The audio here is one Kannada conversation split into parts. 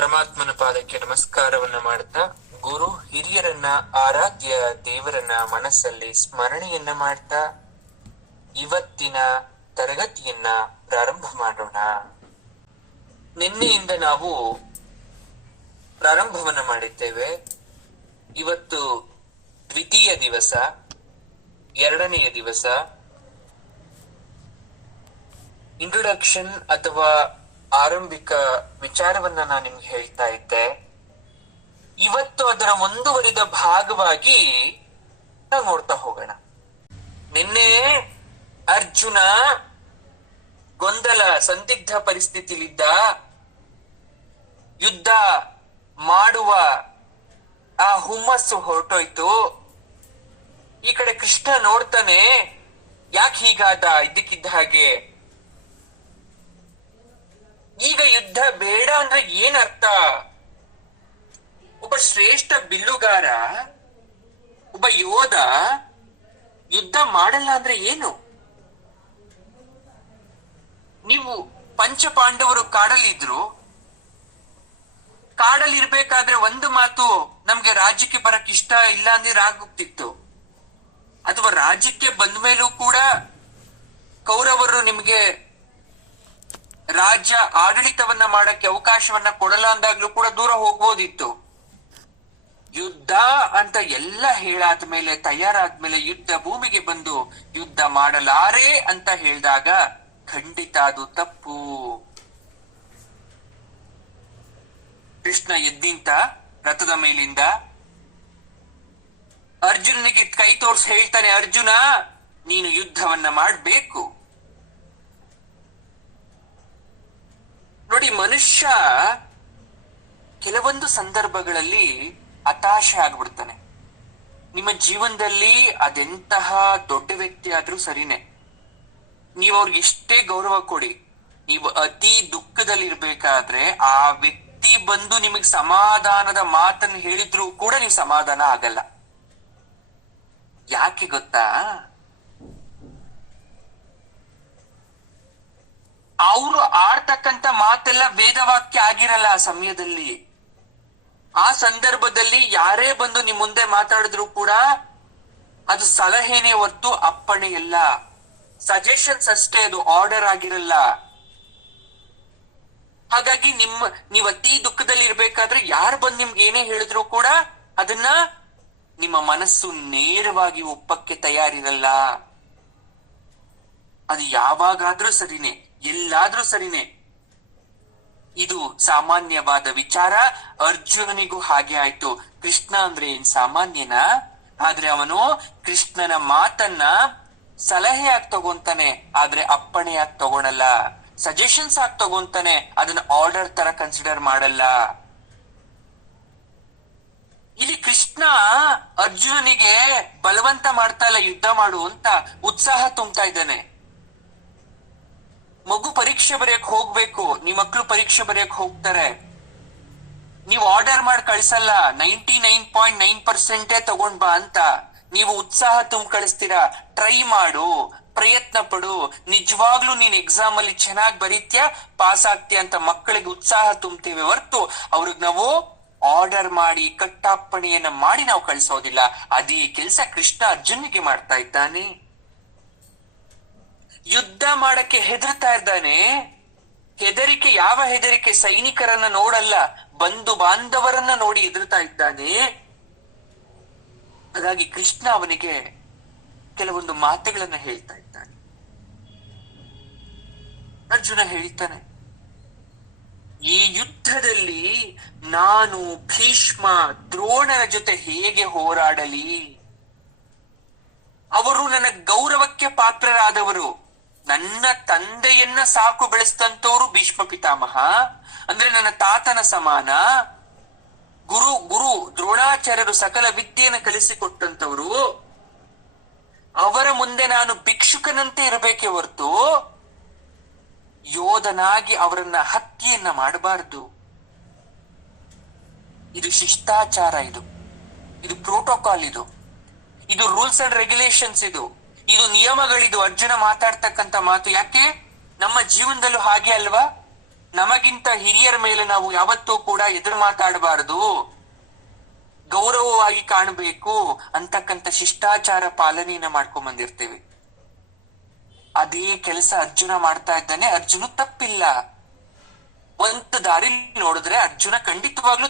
ಪರಮಾತ್ಮನ ಪಾದಕ್ಕೆ ನಮಸ್ಕಾರವನ್ನ ಮಾಡ್ತಾ ಗುರು ಹಿರಿಯರನ್ನ ಆರಾಧ್ಯ ದೇವರನ್ನ ಮನಸ್ಸಲ್ಲಿ ಸ್ಮರಣೆಯನ್ನ ಮಾಡ್ತಾ ಇವತ್ತಿನ ತರಗತಿಯನ್ನ ಪ್ರಾರಂಭ ಮಾಡೋಣ. ನಿನ್ನೆಯಿಂದ ನಾವು ಪ್ರಾರಂಭವನ್ನ ಮಾಡಿದ್ದೇವೆ. ಇವತ್ತು ದ್ವಿತೀಯ ದಿವಸ, ಎರಡನೆಯ ದಿವಸ. ಇಂಟ್ರೊಡಕ್ಷನ್ ಅಥವಾ ಆರಂಭಿಕ ವಿಚಾರವನ್ನ ನಾನು ನಿಮ್ಗೆ ಹೇಳ್ತಾ ಇದ್ದೆ. ಇವತ್ತು ಅದರ ಮುಂದುವರಿದ ಭಾಗವಾಗಿ ನಾವು ನೋಡ್ತಾ ಹೋಗೋಣ. ನಿನ್ನೆ ಅರ್ಜುನ ಗೊಂದಲ ಸಂದಿಗ್ಧ ಪರಿಸ್ಥಿತಿಲಿದ್ದ, ಯುದ್ಧ ಮಾಡುವ ಆ ಹುಮ್ಮಸ್ಸು ಹೊರಟೋಯ್ತು. ಈ ಕಡೆ ಕೃಷ್ಣ ನೋಡ್ತಾನೆ, ಯಾಕೆ ಹೀಗಾದ ಇದ್ದಕ್ಕಿದ್ದ ಹಾಗೆ. ಈಗ ಯುದ್ಧ ಬೇಡ ಅಂದ್ರೆ ಏನರ್ಥ? ಒಬ್ಬ ಶ್ರೇಷ್ಠ ಬಿಲ್ಲುಗಾರ, ಒಬ್ಬ ಯೋಧ ಯುದ್ಧ ಮಾಡಲ್ಲ ಅಂದ್ರೆ ಏನು? ನೀವು ಪಂಚ ಪಾಂಡವರು ಕಾಡಲ್ಲಿದ್ರು, ಕಾಡಲ್ಲಿರ್ಬೇಕಾದ್ರೆ ಒಂದು ಮಾತು ನಮ್ಗೆ ರಾಜ್ಯಕ್ಕೆ ಬರಕ್ ಇಷ್ಟ ಇಲ್ಲ ಅಂದ್ರೆ ಆಗೋಗ್ತಿತ್ತು. ಅಥವಾ ರಾಜ್ಯಕ್ಕೆ ಬಂದ ಮೇಲೂ ಕೂಡ ಕೌರವರು ನಿಮ್ಗೆ ರಾಜ್ಯ ಆಡಳಿತವನ್ನ ಮಾಡಕ್ಕೆ ಅವಕಾಶವನ್ನ ಕೊಡಲ್ಲ ಅಂದಾಗ್ಲೂ ಕೂಡ ದೂರ ಹೋಗ್ಬೋದಿತ್ತು. ಯುದ್ಧ ಅಂತ ಎಲ್ಲ ಹೇಳಾದ್ಮೇಲೆ, ತಯಾರಾದ್ಮೇಲೆ ಯುದ್ಧ ಭೂಮಿಗೆ ಬಂದು ಯುದ್ಧ ಮಾಡಲಾರೆ ಅಂತ ಹೇಳಿದಾಗ ಖಂಡಿತ ಅದು ತಪ್ಪು. ಕೃಷ್ಣ ಎದ್ದಿಂತ ರಥದ ಮೇಲಿಂದ ಅರ್ಜುನನಿಗೆ ಕೈ ತೋರ್ಸಿ ಹೇಳ್ತಾನೆ, ಅರ್ಜುನ ನೀನು ಯುದ್ಧವನ್ನ ಮಾಡ್ಬೇಕು. ನೋಡಿ, ಮನುಷ್ಯ ಕೆಲವೊಂದು ಸಂದರ್ಭಗಳಲ್ಲಿ ಹತಾಶೆ ಆಗ್ಬಿಡ್ತಾನೆ. ನಿಮ್ಮ ಜೀವನದಲ್ಲಿ ಅದೆಂತಹ ದೊಡ್ಡ ವ್ಯಕ್ತಿ ಆದ್ರೂ ಸರಿನೇ, ನೀವು ಅವ್ರಿಗೆ ಎಷ್ಟೇ ಗೌರವ ಕೊಡಿ, ನೀವು ಅತಿ ದುಃಖದಲ್ಲಿರ್ಬೇಕಾದ್ರೆ ಆ ವ್ಯಕ್ತಿ ಬಂದು ನಿಮಗೆ ಸಮಾಧಾನದ ಮಾತನ್ನು ಹೇಳಿದ್ರು ಕೂಡ ನೀವು ಸಮಾಧಾನ ಆಗಲ್ಲ. ಯಾಕೆ ಗೊತ್ತಾ? ಅವರು ಆಡ್ತಕ್ಕಂತ ಮಾತೆಲ್ಲ ವೇದವಾಕ್ಯ ಆಗಿರಲ್ಲ ಆ ಸಮಯದಲ್ಲಿ. ಆ ಸಂದರ್ಭದಲ್ಲಿ ಯಾರೇ ಬಂದು ನಿಮ್ ಮುಂದೆ ಮಾತಾಡಿದ್ರು ಕೂಡ ಅದು ಸಲಹೆನೇ ಹೊರತು ಅಪ್ಪಣೆ ಇಲ್ಲ, ಸಜೆಷನ್ಸ್ ಅಷ್ಟೇ, ಅದು ಆರ್ಡರ್ ಆಗಿರಲ್ಲ. ಹಾಗಾಗಿ ನೀವ್ ಅತಿ ದುಃಖದಲ್ಲಿ ಇರ್ಬೇಕಾದ್ರೆ ಯಾರು ಬಂದು ನಿಮ್ಗೆ ಏನೇ ಹೇಳಿದ್ರು ಕೂಡ ಅದನ್ನ ನಿಮ್ಮ ಮನಸ್ಸು ನೇರವಾಗಿ ಒಪ್ಪಕ್ಕೆ ತಯಾರಿರಲ್ಲ. ಅದು ಯಾವಾಗಾದ್ರೂ ಸರಿನೇ, ಎಲ್ಲಾದ್ರೂ ಸರಿನೇ. ಇದು ಸಾಮಾನ್ಯವಾದ ವಿಚಾರ. ಅರ್ಜುನನಿಗೂ ಹಾಗೆ ಆಯ್ತು. ಕೃಷ್ಣ ಅಂದ್ರೆ ಏನ್ ಸಾಮಾನ್ಯನಾ? ಆದ್ರೆ ಅವನು ಕೃಷ್ಣನ ಮಾತನ್ನ ಸಲಹೆಯಾಗಿ ತಗೊಂತಾನೆ, ಆದ್ರೆ ಅಪ್ಪಣೆಯಾಗಿ ತಗೊಳಲ್ಲ. ಸಜೆಷನ್ಸ್ ಆಗಿ ತಗೊಂತಾನೆ, ಅದನ್ನ ಆರ್ಡರ್ ತರ ಕನ್ಸಿಡರ್ ಮಾಡಲ್ಲ. ಇಲ್ಲಿ ಕೃಷ್ಣ ಅರ್ಜುನನಿಗೆ ಬಲವಂತ ಮಾಡ್ತಾ ಇಲ್ಲ ಯುದ್ಧ ಮಾಡು ಅಂತ, ಉತ್ಸಾಹ ತುಂಬ್ತಾ ಇದ್ದಾನೆ. ಮಗು ಪರೀಕ್ಷೆ ಬರೆಯಕ್ ಹೋಗ್ಬೇಕು, ನಿಮ್ ಮಕ್ಳು ಪರೀಕ್ಷೆ ಬರೆಯಕ್ ಹೋಗ್ತಾರೆ, ನೀವು ಆರ್ಡರ್ ಮಾಡಿ ಕಳ್ಸಲ್ಲ, 99.9% ತಗೊಂಡ್ ಬಾ ಅಂತ. ನೀವು ಉತ್ಸಾಹ ತುಂಬ ಕಳಿಸ್ತೀರಾ, ಟ್ರೈ ಮಾಡು, ಪ್ರಯತ್ನ ಪಡು, ನಿಜವಾಗ್ಲೂ ನೀನ್ ಎಕ್ಸಾಮ್ ಅಲ್ಲಿ ಚೆನ್ನಾಗಿ ಬರೀತ್ಯಾ, ಪಾಸ್ ಆಗ್ತೀಯ ಅಂತ ಮಕ್ಕಳಿಗೆ ಉತ್ಸಾಹ ತುಂಬ್ತೀವಿ ಹೊರತು ಅವ್ರಿಗೆ ನಾವು ಆರ್ಡರ್ ಮಾಡಿ ಕಟ್ಟಾಪಣೆಯನ್ನ ಮಾಡಿ ನಾವು ಕಳಿಸೋದಿಲ್ಲ. ಅದೇ ಕೆಲಸ ಕೃಷ್ಣ ಅರ್ಜುನಿಗೆ ಮಾಡ್ತಾ ಇದ್ದಾನೆ. ಯುದ್ಧ ಮಾಡಕ್ಕೆ ಹೆದರ್ತಾ ಇದ್ದಾನೆ. ಹೆದರಿಕೆ, ಯಾವ ಹೆದರಿಕೆ? ಸೈನಿಕರನ್ನ ನೋಡಲ್ಲ, ಬಂಧು ಬಾಂಧವರನ್ನ ನೋಡಿ ಹೆದರ್ತಾ ಇದ್ದಾನೆ. ಹಾಗಾಗಿ ಕೃಷ್ಣ ಅವನಿಗೆ ಕೆಲವೊಂದು ಮಾತುಗಳನ್ನ ಹೇಳ್ತಾ ಇದ್ದಾನೆ. ಅರ್ಜುನ ಹೇಳ್ತಾನೆ, ಈ ಯುದ್ಧದಲ್ಲಿ ನಾನು ಭೀಷ್ಮ ದ್ರೋಣರ ಜೊತೆ ಹೇಗೆ ಹೋರಾಡಲಿ? ಅವರು ನನ್ನ ಗೌರವಕ್ಕೆ ಪಾತ್ರರಾದವರು. ನನ್ನ ತಂದೆಯನ್ನ ಸಾಕು ಬೆಳೆಸ್ತಂತವ್ರು ಭೀಷ್ಮ ಪಿತಾಮಹ, ಅಂದ್ರೆ ನನ್ನ ತಾತನ ಸಮಾನ. ಗುರು ದ್ರೋಣಾಚಾರ್ಯರು ಸಕಲ ವಿದ್ಯೆಯನ್ನು ಕಲಿಸಿಕೊಟ್ಟಂತವ್ರು. ಅವರ ಮುಂದೆ ನಾನು ಭಿಕ್ಷುಕನಂತೆ ಇರಬೇಕೆ ಹೊರತು ಯೋಧನಾಗಿ ಅವರನ್ನ ಹತ್ಯೆಯನ್ನ ಮಾಡಬಾರದು. ಇದು ಶಿಷ್ಟಾಚಾರ, ಇದು ಪ್ರೋಟೋಕಾಲ್, ಇದು ರೂಲ್ಸ್ ಅಂಡ್ ರೆಗ್ಯುಲೇಷನ್ಸ್, ಇದು ನಿಯಮಗಳಿದು. ಅರ್ಜುನ ಮಾತಾಡ್ತಕ್ಕಂಥ ಮಾತು ಯಾಕೆ? ನಮ್ಮ ಜೀವನದಲ್ಲೂ ಹಾಗೆ ಅಲ್ವಾ? ನಮಗಿಂತ ಹಿರಿಯರ ಮೇಲೆ ನಾವು ಯಾವತ್ತೂ ಕೂಡ ಎದುರು ಮಾತಾಡಬಾರದು, ಗೌರವವಾಗಿ ಕಾಣಬೇಕು ಅಂತಕ್ಕಂಥ ಶಿಷ್ಟಾಚಾರ ಪಾಲನೆಯನ್ನ ಮಾಡ್ಕೊಂಡ್ ಬಂದಿರ್ತೇವೆ. ಅದೇ ಕೆಲಸ ಅರ್ಜುನ ಮಾಡ್ತಾ ಇದ್ದಾನೆ. ಅರ್ಜುನ ತಪ್ಪಿಲ್ಲ. ಒಂದು ದಾರಿ ನೋಡಿದ್ರೆ ಅರ್ಜುನ ಖಂಡಿತವಾಗ್ಲೂ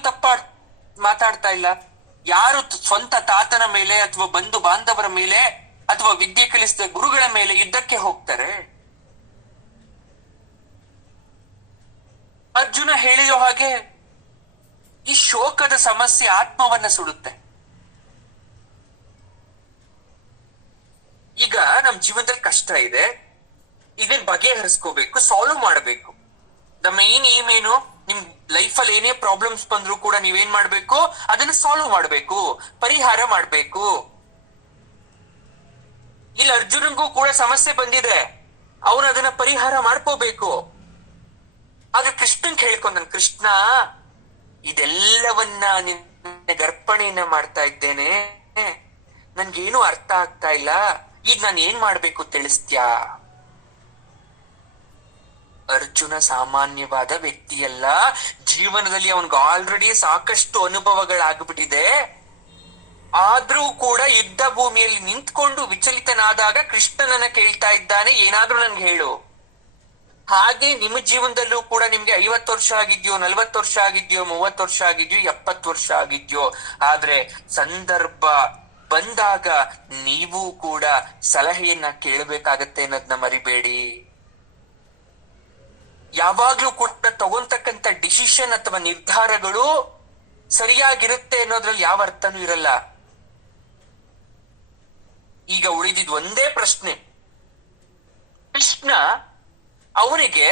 ಮಾತಾಡ್ತಾ ಇಲ್ಲ. ಯಾರು ಸ್ವಂತ ತಾತನ ಮೇಲೆ ಅಥವಾ ಬಂಧು ಬಾಂಧವರ ಮೇಲೆ ಅಥವಾ ವಿದ್ಯೆ ಕಲಿಸಿದ ಗುರುಗಳ ಮೇಲೆ ಯುದ್ಧಕ್ಕೆ ಹೋಗ್ತಾರೆ? ಅರ್ಜುನ ಹೇಳಿರೋ ಹಾಗೆ ಈ ಶೋಕದ ಸಮಸ್ಯೆ ಆತ್ಮವನ್ನ ಸುಡುತ್ತೆ. ಈಗ ನಮ್ ಜೀವನದಲ್ಲಿ ಕಷ್ಟ ಇದೆ, ಇದನ್ನ ಬಗೆಹರಿಸ್ಕೋಬೇಕು, ಸಾಲ್ವ್ ಮಾಡಬೇಕು. ದ ಮೈನ್ ಏಮ್ ಏನು? ನಿಮ್ ಲೈಫ್ ಅಲ್ಲಿ ಏನೇ ಪ್ರಾಬ್ಲಮ್ಸ್ ಬಂದ್ರು ಕೂಡ ನೀವೇನ್ ಮಾಡ್ಬೇಕು? ಅದನ್ನ ಸಾಲ್ವ್ ಮಾಡ್ಬೇಕು, ಪರಿಹಾರ ಮಾಡ್ಬೇಕು. ಇಲ್ಲಿ ಅರ್ಜುನಂಗೂ ಕೂಡ ಸಮಸ್ಯೆ ಬಂದಿದೆ, ಅವನು ಅದನ್ನ ಪರಿಹಾರ ಮಾಡ್ಕೋಬೇಕು. ಆಗ ಕೃಷ್ಣನ್ ಕೇಳ್ಕೊಂಡ, ಕೃಷ್ಣ ಇದೆಲ್ಲವನ್ನ ನಿನ್ನ ಅರ್ಪಣೆಯನ್ನ ಮಾಡ್ತಾ ಇದ್ದೇನೆ, ನನ್ಗೇನು ಅರ್ಥ ಆಗ್ತಾ ಇಲ್ಲ, ಈಗ ನಾನು ಏನ್ ಮಾಡ್ಬೇಕು ತಿಳಿಸ್ತ್ಯಾ? ಅರ್ಜುನ ಸಾಮಾನ್ಯವಾದ ವ್ಯಕ್ತಿಯಲ್ಲ. ಜೀವನದಲ್ಲಿ ಅವನ್ಗೆ ಆಲ್ರೆಡಿ ಸಾಕಷ್ಟು ಅನುಭವಗಳಾಗ್ಬಿಟ್ಟಿದೆ. ಆದ್ರೂ ಕೂಡ ಯುದ್ಧ ಭೂಮಿಯಲ್ಲಿ ನಿಂತ್ಕೊಂಡು ವಿಚಲಿತನಾದಾಗ ಕೃಷ್ಣನನ್ನ ಕೇಳ್ತಾ ಇದ್ದಾನೆ, ಏನಾದ್ರೂ ನನ್ಗೆ ಹೇಳು. ಹಾಗೆ ನಿಮ್ಮ ಜೀವನದಲ್ಲೂ ಕೂಡ ನಿಮ್ಗೆ 50 ವರ್ಷ ಆಗಿದ್ಯೋ, 40 ವರ್ಷ ಆಗಿದ್ಯೋ, 30 ವರ್ಷ ಆಗಿದ್ಯೋ, 70 ವರ್ಷ ಆಗಿದ್ಯೋ, ಆದ್ರೆ ಸಂದರ್ಭ ಬಂದಾಗ ನೀವು ಕೂಡ ಸಲಹೆಯನ್ನ ಕೇಳಬೇಕಾಗತ್ತೆ ಅನ್ನೋದನ್ನ ಮರಿಬೇಡಿ. ಯಾವಾಗ್ಲೂ ಕೂಡ ತಗೊಂತಕ್ಕಂಥ ಡಿಸಿಷನ್ ಅಥವಾ ನಿರ್ಧಾರಗಳು ಸರಿಯಾಗಿರುತ್ತೆ ಅನ್ನೋದ್ರಲ್ಲಿ ಯಾವ ಅರ್ಥನೂ ಇರಲ್ಲ. ಈಗ ಉಳಿದಿದ್ ಒಂದೇ ಪ್ರಶ್ನೆ, ಕೃಷ್ಣ ಅವನಿಗೆ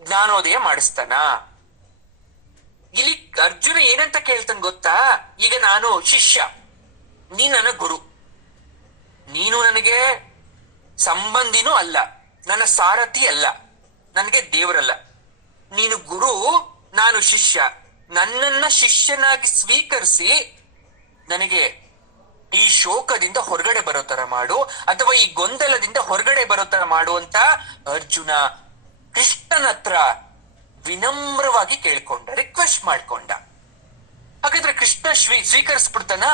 ಜ್ಞಾನೋದಯ ಮಾಡಿಸ್ತಾನ? ಇಲ್ಲಿ ಅರ್ಜುನ ಏನಂತ ಕೇಳ್ತಾನೆ ಗೊತ್ತಾ? ಈಗ ನಾನು ಶಿಷ್ಯ, ನೀ ನನ್ನ ಗುರು, ನೀನು ನನಗೆ ಸಂಬಂಧಿನೂ ಅಲ್ಲ, ನನ್ನ ಸಾರಥಿ ಅಲ್ಲ, ನನಗೆ ದೇವರಲ್ಲ. ನೀನು ಗುರು, ನಾನು ಶಿಷ್ಯ. ನನ್ನನ್ನ ಶಿಷ್ಯನಾಗಿ ಸ್ವೀಕರಿಸಿ ನನಗೆ ಈ ಶೋಕದಿಂದ ಹೊರಗಡೆ ಬರೋ ತರ ಮಾಡು, ಅಥವಾ ಈ ಗೊಂದಲದಿಂದ ಹೊರಗಡೆ ಬರೋ ತರ ಮಾಡು ಅಂತ ಅರ್ಜುನ ಕೃಷ್ಣನ ಹತ್ರ ವಿನಮ್ರವಾಗಿ ಕೇಳ್ಕೊಂಡ, ರಿಕ್ವೆಸ್ಟ್ ಮಾಡ್ಕೊಂಡ. ಹಾಗಾದ್ರೆ ಕೃಷ್ಣ ಸ್ವೀಕರಿಸ್ಬಿಡ್ತಾನ?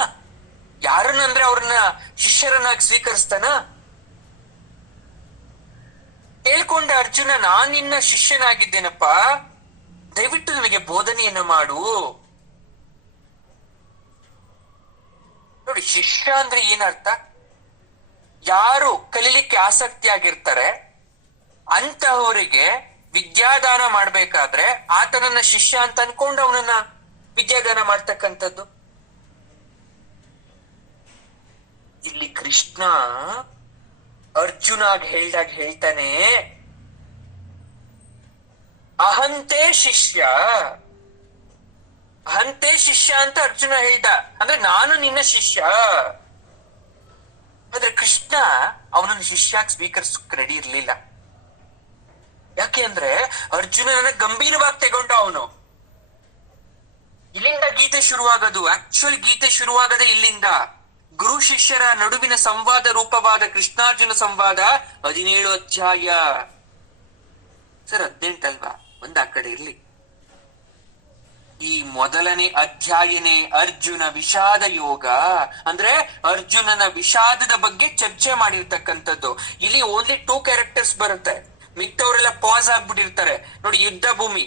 ಯಾರನ್ನಂದ್ರೆ ಅವ್ರನ್ನ ಶಿಷ್ಯರನ್ನಾಗಿ ಸ್ವೀಕರಿಸ್ತಾನ? ಹೇಳ್ಕೊಂಡ ಅರ್ಜುನ, ನಾನ್ ನಿನ್ನ ಶಿಷ್ಯನಾಗಿದ್ದೇನಪ್ಪ, ದಯವಿಟ್ಟು ನನಗೆ ಬೋಧನೆಯನ್ನ ಮಾಡು. ನೋಡಿ, ಶಿಷ್ಯ ಅಂದ್ರೆ ಏನರ್ಥ? ಯಾರು ಕಲೀಲಿಕ್ಕೆ ಆಸಕ್ತಿ ಆಗಿರ್ತಾರೆ ಅಂತಹವರಿಗೆ ವಿದ್ಯಾದಾನ ಮಾಡ್ಬೇಕಾದ್ರೆ ಆತನನ್ನ ಶಿಷ್ಯ ಅಂತ ಅನ್ಕೊಂಡು ಅವನನ್ನ ವಿದ್ಯಾದಾನ ಮಾಡ್ತಕ್ಕಂಥದ್ದು. ಇಲ್ಲಿ ಕೃಷ್ಣ ಅರ್ಜುನಾಗ್ ಹೇಳ್ತಾನೆ, ಅಹಂತೆ ಶಿಷ್ಯ. ಅಹಂತೆ ಶಿಷ್ಯ ಅಂತ ಅರ್ಜುನ ಹೇಳ್ದ, ಅಂದ್ರೆ ನಾನು ನಿನ್ನ ಶಿಷ್ಯ. ಆದ್ರೆ ಕೃಷ್ಣ ಅವನನ್ನು ಶಿಷ್ಯಾಗಿ ಸ್ವೀಕರಿಸಕ್ ರೆಡಿ ಇರ್ಲಿಲ್ಲ. ಯಾಕೆ ಅಂದ್ರೆ ಅರ್ಜುನನ ಗಂಭೀರವಾಗಿ ತಗೊಂಡ ಅವನು. ಇಲ್ಲಿಂದ ಗೀತೆ ಶುರುವಾಗದು. ಆಕ್ಚುಲ್ ಗೀತೆ ಶುರುವಾಗದೆ ಇಲ್ಲಿಂದ. ಗುರು ಶಿಷ್ಯರ ನಡುವಿನ ಸಂವಾದ ರೂಪವಾದ ಕೃಷ್ಣಾರ್ಜುನ ಸಂವಾದ 17 ಅಧ್ಯಾಯ. ಸರ್ 18 ಅಲ್ವಾ? ಒಂದ್ ಆ ಕಡೆ ಇರ್ಲಿ. ಈ ಮೊದಲನೇ ಅಧ್ಯಾಯನೇ ಅರ್ಜುನ ವಿಷಾದ ಯೋಗ, ಅಂದ್ರೆ ಅರ್ಜುನನ ವಿಷಾದದ ಬಗ್ಗೆ ಚರ್ಚೆ ಮಾಡಿರ್ತಕ್ಕಂಥದ್ದು. ಇಲ್ಲಿ ಓನ್ಲಿ 2 ಕ್ಯಾರೆಕ್ಟರ್ಸ್ ಬರುತ್ತೆ, ಮಿಕ್ಕವರೆಲ್ಲ ಪಾಸ್ ಆಗ್ಬಿಟ್ಟಿರ್ತಾರೆ. ನೋಡಿ, ಯುದ್ಧ ಭೂಮಿ,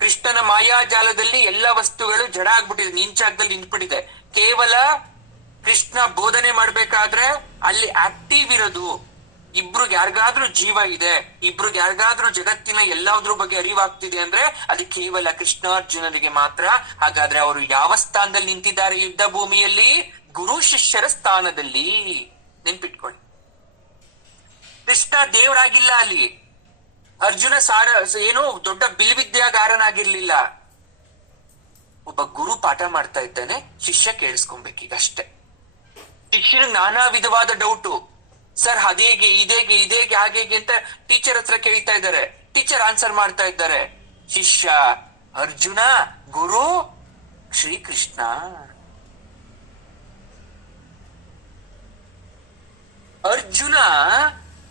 ಕೃಷ್ಣನ ಮಾಯಾಜಾಲದಲ್ಲಿ ಎಲ್ಲ ವಸ್ತುಗಳು ಜಡ ಆಗ್ಬಿಟ್ಟಿದೆ, ನಿಂಚಾಗದಲ್ಲಿ ನಿಂತ್ಬಿಟ್ಟಿದೆ. ಕೇವಲ ಕೃಷ್ಣ ಬೋಧನೆ ಮಾಡ್ಬೇಕಾದ್ರೆ ಅಲ್ಲಿ ಆಕ್ಟಿವ್ ಇರೋದು ಇಬ್ರಿಗೆ ಯಾರಿಗಾದ್ರೂ ಜೀವ ಇದೆ, ಇಬ್ರಿಗೆ ಯಾರಿಗಾದ್ರೂ ಜಗತ್ತಿನ ಎಲ್ಲಾದ್ರ ಬಗ್ಗೆ ಅರಿವಾಗ್ತಿದೆ ಅಂದ್ರೆ ಅದು ಕೇವಲ ಕೃಷ್ಣಾರ್ಜುನರಿಗೆ ಮಾತ್ರ. ಹಾಗಾದ್ರೆ ಅವರು ಯಾವ ಸ್ಥಾನದಲ್ಲಿ ನಿಂತಿದ್ದಾರೆ ಯುದ್ಧ ಭೂಮಿಯಲ್ಲಿ? ಗುರು ಶಿಷ್ಯರ ಸ್ಥಾನದಲ್ಲಿ. ನೆನ್ಪಿಟ್ಕೊಳ್ಳಿ, ಕೃಷ್ಣ ದೇವರಾಗಿಲ್ಲ ಅಲ್ಲಿ. ಅರ್ಜುನ ಏನು ದೊಡ್ಡ ಬಿಲ್ವಿದ್ಯಾಗಾರನಾಗಿರ್ಲಿಲ್ಲ. ಒಬ್ಬ ಗುರು ಪಾಠ ಮಾಡ್ತಾ ಇದ್ದಾನೆ, ಶಿಷ್ಯ ಕೇಳಿಸ್ಕೊಬೇಕೀಗಷ್ಟೇ. ಶಿಷ್ಯನಿಗೆ ನಾನಾ ವಿಧವಾದ ಡೌಟು. ಸರ್ ಅದೇಗೆ, ಇದೇಗೆ, ಇದೇಗೆ, ಹಾಗೇಗೆ ಅಂತ ಟೀಚರ್ ಹತ್ರ ಕೇಳ್ತಾ ಇದ್ದಾರೆ. ಟೀಚರ್ ಆನ್ಸರ್ ಮಾಡ್ತಾ ಇದ್ದಾರೆ. ಶಿಷ್ಯ ಅರ್ಜುನ, ಗುರು ಶ್ರೀಕೃಷ್ಣ. ಅರ್ಜುನ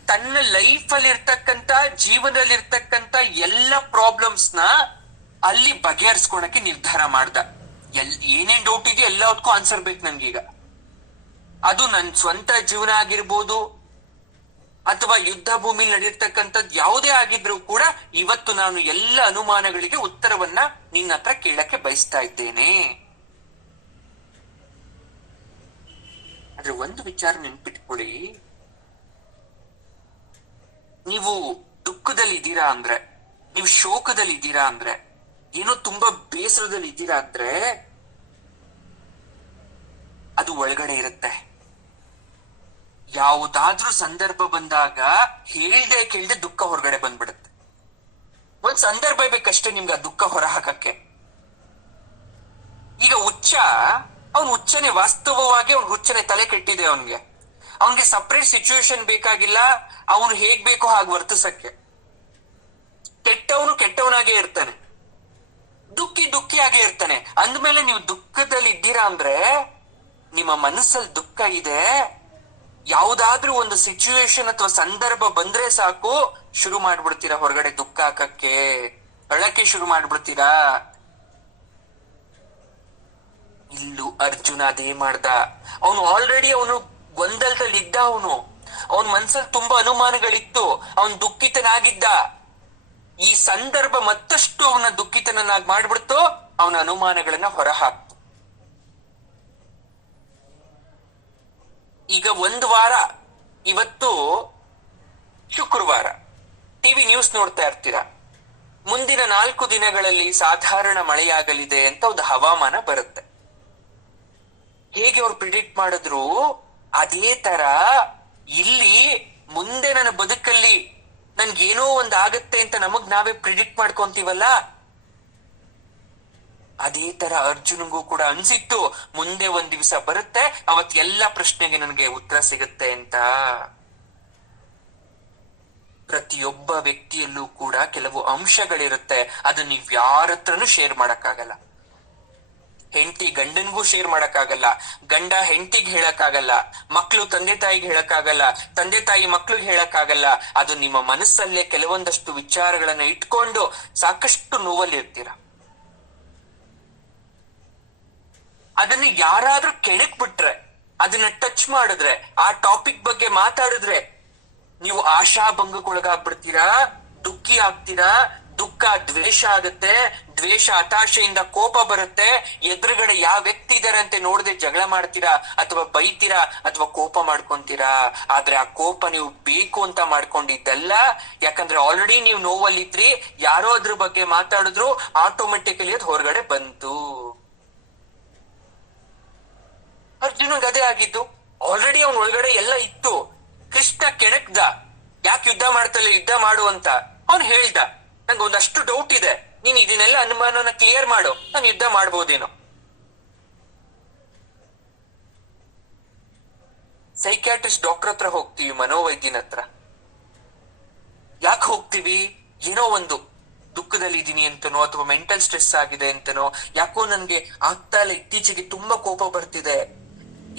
ತನ್ನ ಲೈಫ್ ಅಲ್ಲಿ ಇರ್ತಕ್ಕಂತ ಜೀವನದಲ್ಲಿರ್ತಕ್ಕಂತ ಎಲ್ಲ ಪ್ರಾಬ್ಲಮ್ಸ್ ನ ಅಲ್ಲಿ ಬಗೆಹರಿಸ್ಕೊಳಕ್ಕೆ ನಿರ್ಧಾರ ಮಾಡ್ದ. ಏನೇನ್ ಡೌಟ್ ಇದೆಯೋ ಎಲ್ಲದಕ್ಕೂ ಆನ್ಸರ್ ಬೇಕು ನನ್ಗೀಗ. ಅದು ನನ್ ಸ್ವಂತ ಜೀವನ ಆಗಿರ್ಬೋದು ಅಥವಾ ಯುದ್ಧ ಭೂಮಿಲಿ ನಡೆಯತಕ್ಕಂಥದ್ದು ಯಾವುದೇ ಆಗಿದ್ರು ಕೂಡ ಇವತ್ತು ನಾನು ಎಲ್ಲ ಅನುಮಾನಗಳಿಗೆ ಉತ್ತರವನ್ನ ನಿನ್ನ ಹತ್ರ ಕೇಳಕ್ಕೆ ಬಯಸ್ತಾ ಇದ್ದೇನೆ. ಆದ್ರೆ ಒಂದು ವಿಚಾರ ನೆನ್ಪಿಟ್ಕೊಳ್ಳಿ, ನೀವು ದುಃಖದಲ್ಲಿ ಇದ್ದೀರಾ ಅಂದ್ರೆ, ನೀವು ಶೋಕದಲ್ಲಿ ಇದ್ದೀರಾ ಅಂದ್ರೆ, ಏನೋ ತುಂಬಾ ಬೇಸರದಲ್ಲಿ ಇದ್ದೀರಾ ಅಂದ್ರೆ ಅದು ಒಳಗಡೆ ಇರುತ್ತೆ. ಯಾವುದಾದ್ರೂ ಸಂದರ್ಭ ಬಂದಾಗ ಹೇಳ್ದೆ ಕೇಳ್ದೆ ದುಃಖ ಹೊರಗಡೆ ಬಂದ್ಬಿಡುತ್ತೆ. ಒಂದ್ ಸಂದರ್ಭ ಬೇಕಷ್ಟೇ ನಿಮ್ಗೆ ಆ ದುಃಖ ಹೊರ ಹಾಕಕ್ಕೆ. ಈಗ ಅವನ್ ಹುಚ್ಚನೆ, ವಾಸ್ತವವಾಗಿ ಅವ್ನ್ ಹುಚ್ಚನೆ, ತಲೆ ಕೆಟ್ಟಿದೆ ಅವನ್ಗೆ ಸಪರೇಟ್ ಸಿಚುವೇಶನ್ ಬೇಕಾಗಿಲ್ಲ. ಅವನು ಹೇಗ್ ಬೇಕೋ ಹಾಗೆ ವರ್ತಿಸಕ್ಕೆ. ಕೆಟ್ಟವನು ಕೆಟ್ಟವನಾಗೇ ಇರ್ತಾನೆ, ದುಃಖಿ ಆಗೇ ಇರ್ತಾನೆ. ಅಂದ್ಮೇಲೆ ನೀವು ದುಃಖದಲ್ಲಿ ಇದ್ದೀರಾ ಅಂದ್ರೆ ನಿಮ್ಮ ಮನಸ್ಸಲ್ಲಿ ದುಃಖ ಇದೆ. ಯಾವುದಾದ್ರೂ ಒಂದು ಸಿಚುವೇಶನ್ ಅಥವಾ ಸಂದರ್ಭ ಬಂದ್ರೆ ಸಾಕು, ಶುರು ಮಾಡ್ಬಿಡ್ತೀರಾ ಹೊರಗಡೆ ದುಃಖ ಹಾಕಕ್ಕೆ, ಅಳಕ್ಕೆ ಶುರು ಮಾಡ್ಬಿಡ್ತೀರಾ. ಇಲ್ಲೂ ಅರ್ಜುನ ಅದೇ ಮಾಡ್ದ. ಅವನು ಆಲ್ರೆಡಿ ಗೊಂದಲದಲ್ಲಿ ಇದ್ದ. ಅವನ್ ಮನ್ಸಲ್ಲಿ ತುಂಬಾ ಅನುಮಾನಗಳಿತ್ತು, ಅವನ್ ದುಃಖಿತನಾಗಿದ್ದ. ಈ ಸಂದರ್ಭ ಮತ್ತಷ್ಟು ಅವನ ದುಃಖಿತನನ್ನಾಗಿ ಮಾಡ್ಬಿಡ್ತು, ಅವನ ಅನುಮಾನಗಳನ್ನ ಹೊರ ಹಾಕ್ತು. ಈಗ ಒಂದು ವಾರ, ಇವತ್ತು ಶುಕ್ರವಾರ, ಟಿವಿ ನ್ಯೂಸ್ ನೋಡ್ತಾ ಇರ್ತೀರಾ. ಮುಂದಿನ 4 ದಿನಗಳಲ್ಲಿ ಸಾಧಾರಣ ಮಳೆಯಾಗಲಿದೆ ಅಂತ ಒಂದು ಹವಾಮಾನ ಬರುತ್ತೆ. ಹೇಗೆ ಅವ್ರು ಪ್ರಿಡಿಕ್ಟ್ ಮಾಡಿದ್ರು ಅದೇ ತರ ಇಲ್ಲಿ ಮುಂದೆ ನನ್ನ ಬದುಕಲ್ಲಿ ನನ್ಗೇನೋ ಒಂದ್ ಆಗತ್ತೆ ಅಂತ ನಮಗ್ ನಾವೇ ಪ್ರಿಡಿಕ್ಟ್ ಮಾಡ್ಕೊಂತೀವಲ್ಲ, ಅದೇ ತರ ಅರ್ಜುನ್ಗೂ ಕೂಡ ಅನ್ಸಿತ್ತು ಮುಂದೆ ಒಂದ್ ದಿವಸ ಬರುತ್ತೆ, ಅವತ್ ಎಲ್ಲಾ ಪ್ರಶ್ನೆಗೆ ನನಗೆ ಉತ್ತರ ಸಿಗುತ್ತೆ ಅಂತ. ಪ್ರತಿಯೊಬ್ಬ ವ್ಯಕ್ತಿಯಲ್ಲೂ ಕೂಡ ಕೆಲವು ಅಂಶಗಳಿರುತ್ತೆ, ಅದನ್ನ ನೀವ್ ಯಾರ ಹತ್ರನೂ ಶೇರ್ ಮಾಡಕ್ಕಾಗಲ್ಲ. ಹೆಂಡತಿ ಗಂಡನ್ಗೂ ಶೇರ್ ಮಾಡಕ್ಕಾಗಲ್ಲ, ಗಂಡ ಹೆಂಡತಿಗೆ ಹೇಳಕ್ಕಾಗಲ್ಲ, ಮಕ್ಳು ತಂದೆ ತಾಯಿಗೆ ಹೇಳಕ್ಕಾಗಲ್ಲ, ತಂದೆ ತಾಯಿ ಮಕ್ಳಿಗೆ ಹೇಳಕ್ಕಾಗಲ್ಲ. ಅದು ನಿಮ್ಮ ಮನಸ್ಸಲ್ಲೇ ಕೆಲವೊಂದಷ್ಟು ವಿಚಾರಗಳನ್ನ ಇಟ್ಕೊಂಡು ಸಾಕಷ್ಟು ನೋವಲ್ಲಿ ಇರ್ತೀರ. ಅದನ್ನ ಯಾರಾದ್ರೂ ಕೆಣಕ್ ಬಿಟ್ರೆ, ಅದನ್ನ ಟಚ್ ಮಾಡಿದ್ರೆ, ಆ ಟಾಪಿಕ್ ಬಗ್ಗೆ ಮಾತಾಡಿದ್ರೆ ನೀವು ಆಶಾಭಂಗಕ್ಕೊಳಗಾಗ್ಬಿಡ್ತೀರಾ, ದುಃಖಿ ಆಗ್ತೀರಾ. ದುಃಖ ದ್ವೇಷ ಆಗುತ್ತೆ, ದ್ವೇಷ ಹತಾಶೆಯಿಂದ ಕೋಪ ಬರುತ್ತೆ. ಎದುರುಗಡೆ ಯಾವ ವ್ಯಕ್ತಿ ಇದಾರೆ ಅಂತ ನೋಡದೆ ಜಗಳ ಮಾಡ್ತೀರಾ, ಅಥವಾ ಬೈತೀರಾ, ಅಥವಾ ಕೋಪ ಮಾಡ್ಕೊಂತೀರಾ. ಆದ್ರೆ ಆ ಕೋಪ ನೀವು ಬೇಕು ಅಂತ ಮಾಡ್ಕೊಂಡಿದ್ದಲ್ಲ. ಯಾಕಂದ್ರೆ ಆಲ್ರೆಡಿ ನೀವು ನೋವಲ್ಲಿದ್ರಿ, ಯಾರೋ ಅದ್ರ ಬಗ್ಗೆ ಮಾತಾಡಿದ್ರು, ಆಟೋಮೆಟಿಕಲಿ ಅದು ಹೊರಗಡೆ ಬಂತು. ಅರ್ಜುನಗ್ ಅದೇ ಆಗಿದ್ದು. ಆಲ್ರೆಡಿ ಅವನ್ ಒಳಗಡೆ ಎಲ್ಲ ಇತ್ತು. ಕೃಷ್ಣ ಕೆಣಕ್ದ, ಯಾಕೆ ಯುದ್ಧ ಮಾಡ್ತಲ್ಲ, ಯುದ್ಧ ಮಾಡು ಅಂತ. ಅವ್ನು ಹೇಳ್ದ, ನಂಗೆ ಒಂದಷ್ಟು ಡೌಟ್ ಇದೆ, ನೀನ್ ಇದನ್ನೆಲ್ಲ ಅನುಮಾನನ ಕ್ಲಿಯರ್ ಮಾಡು, ನಾನು ಯುದ್ಧ ಮಾಡ್ಬೋದೇನೋ. ಸೈಕ್ಯಾಟ್ರಿಸ್ಟ್ ಡಾಕ್ಟರ್ ಹತ್ರ ಹೋಗ್ತೀವಿ, ಮನೋವೈದ್ಯನ ಹತ್ರ. ಯಾಕೆ ಹೋಗ್ತೀವಿ? ಏನೋ ಒಂದು ದುಃಖದಲ್ಲಿ ಇದೀನಿ ಅಂತನೋ, ಅಥವಾ ಮೆಂಟಲ್ ಸ್ಟ್ರೆಸ್ ಆಗಿದೆ ಅಂತನೋ, ಯಾಕೋ ನನ್ಗೆ ಆಗ್ತಾ ಇಲ್ಲ, ಇತ್ತೀಚೆಗೆ ತುಂಬಾ ಕೋಪ ಬರ್ತಿದೆ,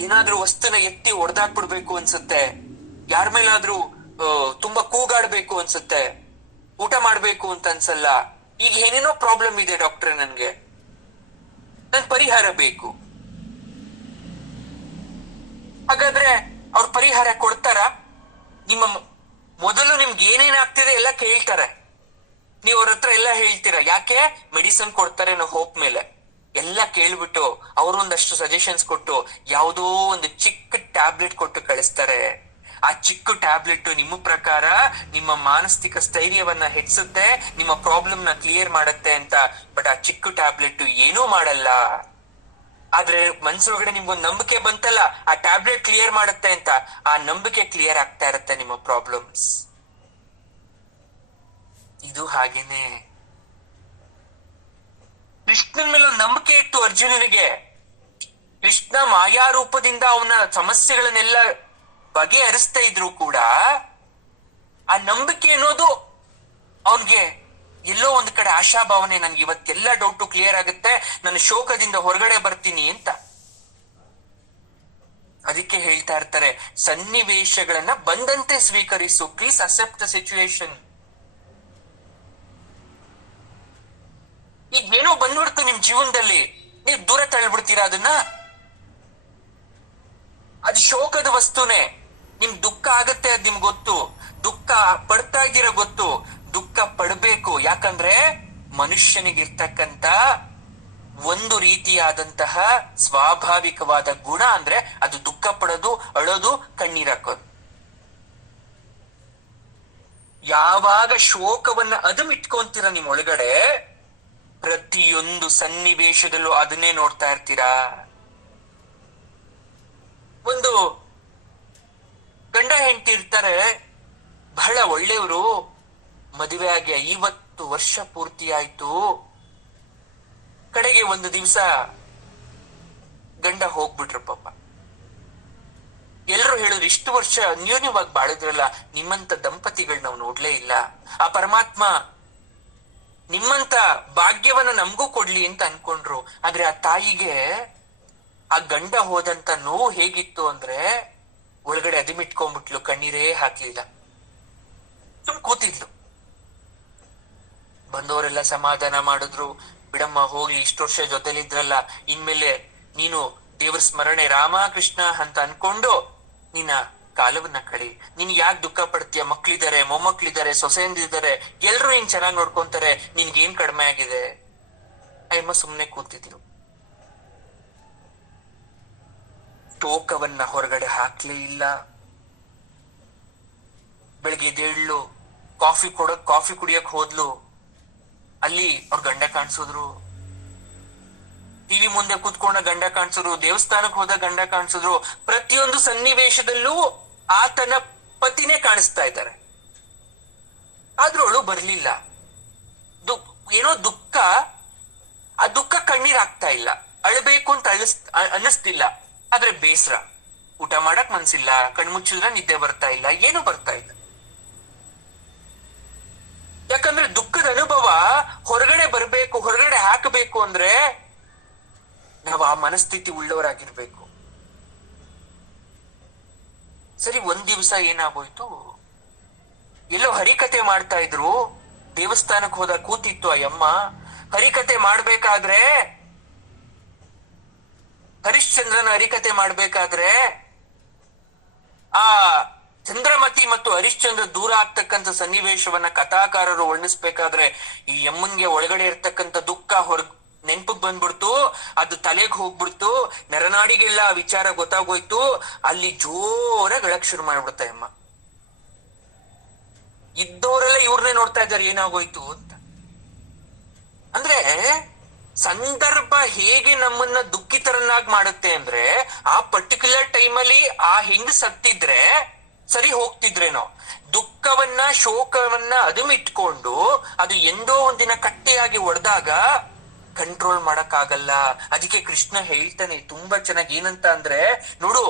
ಏನಾದ್ರೂ ವಸ್ತುನ ಎತ್ತಿ ಹೊಡೆದಾಕ್ಬಿಡ್ಬೇಕು ಅನ್ಸುತ್ತೆ, ಯಾರ ಮೇಲಾದ್ರೂ ತುಂಬಾ ಕೂಗಾಡ್ಬೇಕು ಅನ್ಸುತ್ತೆ, ಊಟ ಮಾಡ್ಬೇಕು ಅಂತ ಅನ್ಸಲ್ಲ, ಈಗ ಏನೇನೋ ಪ್ರಾಬ್ಲಮ್ ಇದೆ ಡಾಕ್ಟ್ರೆ, ನನ್ಗೆ ನನ್ ಪರಿಹಾರ ಬೇಕು. ಹಾಗಾದ್ರೆ ಅವ್ರ ಪರಿಹಾರ ಕೊಡ್ತಾರ? ನಿಮ್ಮ ಮೊದಲು ನಿಮ್ಗೆ ಏನೇನಾಗ್ತಿದೆ ಎಲ್ಲ ಕೇಳ್ತಾರೆ, ನೀವ್ ಅವ್ರ ಹತ್ರ ಎಲ್ಲ ಹೇಳ್ತೀರಾ. ಯಾಕೆ? ಮೆಡಿಸಿನ್ ಕೊಡ್ತಾರೆ ಅನ್ನೋ ಹೋಪ್ ಮೇಲೆ. ಎಲ್ಲ ಕೇಳ್ಬಿಟ್ಟು ಅವ್ರೊಂದಷ್ಟು ಸಜೆಷನ್ಸ್ ಕೊಟ್ಟು ಯಾವುದೋ ಒಂದು ಚಿಕ್ಕ ಟ್ಯಾಬ್ಲೆಟ್ ಕೊಟ್ಟು ಕಳಿಸ್ತಾರೆ. ಆ ಚಿಕ್ಕ ಟ್ಯಾಬ್ಲೆಟ್ ನಿಮ್ಮ ಪ್ರಕಾರ ನಿಮ್ಮ ಮಾನಸಿಕ ಸ್ಥೈರ್ಯವನ್ನ ಹೆಚ್ಚಿಸುತ್ತೆ, ನಿಮ್ಮ ಪ್ರಾಬ್ಲಮ್ ನ ಕ್ಲಿಯರ್ ಮಾಡುತ್ತೆ ಅಂತ. ಬಟ್ ಆ ಚಿಕ್ಕ ಟ್ಯಾಬ್ಲೆಟ್ ಏನೂ ಮಾಡಲ್ಲ. ಆದ್ರೆ ಮನ್ಸೊಳಗಡೆ ನಿಮ್ಗೊಂದು ನಂಬಿಕೆ ಬಂತಲ್ಲ, ಆ ಟ್ಯಾಬ್ಲೆಟ್ ಕ್ಲಿಯರ್ ಮಾಡುತ್ತೆ ಅಂತ, ಆ ನಂಬಿಕೆ ಕ್ಲಿಯರ್ ಆಗ್ತಾ ಇರುತ್ತೆ ನಿಮ್ಮ ಪ್ರಾಬ್ಲಮ್ಸ್. ಇದು ಹಾಗೇನೆ. ಕೃಷ್ಣನ ಮೇಲೆ ಒಂದು ನಂಬಿಕೆ ಇತ್ತು ಅರ್ಜುನನಿಗೆ. ಕೃಷ್ಣ ಮಾಯಾ ರೂಪದಿಂದ ಅವನ ಸಮಸ್ಯೆಗಳನ್ನೆಲ್ಲ ಬಗೆಹರಿಸ್ತಾ ಇದ್ರು ಕೂಡ ಆ ನಂಬಿಕೆ ಅನ್ನೋದು ಅವನ್ಗೆ ಎಲ್ಲೋ ಒಂದ್ ಕಡೆ ಆಶಾಭಾವನೆ, ನನ್ಗೆ ಇವತ್ತೆಲ್ಲ ಡೌಟು ಕ್ಲಿಯರ್ ಆಗುತ್ತೆ, ನನ್ನ ಶೋಕದಿಂದ ಹೊರಗಡೆ ಬರ್ತೀನಿ ಅಂತ. ಅದಕ್ಕೆ ಹೇಳ್ತಾ ಇರ್ತಾರೆ, ಸನ್ನಿವೇಶಗಳನ್ನ ಬಂದಂತೆ ಸ್ವೀಕರಿಸು, ಪ್ಲೀಸ್ ಅಕ್ಸೆಪ್ಟ್ ದ ಸಿಚುವೇಶನ್. ಈಗ ಏನೋ ಬಂದ್ಬಿಡ್ತು ನಿಮ್ ಜೀವನದಲ್ಲಿ, ನೀವು ದೂರ ತಳ್ಳಿಬಿಡ್ತೀರಾ ಅದನ್ನ? ಅದು ಶೋಕದ ವಸ್ತುನೇ. ನಿಮ್ ದುಃಖ ಆಗತ್ತೆ, ಅದ್ ನಿಮ್ಗೆ ಗೊತ್ತು. ದುಃಖ ಪಡ್ತಾ ಇದ್ದೀರ ಗೊತ್ತು. ದುಃಖ ಪಡ್ಬೇಕು, ಯಾಕಂದ್ರೆ ಮನುಷ್ಯನಿಗಿರ್ತಕ್ಕಂತ ಒಂದು ರೀತಿಯಾದಂತಹ ಸ್ವಾಭಾವಿಕವಾದ ಗುಣ ಅಂದ್ರೆ ಅದು ದುಃಖ ಪಡೋದು, ಅಳೋದು, ಕಣ್ಣೀರಾಕೋದು. ಯಾವಾಗ ಶೋಕವನ್ನ ಅದುಮಿಟ್ಕೊಂತೀರ ನಿಮ್ ಒಳಗಡೆ, ಪ್ರತಿಯೊಂದು ಸನ್ನಿವೇಶದಲ್ಲೂ ಅದನ್ನೇ ನೋಡ್ತಾ ಇರ್ತೀರಾ. ಒಂದು ಗಂಡ ಹೆಂಡತಿ ಇರ್ತಾರೆ, ಬಹಳ ಒಳ್ಳೆಯವರು, ಮದುವೆ ಆಗಿ 50 ವರ್ಷ ಪೂರ್ತಿ ಆಯ್ತು. ಕಡೆಗೆ ಒಂದು ದಿವಸ ಗಂಡ ಹೋಗ್ಬಿಟ್ರು ಪಾಪ. ಎಲ್ರು ಹೇಳಿದ್ರು, ಇಷ್ಟು ವರ್ಷ ಅನ್ಯೋನ್ಯವಾಗಿ ಬಾಳಿದ್ರಲ್ಲ, ನಿಮ್ಮಂತ ದಂಪತಿಗಳು ನಾವು ನೋಡ್ಲೇ ಇಲ್ಲ. ಆ ಪರಮಾತ್ಮ ನಿಮ್ಮಂತ ಭಾಗ್ಯವನ್ನ ನಮಗೂ ಕೊಡ್ಲಿ ಅಂತ ಅನ್ಕೊಂಡ್ರು. ಆದ್ರೆ ಆ ತಾಯಿಗೆ ಆ ಗಂಡ ಹೋದಂತ ನೋವು ಹೇಗಿತ್ತು ಅಂದ್ರೆ, ಒಳಗಡೆ ಅದಿಮಿಟ್ಕೊಂಡ್ಬಿಟ್ಲು, ಕಣ್ಣೀರೇ ಹಾಕ್ಲಿಲ್ಲ, ಸುಮ್ ಕೂತಿದ್ಲು. ಬಂದವರೆಲ್ಲ ಸಮಾಧಾನ ಮಾಡಿದ್ರು, ಬಿಡಮ್ಮ ಹೋಗ್ಲಿ, ಇಷ್ಟು ವರ್ಷ ಜೊತೆಲಿದ್ರಲ್ಲ, ಇನ್ಮೇಲೆ ನೀನು ದೇವ್ರ ಸ್ಮರಣೆ ರಾಮ ಕೃಷ್ಣ ಅಂತ ಅನ್ಕೊಂಡು ನಿನ್ನ ಕಾಲವನ್ನ ಕಳಿ. ನೀನ್ ಯಾಕೆ ದುಃಖ ಪಡ್ತೀಯ? ಮಕ್ಳಿದ್ದಾರೆ, ಮೊಮ್ಮಕ್ಳಿದ್ದಾರೆ, ಸೊಸೆಂದಿದ್ದಾರೆ, ಎಲ್ರು ಹಿಂಗ್ ಚೆನ್ನಾಗ್ ನೋಡ್ಕೊಂತಾರೆ, ನಿನ್ಗೇನ್ ಕಡಿಮೆ ಆಗಿದೆ? ಅಯ್ಯಮ್ಮ ಸುಮ್ನೆ ಕೂತಿದ್ಲು. ಶೋಕವನ್ನ ಹೊರಗಡೆ ಹಾಕ್ಲೇ ಇಲ್ಲ. ಬೆಳಿಗ್ಗೆ ಎದ್ದೇಳು, ಕಾಫಿ ಕುಡಿಯಕ್ ಹೋದ್ಲು. ಅಲ್ಲಿ ಅವ್ರ ಗಂಡ ಕಾಣಿಸಿದ್ರು, ಟಿವಿ ಮುಂದೆ ಕೂತ್ಕೊಂಡ ಗಂಡ ಕಾಣಿಸಿದ್ರು, ದೇವಸ್ಥಾನಕ್ಕೆ ಹೋದ ಗಂಡ ಕಾಣಿಸಿದ್ರು. ಪ್ರತಿಯೊಂದು ಸನ್ನಿವೇಶದಲ್ಲೂ ಆತನ ಪತಿನೇ ಕಾಣಿಸ್ತಾ ಇದ್ದಾರೆ. ಆದ್ರೂ ಅವಳು ಬರ್ಲಿಲ್ಲ. ಏನೋ ದುಃಖ, ಆ ದುಃಖ ಕಣ್ಣೀರ್ ಆಗ್ತಾ ಇಲ್ಲ, ಅಳಬೇಕು ಅಂತ ಅನ್ನಿಸ್ತಿಲ್ಲ. ಆದ್ರೆ ಬೇಸರ, ಊಟ ಮಾಡಕ್ ಮನ್ಸಿಲ್ಲ, ಕಣ್ಮುಚ್ಚಿದ್ರೆ ನಿದ್ದೆ ಬರ್ತಾ ಇಲ್ಲ, ಏನು ಬರ್ತಾ ಇಲ್ಲ. ಯಾಕಂದ್ರೆ ದುಃಖದ ಅನುಭವ ಹೊರಗಡೆ ಬರ್ಬೇಕು, ಹೊರಗಡೆ ಹಾಕಬೇಕು ಅಂದ್ರೆ ನಾವು ಆ ಮನಸ್ಥಿತಿ ಉಳ್ಳವರಾಗಿರ್ಬೇಕು. ಸರಿ, ಒಂದ್ ದಿವಸ ಏನಾಗೋಯ್ತು, ಎಲ್ಲೋ ಹರಿಕತೆ ಮಾಡ್ತಾ ಇದ್ರು, ದೇವಸ್ಥಾನಕ್ಕೆ ಹೋದ ಕೂತಿತ್ತು ಆ ಯಮ್ಮ. ಹರಿಕತೆ ಮಾಡ್ಬೇಕಾದ್ರೆ, ಹರಿಶ್ಚಂದ್ರನ ಹರಿಕತೆ ಮಾಡ್ಬೇಕಾದ್ರೆ, ಆ ಚಂದ್ರಮತಿ ಮತ್ತು ಹರಿಶ್ಚಂದ್ರ ದೂರ ಆಗ್ತಕ್ಕಂಥ ಸನ್ನಿವೇಶವನ್ನ ಕಥಾಕಾರರು ವರ್ಣಿಸ್ಬೇಕಾದ್ರೆ, ಈ ಯಮ್ಮನ್ಗೆ ಒಳಗಡೆ ಇರ್ತಕ್ಕಂಥ ದುಃಖ ನೆನ್ಪಕ್ ಬಂದ್ಬಿಡ್ತು, ಅದು ತಲೆಗೆ ಹೋಗ್ಬಿಡ್ತು, ನರನಾಡಿಗೆಲ್ಲ ಆ ವಿಚಾರ ಗೊತ್ತಾಗೋಯ್ತು. ಅಲ್ಲಿ ಜೋರಾಗಿ ಅಳಕ್ ಶುರು ಮಾಡ್ಬಿಡ್ತ ಯಮ್ಮ. ಇದ್ದವರೆಲ್ಲ ಇವ್ರನ್ನೇ ನೋಡ್ತಾ ಇದ್ದಾರೆ, ಏನಾಗೋಯ್ತು ಅಂತ. ಅಂದ್ರೆ ಸಂದರ್ಭ ಹೇಗೆ ನಮ್ಮನ್ನ ದುಃಖಿತರನ್ನಾಗಿ ಮಾಡುತ್ತೆ ಅಂದ್ರೆ, ಆ ಪರ್ಟಿಕ್ಯುಲರ್ ಟೈಮಲ್ಲಿ ಆ ಹೆಂಗ್ ಸತ್ತಿದ್ರೆ ಸರಿ ಹೋಗ್ತಿದ್ರೇನೋ, ದುಃಖವನ್ನ ಶೋಕವನ್ನ ಅದುಮಿಟ್ಕೊಂಡು ಅದು ಎಂದೋ ಒಂದಿನ ಕಟ್ಟೆಯಾಗಿ ಒಡೆದಾಗ ಕಂಟ್ರೋಲ್ ಮಾಡಕ್ ಆಗಲ್ಲ. ಅದಕ್ಕೆ ಕೃಷ್ಣ ಹೇಳ್ತಾನೆ ತುಂಬಾ ಚೆನ್ನಾಗಿ, ಏನಂತ ಅಂದ್ರೆ, ನೋಡು,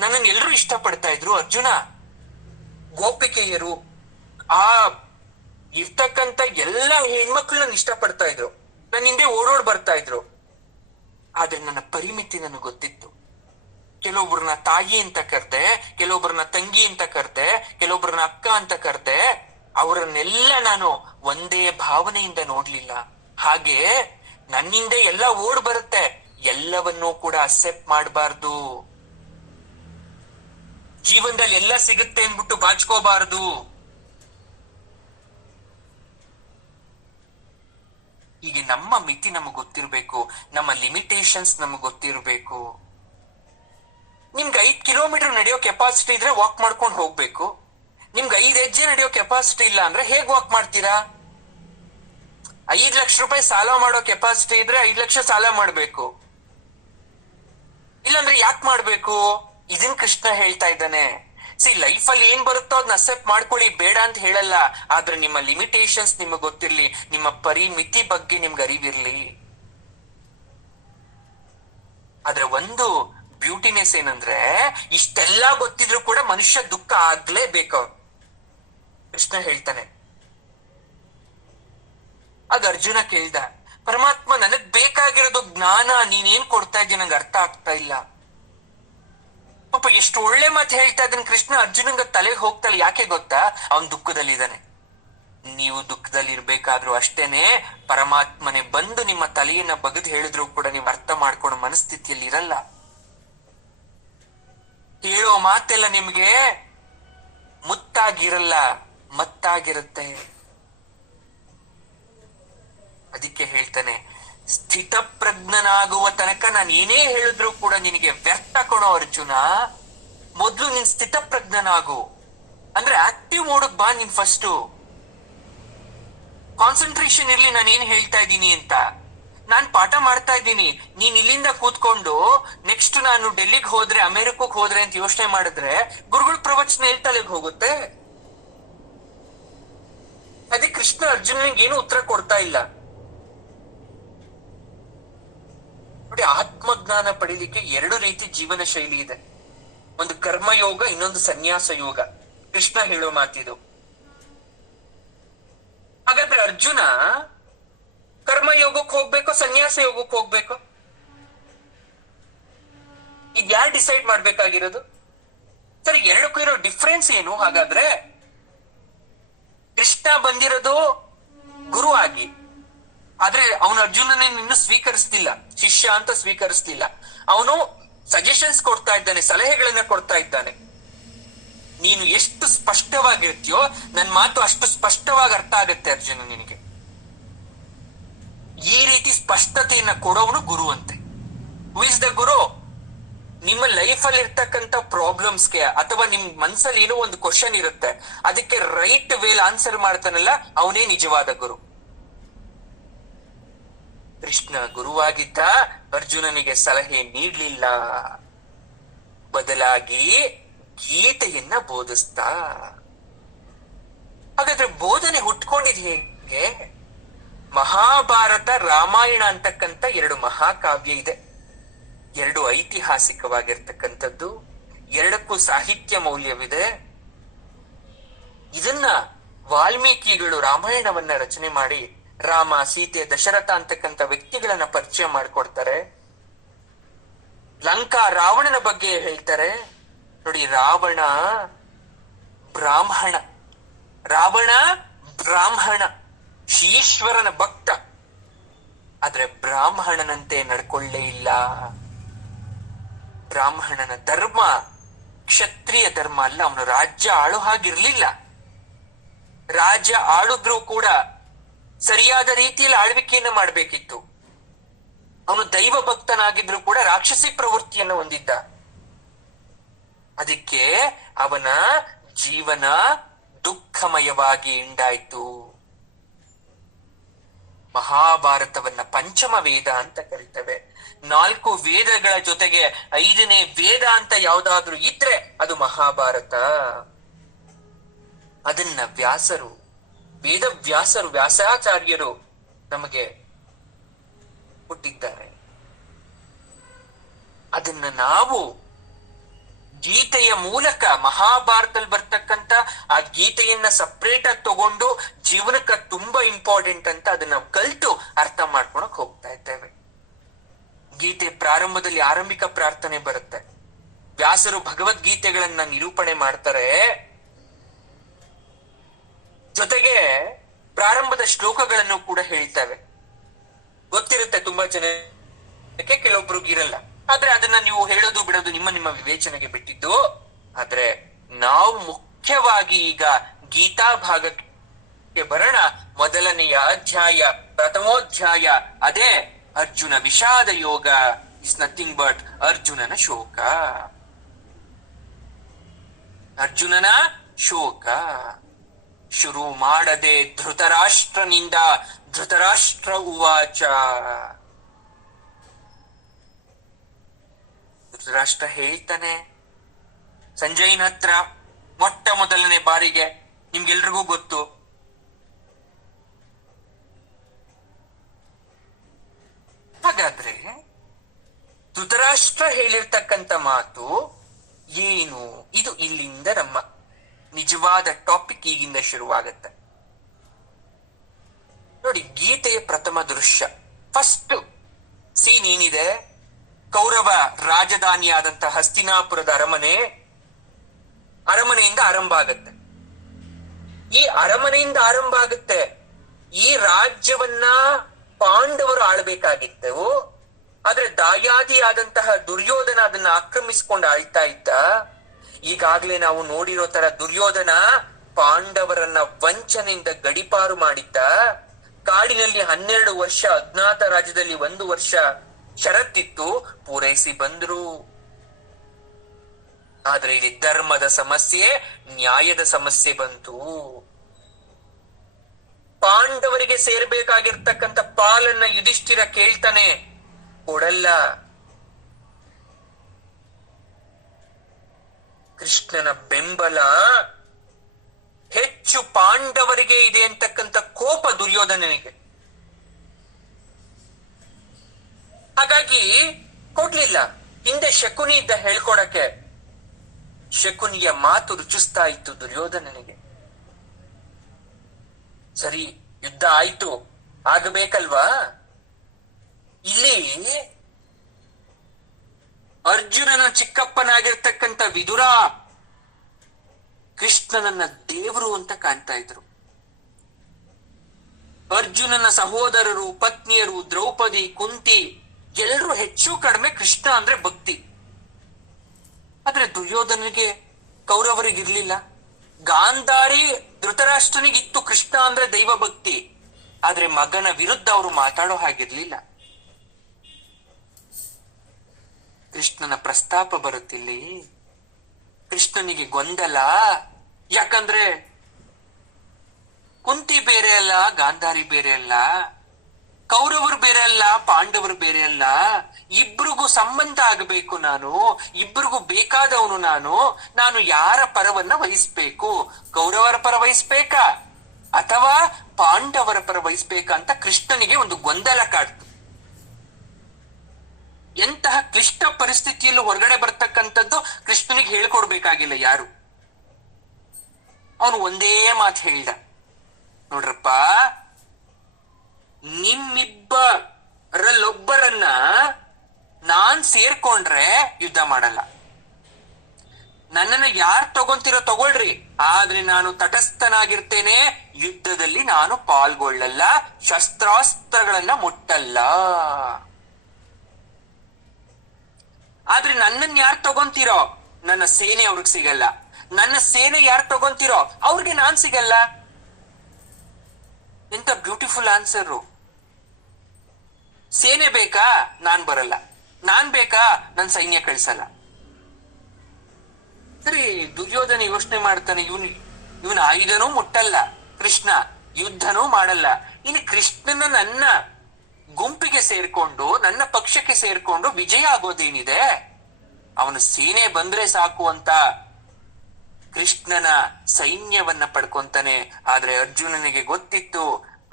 ನನ್ನನ್ನು ಎಲ್ರು ಇಷ್ಟ ಪಡ್ತಾ ಇದ್ರು, ಅರ್ಜುನ, ಗೋಪಿಕೆಯರು, ಆ ಇರ್ತಕ್ಕಂತ ಎಲ್ಲಾ ಹೆಣ್ಮಕ್ಳು ನನ್ನ ಇಷ್ಟ ಪಡ್ತಾ ಇದ್ರು, ನನ್ನ ಹಿಂದೆ ಓಡೋಡ್ ಬರ್ತಾ ಇದ್ರು. ಆದ್ರೆ ನನ್ನ ಪರಿಮಿತಿ ನನಗೆ ಗೊತ್ತಿತ್ತು. ಕೆಲವೊಬ್ರನ್ನ ತಾಯಿ ಅಂತ ಕರ್ದೆ, ಕೆಲವೊಬ್ರನ್ನ ತಂಗಿ ಅಂತ ಕರ್ದೆ, ಕೆಲವೊಬ್ರನ್ನ ಅಕ್ಕ ಅಂತ ಕರ್ದೆ. ಅವರನ್ನೆಲ್ಲ ನಾನು ಒಂದೇ ಭಾವನೆಯಿಂದ ನೋಡ್ಲಿಲ್ಲ. ಹಾಗೆ ನನ್ನಿಂದ ಎಲ್ಲ ಓಡ್ ಬರುತ್ತೆ, ಎಲ್ಲವನ್ನೂ ಕೂಡ ಅಕ್ಸೆಪ್ಟ್ ಮಾಡಬಾರ್ದು. ಜೀವನದಲ್ಲಿ ಎಲ್ಲ ಸಿಗುತ್ತೆ ಅಂದ್ಬಿಟ್ಟು ಬಾಚ್ಕೋಬಾರ್ದು. ಹೀಗೆ ನಮ್ಮ ಮಿತಿ ನಮಗ್ ಗೊತ್ತಿರ್ಬೇಕು, ನಮ್ಮ ಲಿಮಿಟೇಷನ್ಸ್ ನಮಗ್ ಗೊತ್ತಿರ್ಬೇಕು. ನಿಮ್ಗೆ 5 ಕಿಲೋಮೀಟರ್ ನಡೆಯೋ ಕೆಪಾಸಿಟಿ ಇದ್ರೆ ವಾಕ್ ಮಾಡ್ಕೊಂಡು ಹೋಗ್ಬೇಕು. ನಿಮ್ಗೆ 5 ಹೆಜ್ಜೆ ನಡೆಯೋ ಕೆಪಾಸಿಟಿ ಇಲ್ಲ ಅಂದ್ರೆ ಹೇಗ್ ವಾಕ್ ಮಾಡ್ತೀರಾ? 5 ಲಕ್ಷ ರೂಪಾಯಿ ಸಾಲ ಮಾಡೋ ಕೆಪಾಸಿಟಿ ಇದ್ರೆ 5 ಲಕ್ಷ ಸಾಲ ಮಾಡ್ಬೇಕು, ಇಲ್ಲಾಂದ್ರೆ ಯಾಕೆ ಮಾಡ್ಬೇಕು? ಇದನ್ ಕೃಷ್ಣ ಹೇಳ್ತಾ ಇದ್ದಾನೆ. ಲೈಫ್ ಅಲ್ಲಿ ಏನ್ ಬರುತ್ತೋ ಅದನ್ನ ಅಕ್ಸೆಪ್ಟ್ ಮಾಡ್ಕೊಳ್ಳಿ, ಬೇಡ ಅಂತ ಹೇಳಲ್ಲ. ಆದ್ರೆ ನಿಮ್ಮ ಲಿಮಿಟೇಷನ್ಸ್ ನಿಮಗೆ ಗೊತ್ತಿರ್ಲಿ, ನಿಮ್ಮ ಪರಿಮಿತಿ ಬಗ್ಗೆ ನಿಮ್ಗೆ ಅರಿವಿರ್ಲಿ. ಆದ್ರೆ ಒಂದು ಬ್ಯೂಟಿನೆಸ್ ಏನಂದ್ರೆ, ಇಷ್ಟೆಲ್ಲ ಗೊತ್ತಿದ್ರು ಕೂಡ ಮನುಷ್ಯ ದುಃಖ ಆಗ್ಲೇಬೇಕು. ಕೃಷ್ಣ ಹೇಳ್ತಾನೆ. ಅದ್ ಅರ್ಜುನ ಕೇಳ್ದ, ಪರಮಾತ್ಮ ನನಗ್ ಬೇಕಾಗಿರೋದು ಜ್ಞಾನ, ನೀನೇನ್ ಕೊಡ್ತಾ ಇದ್ದೀಯ ನಂಗೆ ಅರ್ಥ ಆಗ್ತಾ ಇಲ್ಲ. ಪಾಪ ಎಷ್ಟು ಒಳ್ಳೆ ಮಾತು ಹೇಳ್ತಾ ಇದ್ದಾನೆ ಕೃಷ್ಣ. ಅರ್ಜುನಂಗ ತಲೆಗೆ ಹೋಗ್ತಲ್ಲ, ಯಾಕೆ ಗೊತ್ತಾ? ಅವನ್ ದುಃಖದಲ್ಲಿದ್ದಾನೆ. ನೀವು ದುಃಖದಲ್ಲಿ ಇರ್ಬೇಕಾದ್ರೂ ಅಷ್ಟೇನೆ, ಪರಮಾತ್ಮನೆ ಬಂದು ನಿಮ್ಮ ತಲೆಯನ್ನ ಬಗೆದು ಹೇಳಿದ್ರು ಕೂಡ ನೀವು ಅರ್ಥ ಮಾಡ್ಕೊಳ್ಳೋ ಮನಸ್ಥಿತಿಯಲ್ಲಿ ಇರಲ್ಲ. ಹೇಳೋ ಮಾತೆಲ್ಲ ನಿಮ್ಗೆ ಮುತ್ತಾಗಿರಲ್ಲ, ಮತ್ತಾಗಿರುತ್ತೆ. ಅದಕ್ಕೆ ಹೇಳ್ತಾನೆ, ಸ್ಥಿತಪ್ರಜ್ಞನಾಗುವ ತನಕ ನಾನು ಏನೇ ಹೇಳಿದ್ರು ಕೂಡ ನಿನಗೆ ವ್ಯರ್ಥ ಕೊಡೋ ಅರ್ಜುನ. ಮೊದ್ಲು ನೀನ್ ಸ್ಥಿತಪ್ರಜ್ಞನಾಗು, ಅಂದ್ರೆ ಆಕ್ಟಿವ್ ಮೋಡಕ್ ಬಾ. ನೀನ್ ಫಸ್ಟ್ ಕಾನ್ಸಂಟ್ರೇಷನ್ ಇರ್ಲಿ ನಾನು ಏನ್ ಹೇಳ್ತಾ ಇದ್ದೀನಿ ಅಂತ. ನಾನ್ ಪಾಠ ಮಾಡ್ತಾ ಇದ್ದೀನಿ, ನೀನ್ ಇಲ್ಲಿಂದ ಕೂತ್ಕೊಂಡು ನೆಕ್ಸ್ಟ್ ನಾನು ಡೆಲ್ಲಿಗೆ ಹೋದ್ರೆ, ಅಮೆರಿಕಕ್ಕೆ ಹೋದ್ರೆ ಅಂತ ಯೋಚನೆ ಮಾಡಿದ್ರೆ ಗುರುಗಳ ಪ್ರವಚನ ಎಲ್ಲಿ ತಲೆಗೆ ಹೋಗುತ್ತೆ? ಅದೇ ಕೃಷ್ಣ ಅರ್ಜುನನಿಗೆ ಏನು ಉತ್ತರ ಕೊಡ್ತಾ ಇಲ್ಲ ನೋಡಿ. ಆತ್ಮಜ್ಞಾನ ಪಡಿಲಿಕ್ಕೆ ಎರಡು ರೀತಿ ಜೀವನ ಶೈಲಿ ಇದೆ. ಒಂದು ಕರ್ಮಯೋಗ, ಇನ್ನೊಂದು ಸನ್ಯಾಸ ಯೋಗ. ಕೃಷ್ಣ ಹೇಳೋ ಮಾತಿದು. ಹಾಗಾದ್ರೆ ಅರ್ಜುನ ಕರ್ಮಯೋಗಕ್ಕೆ ಹೋಗ್ಬೇಕು, ಸನ್ಯಾಸ ಯೋಗಕ್ಕೆ ಹೋಗ್ಬೇಕು? ಇದ್ ಯಾರು ಡಿಸೈಡ್ ಮಾಡ್ಬೇಕಾಗಿರೋದು? ಸರಿ, ಎರಡಕ್ಕೂ ಇರೋ ಡಿಫ್ರೆನ್ಸ್ ಏನು? ಹಾಗಾದ್ರೆ ಕೃಷ್ಣ ಬಂದಿರೋದು ಗುರು ಆಗಿ, ಆದ್ರೆ ಅವನು ಅರ್ಜುನನೇ ಇನ್ನು ಸ್ವೀಕರಿಸ್ತಿಲ್ಲ, ಶಿಷ್ಯ ಅಂತ ಸ್ವೀಕರಿಸ್ತಿಲ್ಲ. ಅವನು ಸಜೆಷನ್ಸ್ ಕೊಡ್ತಾ ಇದ್ದಾನೆ, ಸಲಹೆಗಳನ್ನ ಕೊಡ್ತಾ ಇದ್ದಾನೆ. ನೀನು ಎಷ್ಟು ಸ್ಪಷ್ಟವಾಗಿರ್ತೀಯೋ ನನ್ನ ಮಾತು ಅಷ್ಟು ಸ್ಪಷ್ಟವಾಗಿ ಅರ್ಥ ಆಗತ್ತೆ ಅರ್ಜುನ ನಿನಗೆ. ಈ ರೀತಿ ಸ್ಪಷ್ಟತೆಯನ್ನ ಕೊಡೋವನು ಗುರು ಅಂತೆ. ಹೂ ಇಸ್ ದ ಗುರು? ನಿಮ್ಮ ಲೈಫ್ ಅಲ್ಲಿ ಇರ್ತಕ್ಕಂಥ ಪ್ರಾಬ್ಲಮ್ಸ್ಗೆ ಅಥವಾ ನಿಮ್ ಮನ್ಸಲ್ಲಿ ಏನೋ ಒಂದು ಕ್ವಶನ್ ಇರುತ್ತೆ, ಅದಕ್ಕೆ ರೈಟ್ ವೇಲ್ ಆನ್ಸರ್ ಮಾಡ್ತಾನಲ್ಲ, ಅವನೇ ನಿಜವಾದ ಗುರು. ಕೃಷ್ಣ ಗುರುವಾಗಿದ್ದ, ಅರ್ಜುನನಿಗೆ ಸಲಹೆ ನೀಡ್ಲಿಲ್ಲ, ಬದಲಾಗಿ ಗೀತೆಯನ್ನ ಬೋಧಿಸ್ತಾ. ಹಾಗಾದ್ರೆ ಬೋಧನೆ ಹುಟ್ಕೊಂಡಿದ್ ಹೇಗೆ? ಮಹಾಭಾರತ, ರಾಮಾಯಣ ಅಂತಕ್ಕಂಥ ಎರಡು ಮಹಾಕಾವ್ಯ ಇದೆ. ಎರಡು ಐತಿಹಾಸಿಕವಾಗಿರ್ತಕ್ಕಂಥದ್ದು, ಎರಡಕ್ಕೂ ಸಾಹಿತ್ಯ ಮೌಲ್ಯವಿದೆ. ಇದನ್ನ ವಾಲ್ಮೀಕಿಗಳು ರಾಮಾಯಣವನ್ನ ರಚನೆ ಮಾಡಿ ರಾಮ, ಸೀತೆ, ದಶರಥ ಅಂತಕ್ಕಂಥ ವ್ಯಕ್ತಿಗಳನ್ನ ಪರಿಚಯ ಮಾಡಿಕೊಡ್ತಾರೆ. ಲಂಕಾ ರಾವಣನ ಬಗ್ಗೆ ಹೇಳ್ತಾರೆ. ನೋಡಿ, ರಾವಣ ಬ್ರಾಹ್ಮಣ, ಈಶ್ವರನ ಭಕ್ತ. ಆದ್ರೆ ಬ್ರಾಹ್ಮಣನಂತೆ ನಡ್ಕೊಳ್ಳೇ ಇಲ್ಲ. ಬ್ರಾಹ್ಮಣನ ಧರ್ಮ ಕ್ಷತ್ರಿಯ ಧರ್ಮ ಅಲ್ಲ. ಅವನು ರಾಜ್ಯ ಆಳು ಹಾಗಿರ್ಲಿಲ್ಲ. ರಾಜ್ಯ ಆಳಿದ್ರೂ ಕೂಡ ಸರಿಯಾದ ರೀತಿಯಲ್ಲಿ ಆಳ್ವಿಕೆಯನ್ನು ಮಾಡಬೇಕಿತ್ತು. ಅವನು ದೈವ ಭಕ್ತನಾಗಿದ್ರು ಕೂಡ ರಾಕ್ಷಸಿ ಪ್ರವೃತ್ತಿಯನ್ನು ಹೊಂದಿದ್ದ. ಅದಕ್ಕೆ ಅವನ ಜೀವನ ದುಃಖಮಯವಾಗಿ ಎಂಡಾಯ್ತು. ಮಹಾಭಾರತವನ್ನ ಪಂಚಮ ವೇದ ಅಂತ ಕರೀತೇವೆ. 4 ವೇದಗಳ ಜೊತೆಗೆ 5ನೇ ವೇದ ಅಂತ ಯಾವ್ದಾದ್ರೂ ಇದ್ರೆ ಅದು ಮಹಾಭಾರತ. ಅದನ್ನ ವ್ಯಾಸಾಚಾರ್ಯರು ನಮಗೆ ಕೊಟ್ಟಿದ್ದಾರೆ. ಅದನ್ನ ನಾವು ಗೀತೆಯ ಮೂಲಕ, ಮಹಾಭಾರತದಲ್ಲಿ ಬರ್ತಕ್ಕಂಥ ಆ ಗೀತೆಯನ್ನ ಸಪ್ರೇಟ್ ಆಗಿ ತಗೊಂಡು ಜೀವನಕ್ಕೆ ತುಂಬಾ ಇಂಪಾರ್ಟೆಂಟ್ ಅಂತ ಅದನ್ನ ಕಲ್ತು ಅರ್ಥ ಮಾಡ್ಕೊಳಕ್ ಹೋಗ್ತಾ ಇದ್ದೇವೆ. ಗೀತೆ ಪ್ರಾರಂಭದಲ್ಲಿ ಆರಂಭಿಕ ಪ್ರಾರ್ಥನೆ ಬರುತ್ತೆ. ವ್ಯಾಸರು ಭಗವದ್ಗೀತೆಗಳನ್ನ ನಿರೂಪಣೆ ಮಾಡ್ತಾರೆ. ಜೊತೆಗೆ ಪ್ರಾರಂಭದ ಶ್ಲೋಕಗಳನ್ನು ಕೂಡ ಹೇಳ್ತೇವೆ. ಗೊತ್ತಿರುತ್ತೆ ತುಂಬಾ ಜನಕ್ಕೆ, ಕೆಲವೊಬ್ರಿಗೆ ಇರಲ್ಲ. ಆದ್ರೆ ಅದನ್ನ ನೀವು ಹೇಳೋದು ಬಿಡೋದು ನಿಮ್ಮ ವಿವೇಚನೆಗೆ ಬಿಟ್ಟಿದ್ದು. ಆದ್ರೆ ನಾವು ಮುಖ್ಯವಾಗಿ ಈಗ ಗೀತಾ ಭಾಗಕ್ಕೆ ಬರೋಣ. ಮೊದಲನೆಯ ಅಧ್ಯಾಯ, ಪ್ರಥಮೋಧ್ಯಾಯ, ಅದೇ ಅರ್ಜುನ ವಿಷಾದ ಯೋಗ. ಇಸ್ ನಥಿಂಗ್ ಬಟ್ ಅರ್ಜುನನ ಶೋಕ. ಅರ್ಜುನನ ಶೋಕ ಶುರು ಮಾಡದೆ ಧೃತರಾಷ್ಟ್ರನಿಂದ. ಧೃತರಾಷ್ಟ್ರ ಉವಾಚ. ಧೃತರಾಷ್ಟ್ರ ಹೇಳ್ತಾನೆ ಸಂಜಯನ ಹತ್ರ ಮೊಟ್ಟ ಮೊದಲನೇ ಬಾರಿಗೆ. ನಿಮ್ಗೆಲ್ರಿಗೂ ಗೊತ್ತು, ಹಾಗಾದ್ರೆ ಧೃತರಾಷ್ಟ್ರ ಹೇಳಿರ್ತಕ್ಕಂಥ ಮಾತು ಏನು? ಇದು ಇಲ್ಲಿಂದ ನಮ್ಮ ನಿಜವಾದ ಟಾಪಿಕ್ ಈಗಿಂದ ಶುರುವಾಗತ್ತೆ. ನೋಡಿ, ಗೀತೆಯ ಪ್ರಥಮ ದೃಶ್ಯ, ಫಸ್ಟ್ ಸೀನ್ ಏನಿದೆ? ಕೌರವ ರಾಜಧಾನಿಯಾದಂತಹ ಹಸ್ತಿನಾಪುರದ ಅರಮನೆಯಿಂದ ಆರಂಭ ಆಗತ್ತೆ. ಈ ಅರಮನೆಯಿಂದ ಆರಂಭ ಆಗುತ್ತೆ. ಈ ರಾಜ್ಯವನ್ನ ಪಾಂಡವರು ಆಳ್ಬೇಕಾಗಿತ್ತು. ಆದ್ರೆ ದಾಯಾದಿಯಾದಂತಹ ದುರ್ಯೋಧನ ಅದನ್ನ ಆಕ್ರಮಿಸಿಕೊಂಡು ಆಳ್ತಾ ಇದ್ದ. ಈಗಾಗ್ಲೇ ನಾವು ನೋಡಿರೋ ತರ ದುರ್ಯೋಧನ ಪಾಂಡವರನ್ನ ವಂಚನೆಯಿಂದ ಗಡಿಪಾರು ಮಾಡಿದ್ದ. ಕಾಡಿನಲ್ಲಿ 12 ವರ್ಷ, ಅಜ್ಞಾತ ರಾಜ್ಯದಲ್ಲಿ 1 ವರ್ಷ ಷರತ್ತಿತ್ತು, ಪೂರೈಸಿ ಬಂದ್ರು. ಆದ್ರೆ ಇಲ್ಲಿ ಧರ್ಮದ ಸಮಸ್ಯೆ, ನ್ಯಾಯದ ಸಮಸ್ಯೆ ಬಂತು. ಪಾಂಡವರಿಗೆ ಸೇರ್ಬೇಕಾಗಿರ್ತಕ್ಕಂಥ ಪಾಲನ್ನ ಯುಧಿಷ್ಠಿರ ಕೇಳ್ತಾನೆ, ಕೊಡಲ್ಲ. ಕೃಷ್ಣನ ಬೆಂಬಲ ಹೆಚ್ಚು ಪಾಂಡವರಿಗೆ ಇದೆ ಅಂತಕ್ಕಂಥ ಕೋಪ ದುರ್ಯೋಧನನಿಗೆ. ಹಾಗಾಗಿ ಕೊಡ್ಲಿಲ್ಲ. ಹಿಂದೆ ಶಕುನಿ ಇದ್ದ ಹೇಳ್ಕೊಡಕ್ಕೆ. ಶಕುನಿಯ ಮಾತು ರುಚಿಸ್ತಾ ಇತ್ತು ದುರ್ಯೋಧನನಿಗೆ. ಸರಿ, ಯುದ್ಧ ಆಯ್ತು, ಆಗಬೇಕಲ್ವಾ? ಇಲ್ಲಿ ಅರ್ಜುನನ ಚಿಕ್ಕಪ್ಪನಾಗಿರ್ತಕ್ಕಂಥ ವಿದುರ ಕೃಷ್ಣನನ್ನ ದೇವರು ಅಂತ ಕಾಣ್ತಾ ಇದ್ರು. ಅರ್ಜುನನ ಸಹೋದರರು, ಪತ್ನಿಯರು, ದ್ರೌಪದಿ, ಕುಂತಿ ಎಲ್ಲರೂ ಹೆಚ್ಚು ಕಡಿಮೆ ಕೃಷ್ಣ ಅಂದ್ರೆ ಭಕ್ತಿ. ಆದ್ರೆ ದುರ್ಯೋಧನಿಗೆ, ಕೌರವರಿಗಿರ್ಲಿಲ್ಲ. ಗಾಂಧಾರಿ ಧೃತರಾಷ್ಟ್ರನಿಗಿತ್ತು ಕೃಷ್ಣ ಅಂದ್ರೆ ದೈವ ಭಕ್ತಿ. ಆದ್ರೆ ಮಗನ ವಿರುದ್ಧ ಅವರು ಮಾತಾಡೋ ಹಾಗಿರ್ಲಿಲ್ಲ. ಕೃಷ್ಣನ ಪ್ರಸ್ತಾಪ ಬರುತ್ತಿಲ್ಲಿ. ಕೃಷ್ಣನಿಗೆ ಗೊಂದಲ. ಯಾಕಂದ್ರೆ ಕುಂತಿ ಬೇರೆ ಅಲ್ಲ, ಗಾಂಧಾರಿ ಬೇರೆ ಅಲ್ಲ, ಕೌರವರು ಬೇರೆ ಅಲ್ಲ, ಪಾಂಡವರು ಬೇರೆ ಅಲ್ಲ. ಇಬ್ರಿಗೂ ಸಂಬಂಧ ಆಗಬೇಕು. ಇಬ್ರಿಗೂ ಬೇಕಾದವನು ನಾನು ಯಾರ ಪರವನ್ನ ವಹಿಸ್ಬೇಕು? ಕೌರವರ ಪರ ವಹಿಸ್ಬೇಕಾ ಅಥವಾ ಪಾಂಡವರ ಪರ ವಹಿಸ್ಬೇಕಾ ಅಂತ ಕೃಷ್ಣನಿಗೆ ಒಂದು ಗೊಂದಲ ಕಾಡ್ತು. ಎಂತಹ ಕ್ಲಿಷ್ಟ ಪರಿಸ್ಥಿತಿಯಲ್ಲೂ ಹೊರಗಡೆ ಬರ್ತಕ್ಕಂಥದ್ದು ಕೃಷ್ಣನಿಗೆ ಹೇಳ್ಕೊಡ್ಬೇಕಾಗಿಲ್ಲ ಯಾರು. ಅವನು ಒಂದೇ ಮಾತು ಹೇಳ್ದ, ನೋಡ್ರಪ್ಪ, ನಿಮ್ಮಿಬ್ಬರಲ್ಲೊಬ್ಬರನ್ನ ನಾನ್ ಸೇರ್ಕೊಂಡ್ರೆ ಯುದ್ಧ ಮಾಡಲ್ಲ. ನನ್ನನ್ನ ಯಾರು ತಗೊಂತಿರೋ ತಗೊಳ್ರಿ, ಆದ್ರೆ ನಾನು ತಟಸ್ಥನಾಗಿರ್ತೇನೆ. ಯುದ್ಧದಲ್ಲಿ ನಾನು ಪಾಲ್ಗೊಳ್ಳಲ್ಲ, ಶಸ್ತ್ರಾಸ್ತ್ರಗಳನ್ನ ಮುಟ್ಟಲ್ಲ. ಆದ್ರೆ ನನ್ನನ್ ಯಾರು ತಗೊಂತೀರೋ ನನ್ನ ಸೇನೆ ಅವ್ರಿಗೆ ಸಿಗಲ್ಲ. ನನ್ನ ಸೇನೆ ಯಾರು ತಗೊಂತೀರೋ ಅವ್ರಿಗೆ ನಾನ್ ಸಿಗಲ್ಲ. ಎಂತ ಬ್ಯೂಟಿಫುಲ್ ಆನ್ಸರು. ಸೇನೆ ಬೇಕಾ? ನಾನ್ ಬರಲ್ಲ. ನಾನ್ ಬೇಕಾ? ನನ್ ಸೈನ್ಯ ಕಳಿಸಲ್ಲ. ಸರಿ, ದುರ್ಯೋಧನ ಯೋಚನೆ ಮಾಡ್ತಾನೆ, ಇವನ ಆಯುಧನೂ ಮುಟ್ಟಲ್ಲ ಕೃಷ್ಣ, ಯುದ್ಧನೂ ಮಾಡಲ್ಲ. ಇನ್ನು ಕೃಷ್ಣನ ನನ್ನ ಗುಂಪಿಗೆ ಸೇರ್ಕೊಂಡು, ನನ್ನ ಪಕ್ಷಕ್ಕೆ ಸೇರ್ಕೊಂಡು ವಿಜಯ ಆಗೋದೇನಿದೆ? ಅವನ ಸೇನೆ ಬಂದ್ರೆ ಸಾಕು ಅಂತ ಕೃಷ್ಣನ ಸೈನ್ಯವನ್ನ ಪಡ್ಕೊಂತಾನೆ. ಆದ್ರೆ ಅರ್ಜುನನಿಗೆ ಗೊತ್ತಿತ್ತು,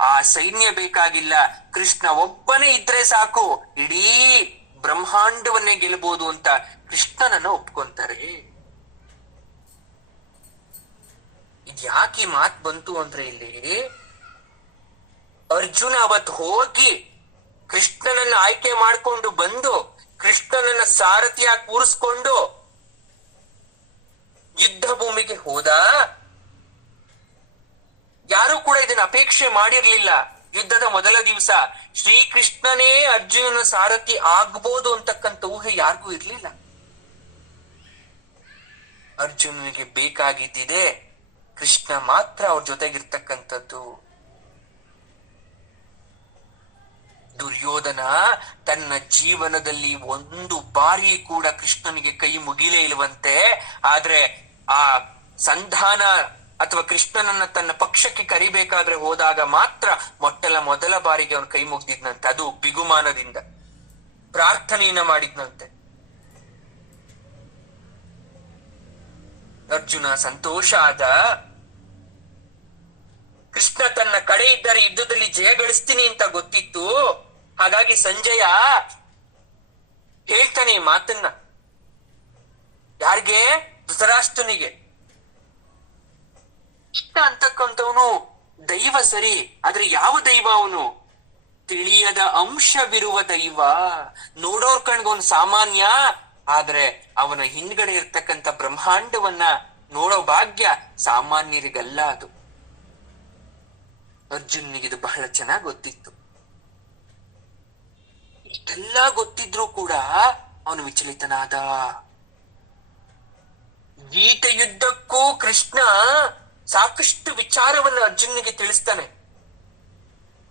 ಆ ಸೈನ್ಯ ಬೇಕಾಗಿಲ್ಲ, ಕೃಷ್ಣ ಒಬ್ಬನೇ ಇದ್ರೆ ಸಾಕು, ಇಡೀ ಬ್ರಹ್ಮಾಂಡವನ್ನೇ ಗೆಲ್ಲಬಹುದು ಅಂತ ಕೃಷ್ಣನನ್ನ ಒಪ್ಕೊಂತಾರೆ. ಇದ್ಯಾಕೆ ಮಾತ್ ಬಂತು ಅಂದ್ರೆ ಇಲ್ಲಿ ಅರ್ಜುನ ಅವತ್ ಹೋಗಿ ಕೃಷ್ಣನನ್ನ ಆಯ್ಕೆ ಮಾಡ್ಕೊಂಡು ಬಂದು ಕೃಷ್ಣನನ್ನ ಸಾರಥಿಯಾಗಿ ಕೂರಿಸ್ಕೊಂಡು ಯುದ್ಧ ಭೂಮಿಗೆ ಹೋದ. ಯಾರು ಕೂಡ ಇದನ್ನ ಅಪೇಕ್ಷೆ ಮಾಡಿರ್ಲಿಲ್ಲ. ಯುದ್ಧದ ಮೊದಲ ದಿವಸ ಶ್ರೀಕೃಷ್ಣನೇ ಅರ್ಜುನನ ಸಾರಥಿ ಆಗ್ಬೋದು ಅಂತಕ್ಕಂಥ ಊಹೆ ಯಾರಿಗೂ ಇರ್ಲಿಲ್ಲ. ಅರ್ಜುನನಿಗೆ ಬೇಕಾಗಿದ್ದಿದೆ ಕೃಷ್ಣ ಮಾತ್ರ ಅವ್ರ ಜೊತೆಗಿರ್ತಕ್ಕಂಥದ್ದು. ದುರ್ಯೋಧನ ತನ್ನ ಜೀವನದಲ್ಲಿ ಒಂದು ಬಾರಿ ಕೂಡ ಕೃಷ್ಣನಿಗೆ ಕೈ ಮುಗಿಲೇ ಇಲ್ವಂತೆ. ಆದ್ರೆ ಆ ಸಂಧಾನ ಅಥವಾ ಕೃಷ್ಣನನ್ನ ತನ್ನ ಪಕ್ಷಕ್ಕೆ ಕರಿಬೇಕಾದ್ರೆ ಹೋದಾಗ ಮಾತ್ರ ಮೊದಲ ಬಾರಿಗೆ ಅವನು ಕೈ ಮುಗ್ದಿದ್ನಂತೆ. ಅದು ಬಿಗುಮಾನದಿಂದ ಪ್ರಾರ್ಥನೆಯನ್ನ ಮಾಡಿದ್ನಂತೆ. ಅರ್ಜುನ ಸಂತೋಷ ಆದ. ಕೃಷ್ಣ ತನ್ನ ಕಡೆ ಇದ್ದರೆ ಯುದ್ಧದಲ್ಲಿ ಜಯ ಗಳಿಸ್ತೀನಿ ಅಂತ ಗೊತ್ತಿತ್ತು. ಹಾಗಾಗಿ ಸಂಜಯ ಹೇಳ್ತಾನೆ ಈ ಮಾತನ್ನ. ಯಾರಿಗೆ? ಧೃತರಾಷ್ಟ್ರನಿಗೆ. ಕೃಷ್ಣ ಅಂತಕ್ಕಂಥವನು ದೈವ ಸರಿ, ಆದ್ರೆ ಯಾವ ದೈವ ಅವನು? ತಿಳಿಯದ ಅಂಶವಿರುವ ದೈವ. ನೋಡೋರ್ ಕಣ್ಗೊಂದು ಸಾಮಾನ್ಯ, ಆದ್ರೆ ಅವನ ಹಿಂದ್ಗಡೆ ಇರ್ತಕ್ಕಂಥ ಬ್ರಹ್ಮಾಂಡವನ್ನ ನೋಡೋ ಭಾಗ್ಯ ಸಾಮಾನ್ಯರಿಗಲ್ಲ. ಅದು ಅರ್ಜುನಿಗಿದು ಬಹಳ ಚೆನ್ನಾಗಿ ಗೊತ್ತಿತ್ತು. ಇಷ್ಟೆಲ್ಲ ಗೊತ್ತಿದ್ರೂ ಕೂಡ ಅವನು ವಿಚಲಿತನಾದ. ಗೀತೆಯುದ್ದಕ್ಕೂ ಕೃಷ್ಣ ಸಾಕಷ್ಟು ವಿಚಾರವನ್ನು ಅರ್ಜುನಿಗೆ ತಿಳಿಸ್ತಾನೆ.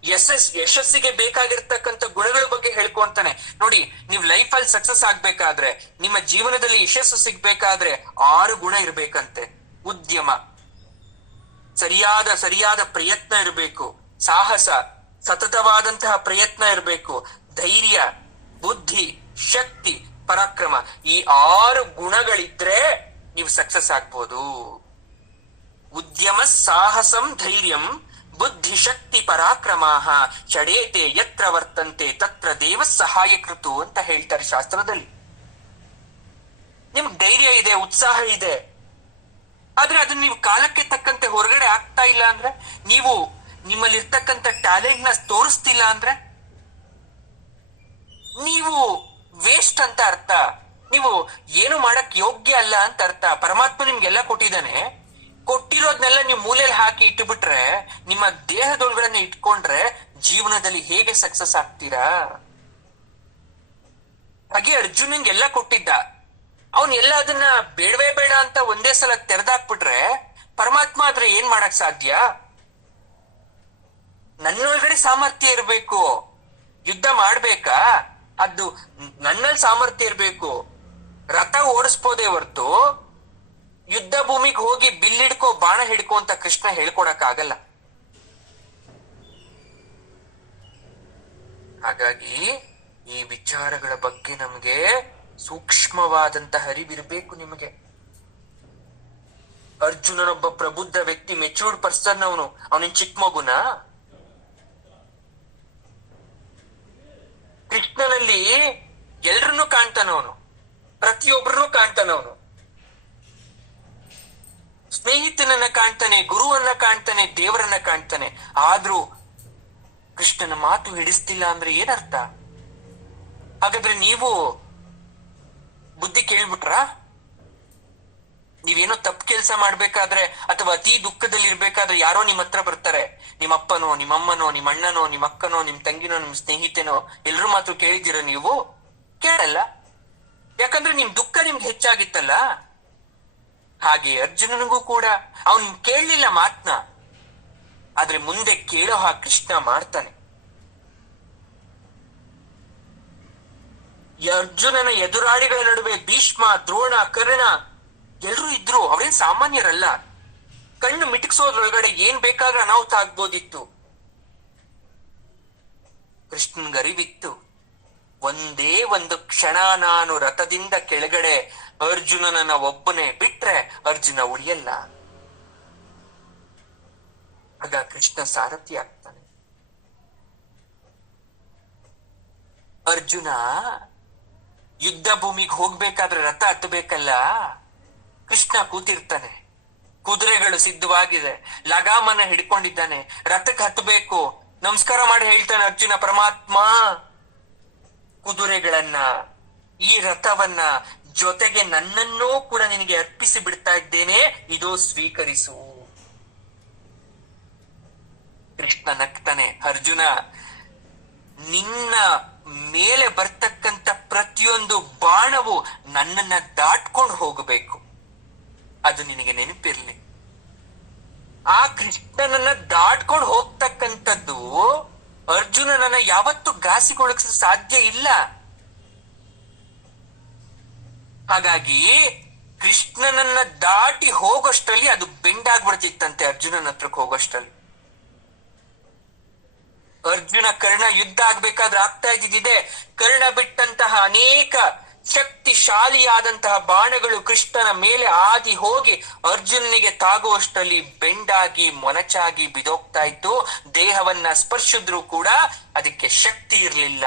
ಯಶಸ್ಸಿಗೆ ಬೇಕಾಗಿರ್ತಕ್ಕಂಥ ಗುಣಗಳ ಬಗ್ಗೆ ಹೇಳ್ಕೊಂತಾನೆ. ನೋಡಿ, ನೀವು ಲೈಫ್ ಅಲ್ಲಿ ಸಕ್ಸಸ್ ಆಗ್ಬೇಕಾದ್ರೆ, ನಿಮ್ಮ ಜೀವನದಲ್ಲಿ ಯಶಸ್ಸು ಸಿಗ್ಬೇಕಾದ್ರೆ 6 ಗುಣ ಇರ್ಬೇಕಂತೆ. ಉದ್ಯಮ, ಸರಿಯಾದ ಪ್ರಯತ್ನ ಇರಬೇಕು. ಸಾಹಸ, ಸತತವಾದಂತಹ ಪ್ರಯತ್ನ ಇರಬೇಕು. ಧೈರ್ಯ, ಬುದ್ಧಿ, ಶಕ್ತಿ, ಪರಾಕ್ರಮ. ಈ 6 ಗುಣಗಳಿದ್ರೆ ನೀವು ಸಕ್ಸಸ್ ಆಗ್ಬೋದು. ಉದ್ಯಮ, ಸಾಹಸಂ, ಧೈರ್ಯಂ, ಬುದ್ಧಿ, ಶಕ್ತಿ, ಪರಾಕ್ರಮಾಹ ಷಡೇತೆ ಯತ್ರ ವರ್ತಂತೆ ತತ್ರ ದೇವ ಸಹಾಯಕೃತು ಅಂತ ಹೇಳ್ತಾರೆ ಶಾಸ್ತ್ರದಲ್ಲಿ. ನಿಮ್ಗೆ ಧೈರ್ಯ ಇದೆ, ಉತ್ಸಾಹ ಇದೆ, ಆದ್ರೆ ಅದನ್ನ ನೀವು ಕಾಲಕ್ಕೆ ತಕ್ಕಂತೆ ಹೊರಗಡೆ ಆಗ್ತಾ ಇಲ್ಲ ಅಂದ್ರೆ, ನೀವು ನಿಮ್ಮಲ್ಲಿರ್ತಕ್ಕಂಥ ಟ್ಯಾಲೆಂಟ್ ನ ತೋರಿಸ್ತಿಲ್ಲ ಅಂದ್ರೆ ನೀವು ವೇಸ್ಟ್ ಅಂತ ಅರ್ಥ. ನೀವು ಏನು ಮಾಡಕ್ ಯೋಗ್ಯ ಅಲ್ಲ ಅಂತ ಅರ್ಥ. ಪರಮಾತ್ಮ ನಿಮ್ಗೆಲ್ಲ ಕೊಟ್ಟಿದ್ದಾನೆ. ಕೊಟ್ಟಿರೋದ್ನೆಲ್ಲ ನೀವು ಮೂಲೆಯಲ್ಲಿ ಹಾಕಿ ಇಟ್ಟುಬಿಟ್ರೆ, ನಿಮ್ಮ ದೇಹದೊಳಗಡೆ ಇಟ್ಕೊಂಡ್ರೆ ಜೀವನದಲ್ಲಿ ಹೇಗೆ ಸಕ್ಸಸ್ ಆಗ್ತೀರಾ? ಹಾಗೆ ಅರ್ಜುನಂಗೆಲ್ಲ ಕೊಟ್ಟಿದ್ದ, ಅವನ್ ಎಲ್ಲ ಅದನ್ನ ಬೇಡವೇ ಬೇಡ ಅಂತ ಒಂದೇ ಸಲ ತೆರೆದಾಕ್ಬಿಟ್ರೆ ಪರಮಾತ್ಮ ಆದ್ರೆ ಏನ್ ಮಾಡಕ್ ಸಾಧ್ಯ? ನನ್ನೊಳಗಡೆ ಸಾಮರ್ಥ್ಯ ಇರ್ಬೇಕು. ಯುದ್ಧ ಮಾಡ್ಬೇಕಾ? ಅದು ನನ್ನಲ್ಲಿ ಸಾಮರ್ಥ್ಯ ಇರ್ಬೇಕು. ರಥ ಓಡಿಸ್ಬೋದೇ ಹೊರ್ತು ಯುದ್ಧ ಭೂಮಿಗೆ ಹೋಗಿ ಬಿಲ್ ಹಿಡ್ಕೋ, ಬಾಣ ಹಿಡ್ಕೋ ಅಂತ ಕೃಷ್ಣ ಹೇಳ್ಕೊಡಕ್ ಆಗಲ್ಲ. ಹಾಗಾಗಿ ಈ ವಿಚಾರಗಳ ಬಗ್ಗೆ ನಮ್ಗೆ ಸೂಕ್ಷ್ಮವಾದಂತಹ ಅರಿವಿರ್ಬೇಕು. ನಿಮಗೆ ಅರ್ಜುನನೊಬ್ಬ ಪ್ರಬುದ್ಧ ವ್ಯಕ್ತಿ, ಮೆಚೂರ್ಡ್ ಪರ್ಸನ್. ಅವನಿನ್ ಚಿಕ್ಕ ಮಗುನ? ಕೃಷ್ಣನಲ್ಲಿ ಎಲ್ರನ್ನೂ ಕಾಣ್ತಾನವನು, ಪ್ರತಿಯೊಬ್ಬರನ್ನೂ ಕಾಣ್ತಾನವನು. ಸ್ನೇಹಿತನನ್ನ ಕಾಣ್ತಾನೆ, ಗುರುವನ್ನ ಕಾಣ್ತಾನೆ, ದೇವರನ್ನ ಕಾಣ್ತಾನೆ. ಆದ್ರೂ ಕೃಷ್ಣನ ಮಾತು ಹಿಡಿಸ್ತಿಲ್ಲ ಅಂದ್ರೆ ಏನರ್ಥ? ಹಾಗಾದ್ರೆ ನೀವು ಬುದ್ಧಿ ಕೇಳ್ಬಿಟ್ರ? ನೀವೇನೋ ತಪ್ಪು ಕೆಲಸ ಮಾಡ್ಬೇಕಾದ್ರೆ ಅಥವಾ ಅತಿ ದುಃಖದಲ್ಲಿ ಇರ್ಬೇಕಾದ್ರೆ ಯಾರೋ ನಿಮ್ ಹತ್ರ ಬರ್ತಾರೆ. ನಿಮ್ಮ ಅಪ್ಪನೋ, ನಿಮ್ಮ ಅಮ್ಮನೋ, ನಿಮ್ಮ ಅಣ್ಣನೋ, ನಿಮ್ಮ ಅಕ್ಕನೋ, ನಿಮ್ ತಂಗಿನೋ, ನಿಮ್ ಸ್ನೇಹಿತನೋ, ಎಲ್ರೂ ಮಾತು ಕೇಳಿದ್ದೀರ? ನೀವು ಕೇಳಲ್ಲ. ಯಾಕಂದ್ರೆ ನಿಮ್ ದುಃಖ ನಿಮ್ಗೆ ಹೆಚ್ಚಾಗಿತ್ತಲ್ಲ. ಹಾಗೆ ಅರ್ಜುನನಿಗೂ ಕೂಡ ಅವನ್ ಕೇಳಲಿಲ್ಲ ಮಾತ್ನ, ಆದ್ರೆ ಮುಂದೆ ಕೇಳೋ ಹಾಗೆ ಕೃಷ್ಣ ಮಾಡ್ತಾನೆ. ಅರ್ಜುನನ ಎದುರಾಳಿಗಳ ನಡುವೆ ಭೀಷ್ಮ, ದ್ರೋಣ, ಕರ್ಣ ಎಲ್ರೂ ಇದ್ರು. ಅವ್ರೇನ್ ಸಾಮಾನ್ಯರಲ್ಲ. ಕಣ್ಣು ಮಿಟುಕ್ಸೋದ್ರೊಳಗಡೆ ಏನ್ ಬೇಕಾದ್ರೆ ಅನಾಹುತ ಆಗ್ಬೋದಿತ್ತು. ಕೃಷ್ಣನ್ಗೆ ಅರಿವಿತ್ತು, ಒಂದೇ ಒಂದು ಕ್ಷಣ ನಾನು ರಥದಿಂದ ಕೆಳಗಡೆ ಅರ್ಜುನನ ಒಬ್ಬನೇ ಬಿಟ್ರೆ ಅರ್ಜುನ ಉಳಿಯಲ್ಲ. ಆಗ ಕೃಷ್ಣ ಸಾರಥಿ ಆಗ್ತಾನೆ. ಅರ್ಜುನ ಯುದ್ಧ ಭೂಮಿಗೆ ಹೋಗ್ಬೇಕಾದ್ರೆ ರಥ ಹತ್ತಬೇಕಲ್ಲ. ಕೃಷ್ಣ ಕೂತಿರ್ತಾನೆ, ಕುದುರೆಗಳು ಸಿದ್ಧವಾಗಿದೆ, ಲಗಾಮನ ಹಿಡ್ಕೊಂಡಿದ್ದಾನೆ, ರಥಕ್ಕೆ ಹತ್ತಬೇಕು. ನಮಸ್ಕಾರ ಮಾಡಿ ಹೇಳ್ತಾನೆ ಅರ್ಜುನ, ಪರಮಾತ್ಮ ಕುದುರೆಗಳನ್ನ, ಈ ರಥವನ್ನ, ಜೊತೆಗೆ ನನ್ನನ್ನೂ ಕೂಡ ನಿನಗೆ ಅರ್ಪಿಸಿ ಬಿಡ್ತಾ ಇದ್ದೇನೆ, ಇದೋ ಸ್ವೀಕರಿಸು. ಕೃಷ್ಣ ನಗ್ತಾನೆ, ಅರ್ಜುನ ನಿನ್ನ ಮೇಲೆ ಬರ್ತಕ್ಕಂಥ ಪ್ರತಿಯೊಂದು ಬಾಣವು ನನ್ನನ್ನ ದಾಟ್ಕೊಂಡು ಹೋಗಬೇಕು, ಅದು ನಿನಗೆ ನೆನಪಿರ್ಲಿ. ಆ ಕೃಷ್ಣನನ್ನ ದಾಟ್ಕೊಂಡು ಹೋಗ್ತಕ್ಕಂಥದ್ದು ಅರ್ಜುನನನ್ನ ಯಾವತ್ತೂ ಘಾಸಿಗೊಳಿಸ ಸಾಧ್ಯ ಇಲ್ಲ. ಹಾಗಾಗಿ ಕೃಷ್ಣನನ್ನ ದಾಟಿ ಹೋಗೋಷ್ಟರಲ್ಲಿ ಅದು ಬೆಂಡಾಗ್ಬಿಡ್ತಿತ್ತಂತೆ. ಅರ್ಜುನನ ಹತ್ರಕ್ಕೆ ಹೋಗೋಷ್ಟರಲ್ಲಿ ಅರ್ಜುನ ಕರ್ಣ ಯುದ್ಧ ಆಗ್ಬೇಕಾದ್ರೆ ಆಗ್ತಾ ಇದ್ದಿದೆ. ಕರ್ಣ ಬಿಟ್ಟಂತಹ ಅನೇಕ ಶಕ್ತಿಶಾಲಿಯಾದಂತಹ ಬಾಣಗಳು ಕೃಷ್ಣನ ಮೇಲೆ ಆದಿ ಹೋಗಿ ಅರ್ಜುನನಿಗೆ ತಾಗುವಷ್ಟರಲ್ಲಿ ಬೆಂಡಾಗಿ ಮೊನಚಾಗಿ ಬಿದೋಗ್ತಾ ಇತ್ತು. ದೇಹವನ್ನ ಸ್ಪರ್ಶಿದ್ರು ಕೂಡ ಅದಕ್ಕೆ ಶಕ್ತಿ ಇರಲಿಲ್ಲ.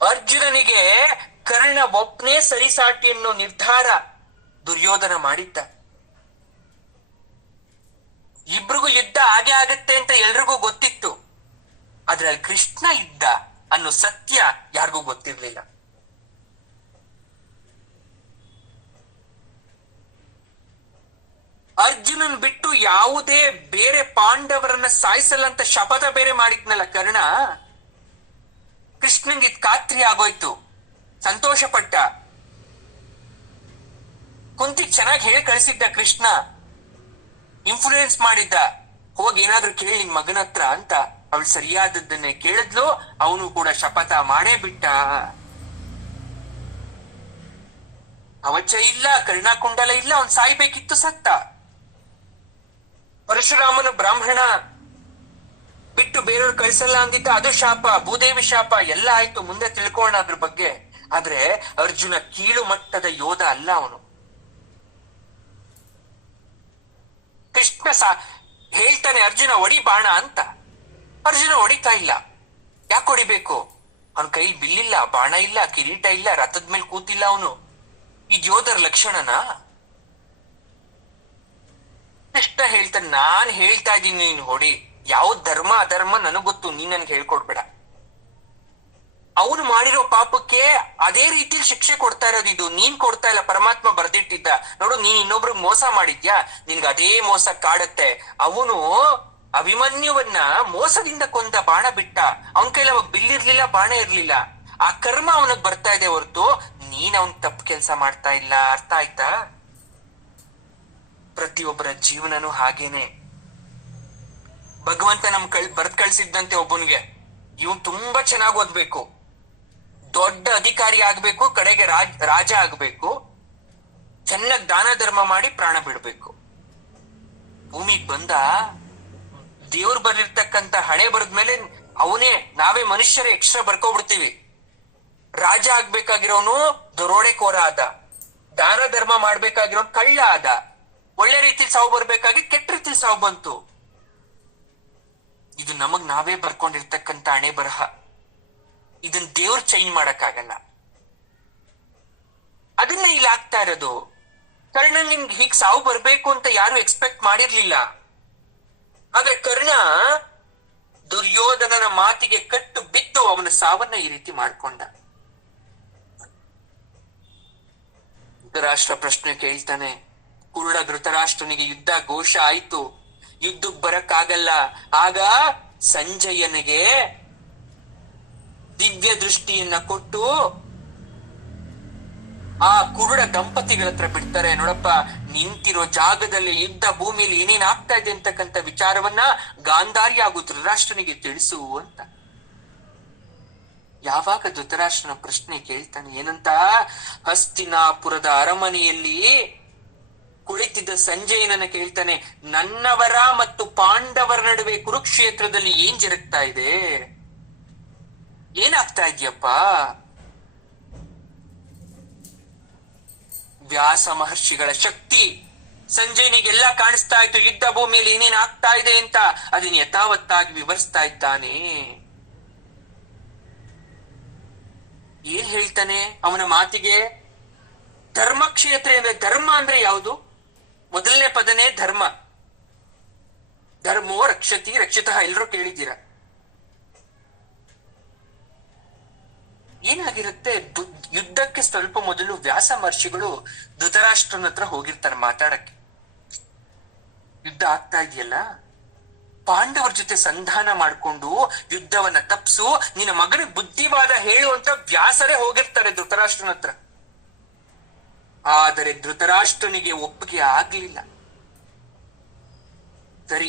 ಅರ್ಜುನನಿಗೆ ಕರ್ಣ ಒಬ್ಬನೇ ಸರಿಸಾಟಿ ಅನ್ನೋ ನಿರ್ಧಾರ ದುರ್ಯೋಧನ ಮಾಡಿದ್ದ. ಇಬ್ರಿಗೂ ಯುದ್ಧ ಹಾಗೆ ಆಗತ್ತೆ ಅಂತ ಎಲ್ರಿಗೂ ಗೊತ್ತಿತ್ತು. ಆದ್ರೆ ಅಲ್ಲಿ ಕೃಷ್ಣ ಇದ್ದ ಅನ್ನೋ ಸತ್ಯ ಯಾರಿಗೂ ಗೊತ್ತಿರ್ಲಿಲ್ಲ. ಅರ್ಜುನನ್ ಬಿಟ್ಟು ಯಾವುದೇ ಬೇರೆ ಪಾಂಡವರನ್ನ ಸಾಯಿಸಲ್ಲ ಅಂತ ಶಪಥ ಬೇರೆ ಮಾಡಿದ್ನಲ್ಲ ಕರ್ಣ. ಕೃಷ್ಣಂಗೆ ಇದ್ ಖಾತ್ರಿ ಆಗೋಯ್ತು, ಸಂತೋಷ ಪಟ್ಟ. ಕುಂತಿಗ್ ಚೆನ್ನಾಗಿ ಹೇಳಿ ಕಳಿಸಿದ್ದ ಕೃಷ್ಣ, ಇನ್ಫ್ಲೂಯೆನ್ಸ್ ಮಾಡಿದ್ದ, ಹೋಗಿ ಏನಾದ್ರೂ ಕೇಳಿ ನಿಮ್ ಮಗನ ಹತ್ರ ಅಂತ. ಅವಳು ಸರಿಯಾದದ್ದನ್ನೇ ಕೇಳಿದ್ಲು, ಅವನು ಕೂಡ ಶಪಥ ಮಾಡೇ ಬಿಟ್ಟ. ಕವಚ ಇಲ್ಲ, ಕರ್ಣಕುಂಡಲ ಇಲ್ಲ, ಅವ್ನ್ ಸಾಯ್ಬೇಕಿತ್ತು, ಸತ್ತ. ಪರಶುರಾಮನ ಬ್ರಾಹ್ಮಣ ಬಿಟ್ಟು ಬೇರೆಯವ್ರು ಕಳಿಸಲ್ಲ ಅಂದಿದ್ದ, ಅದು ಶಾಪ, ಭೂದೇವಿ ಶಾಪ ಎಲ್ಲ ಆಯ್ತು. ಮುಂದೆ ತಿಳ್ಕೋಣ ಅದ್ರ ಬಗ್ಗೆ. ಆದ್ರೆ ಅರ್ಜುನ ಕೀಳು ಮಟ್ಟದ ಯೋಧ ಅಲ್ಲ ಅವನು. ಕೃಷ್ಣ ಹೇಳ್ತಾನೆ ಅರ್ಜುನ ಹೊಡಿ ಬಾಣ ಅಂತ. ಅರ್ಜುನ ಹೊಡಿತಾ ಇಲ್ಲ. ಯಾಕೆ ಹೊಡಿಬೇಕು? ಅವನ ಕೈ ಬಿಲ್ಲಿಲ್ಲ, ಬಾಣ ಇಲ್ಲ, ಕಿರೀಟ ಇಲ್ಲ, ರಥದ ಮೇಲೆ ಕೂತಿಲ್ಲ ಅವನು. ಇದ್ ಯೋಧರ ಲಕ್ಷಣನಾ? ಕೃಷ್ಣ ಹೇಳ್ತಾನೆ, ನಾನ್ ಹೇಳ್ತಾ ಇದ್ದೀನಿ ನೀನ್ ಹೊಡಿ. ಯಾವ ಧರ್ಮ ಅಧರ್ಮ ನನಗ್ ಗೊತ್ತು, ನೀನ್ ನನ್ಗೆ ಹೇಳ್ಕೊಡ್ಬೇಡ. ಅವನು ಮಾಡಿರೋ ಪಾಪಕ್ಕೆ ಅದೇ ರೀತಿಲಿ ಶಿಕ್ಷೆ ಕೊಡ್ತಾ ಇರೋದು ಇದು. ನೀನ್ ಕೊಡ್ತಾ ಇಲ್ಲ, ಪರಮಾತ್ಮ ಬರ್ದಿಟ್ಟಿದ್ದ. ನೋಡು, ನೀನ್ ಇನ್ನೊಬ್ರಿಗೆ ಮೋಸ ಮಾಡಿದ್ಯಾ, ನಿನ್ಗೆ ಅದೇ ಮೋಸ ಕಾಡತ್ತೆ. ಅವನು ಅಭಿಮನ್ಯುವನ್ನ ಮೋಸದಿಂದ ಕೊಂದ, ಬಾಣ ಬಿಟ್ಟ. ಅವನ ಕೈಲಿ ಅವಾಗ ಬಿಲ್ಲಿರ್ಲಿಲ್ಲ, ಬಾಣ ಇರ್ಲಿಲ್ಲ. ಆ ಕರ್ಮ ಅವನಿಗೆ ಬರ್ತಾ ಇದೆ ಹೊರತು ನೀನ್ ಅವನ್ ತಪ್ಪು ಕೆಲ್ಸ ಮಾಡ್ತಾ ಇಲ್ಲ. ಅರ್ಥ ಆಯ್ತಾ? ಪ್ರತಿಯೊಬ್ಬರ ಜೀವನನೂ ಹಾಗೇನೆ. ಭಗವಂತ ನಮ್ ಬರ್ದ್ ಕಳ್ಸಿದ್ದಂತೆ ಒಬ್ಬನಿಗೆ, ಇವನ್ ತುಂಬಾ ಚೆನ್ನಾಗಿ ಓದ್ಬೇಕು, ದೊಡ್ಡ ಅಧಿಕಾರಿ ಆಗ್ಬೇಕು, ಕಡೆಗೆ ರಾಜ ಆಗ್ಬೇಕು, ಚೆನ್ನಾಗ್ ದಾನ ಧರ್ಮ ಮಾಡಿ ಪ್ರಾಣ ಬಿಡ್ಬೇಕು. ಭೂಮಿಗ್ ಬಂದ, ದೇವ್ರು ಬರೆದಿರ್ತಕ್ಕಂತ ಹಣೆ ಬರದ್ಮೇಲೆ ಅವನೇ, ನಾವೇ ಮನುಷ್ಯರೇ ಎಕ್ಸ್ಟ್ರಾ ಬರ್ಕೊಬಿಡ್ತೀವಿ. ರಾಜ ಆಗ್ಬೇಕಾಗಿರೋನು ದರೋಡೆಕೋರ ಆದ, ದಾನ ಧರ್ಮ ಮಾಡ್ಬೇಕಾಗಿರೋನು ಕಳ್ಳ ಆದ, ಒಳ್ಳೆ ರೀತಿಲಿ ಸಾವು ಬರ್ಬೇಕಾಗಿ ಕೆಟ್ಟ ರೀತಿಲಿ ಸಾವು ಬಂತು. ಇದು ನಮಗ್ ನಾವೇ ಬರ್ಕೊಂಡಿರ್ತಕ್ಕಂತ ಹಣೆ ಬರಹ. ಇದನ್ ದೇವ್ರ ಚೇಂಜ್ ಮಾಡಕ್ಕಾಗಲ್ಲ. ಅದನ್ನೇ ಇಲ್ಲಿ ಆಗ್ತಾ ಇರೋದು. ಕರ್ಣ ನಿಮ್ಗೆ ಹೀಗ್ ಸಾವು ಬರ್ಬೇಕು ಅಂತ ಯಾರು ಎಕ್ಸ್ಪೆಕ್ಟ್ ಮಾಡಿರ್ಲಿಲ್ಲ. ಆದ್ರೆ ಕರ್ಣ ದುರ್ಯೋಧನನ ಮಾತಿಗೆ ಕಟ್ಟು ಬಿದ್ದು ಅವನ ಸಾವನ್ನ ಈ ರೀತಿ ಮಾಡ್ಕೊಂಡ. ಧೃತರಾಷ್ಟ್ರ ಪ್ರಶ್ನೆ ಕೇಳ್ತಾನೆ, ಕುರುಡ ಧೃತರಾಷ್ಟ್ರನಿಗೆ ಯುದ್ಧ ಘೋಷ ಆಯ್ತು, ಯುದ್ಧಕ್ಕೆ ಬರಕ್ಕಾಗಲ್ಲ. ಆಗ ಸಂಜಯನಿಗೆ ದಿವ್ಯ ದೃಷ್ಟಿಯನ್ನ ಕೊಟ್ಟು ಆ ಕುರುಡ ದಂಪತಿಗಳ ಹತ್ರ ಬಿಡ್ತಾರೆ. ನೋಡಪ್ಪ, ನಿಂತಿರೋ ಜಾಗದಲ್ಲಿ ಯುದ್ಧ ಭೂಮಿಯಲ್ಲಿ ಏನೇನ್ ಆಗ್ತಾ ಇದೆ ಅಂತಕ್ಕಂಥ ವಿಚಾರವನ್ನ ಗಾಂಧಾರಿ ಹಾಗೂ ಧೃತರಾಷ್ಟ್ರನಿಗೆ ತಿಳಿಸು ಅಂತ. ಯಾವಾಗ ಧೃತರಾಷ್ಟ್ರನ ಪ್ರಶ್ನೆ ಕೇಳ್ತಾನೆ ಏನಂತ, ಹಸ್ತಿನಾಪುರದ ಅರಮನೆಯಲ್ಲಿ ಕುಳಿತಿದ್ದ ಸಂಜಯನನ್ನ ಕೇಳ್ತಾನೆ, ನನ್ನವರ ಮತ್ತು ಪಾಂಡವರ ನಡುವೆ ಕುರುಕ್ಷೇತ್ರದಲ್ಲಿ ಏನ್ ಜರುಗ್ತಾ ಇದೆ, ಏನಾಗ್ತಾ ಇದೆಯಪ್ಪ? ವ್ಯಾಸ ಮಹರ್ಷಿಗಳ ಶಕ್ತಿ ಸಂಜಯನಿಗೆಲ್ಲ ಕಾಣಿಸ್ತಾ ಇತ್ತು. ಯುದ್ಧ ಭೂಮಿಯಲ್ಲಿ ಏನೇನ್ ಆಗ್ತಾ ಇದೆ ಅಂತ ಅದನ್ನ ಯಥಾವತ್ತಾಗಿ ವಿವರಿಸ್ತಾ ಇದ್ದಾನೆ. ಏನ್ ಹೇಳ್ತಾನೆ ಅವನ ಮಾತಿಗೆ? ಧರ್ಮಕ್ಷೇತ್ರ ಅಂದ್ರೆ, ಧರ್ಮ ಅಂದ್ರೆ ಯಾವುದು? ಮೊದಲನೇ ಪದನೇ ಧರ್ಮ. ಧರ್ಮೋ ರಕ್ಷತಿ ರಕ್ಷಿತಃ, ಎಲ್ಲರೂ ಕೇಳಿದ್ದೀರ. ಏನಾಗಿರುತ್ತೆ, ಯುದ್ಧಕ್ಕೆ ಸ್ವಲ್ಪ ಮೊದಲು ವ್ಯಾಸ ಮಹರ್ಷಿಗಳು ಧೃತರಾಷ್ಟ್ರನ ಹತ್ರ ಹೋಗಿರ್ತಾರೆ ಮಾತಾಡಕ್ಕೆ. ಯುದ್ಧ ಆಗ್ತಾ ಇದೆಯಲ್ಲ, ಪಾಂಡವರ ಜೊತೆ ಸಂಧಾನ ಮಾಡ್ಕೊಂಡು ಯುದ್ಧವನ್ನ ತಪ್ಸು, ನಿನ್ನ ಮಗನಿಗೆ ಬುದ್ಧಿವಾದ ಹೇಳುವಂತ ವ್ಯಾಸರೇ ಹೋಗಿರ್ತಾರೆ ಧೃತರಾಷ್ಟ್ರನ ಹತ್ರ. ಆದರೆ ಧೃತರಾಷ್ಟ್ರನಿಗೆ ಒಪ್ಪಿಗೆ ಆಗ್ಲಿಲ್ಲ. ಸರಿ,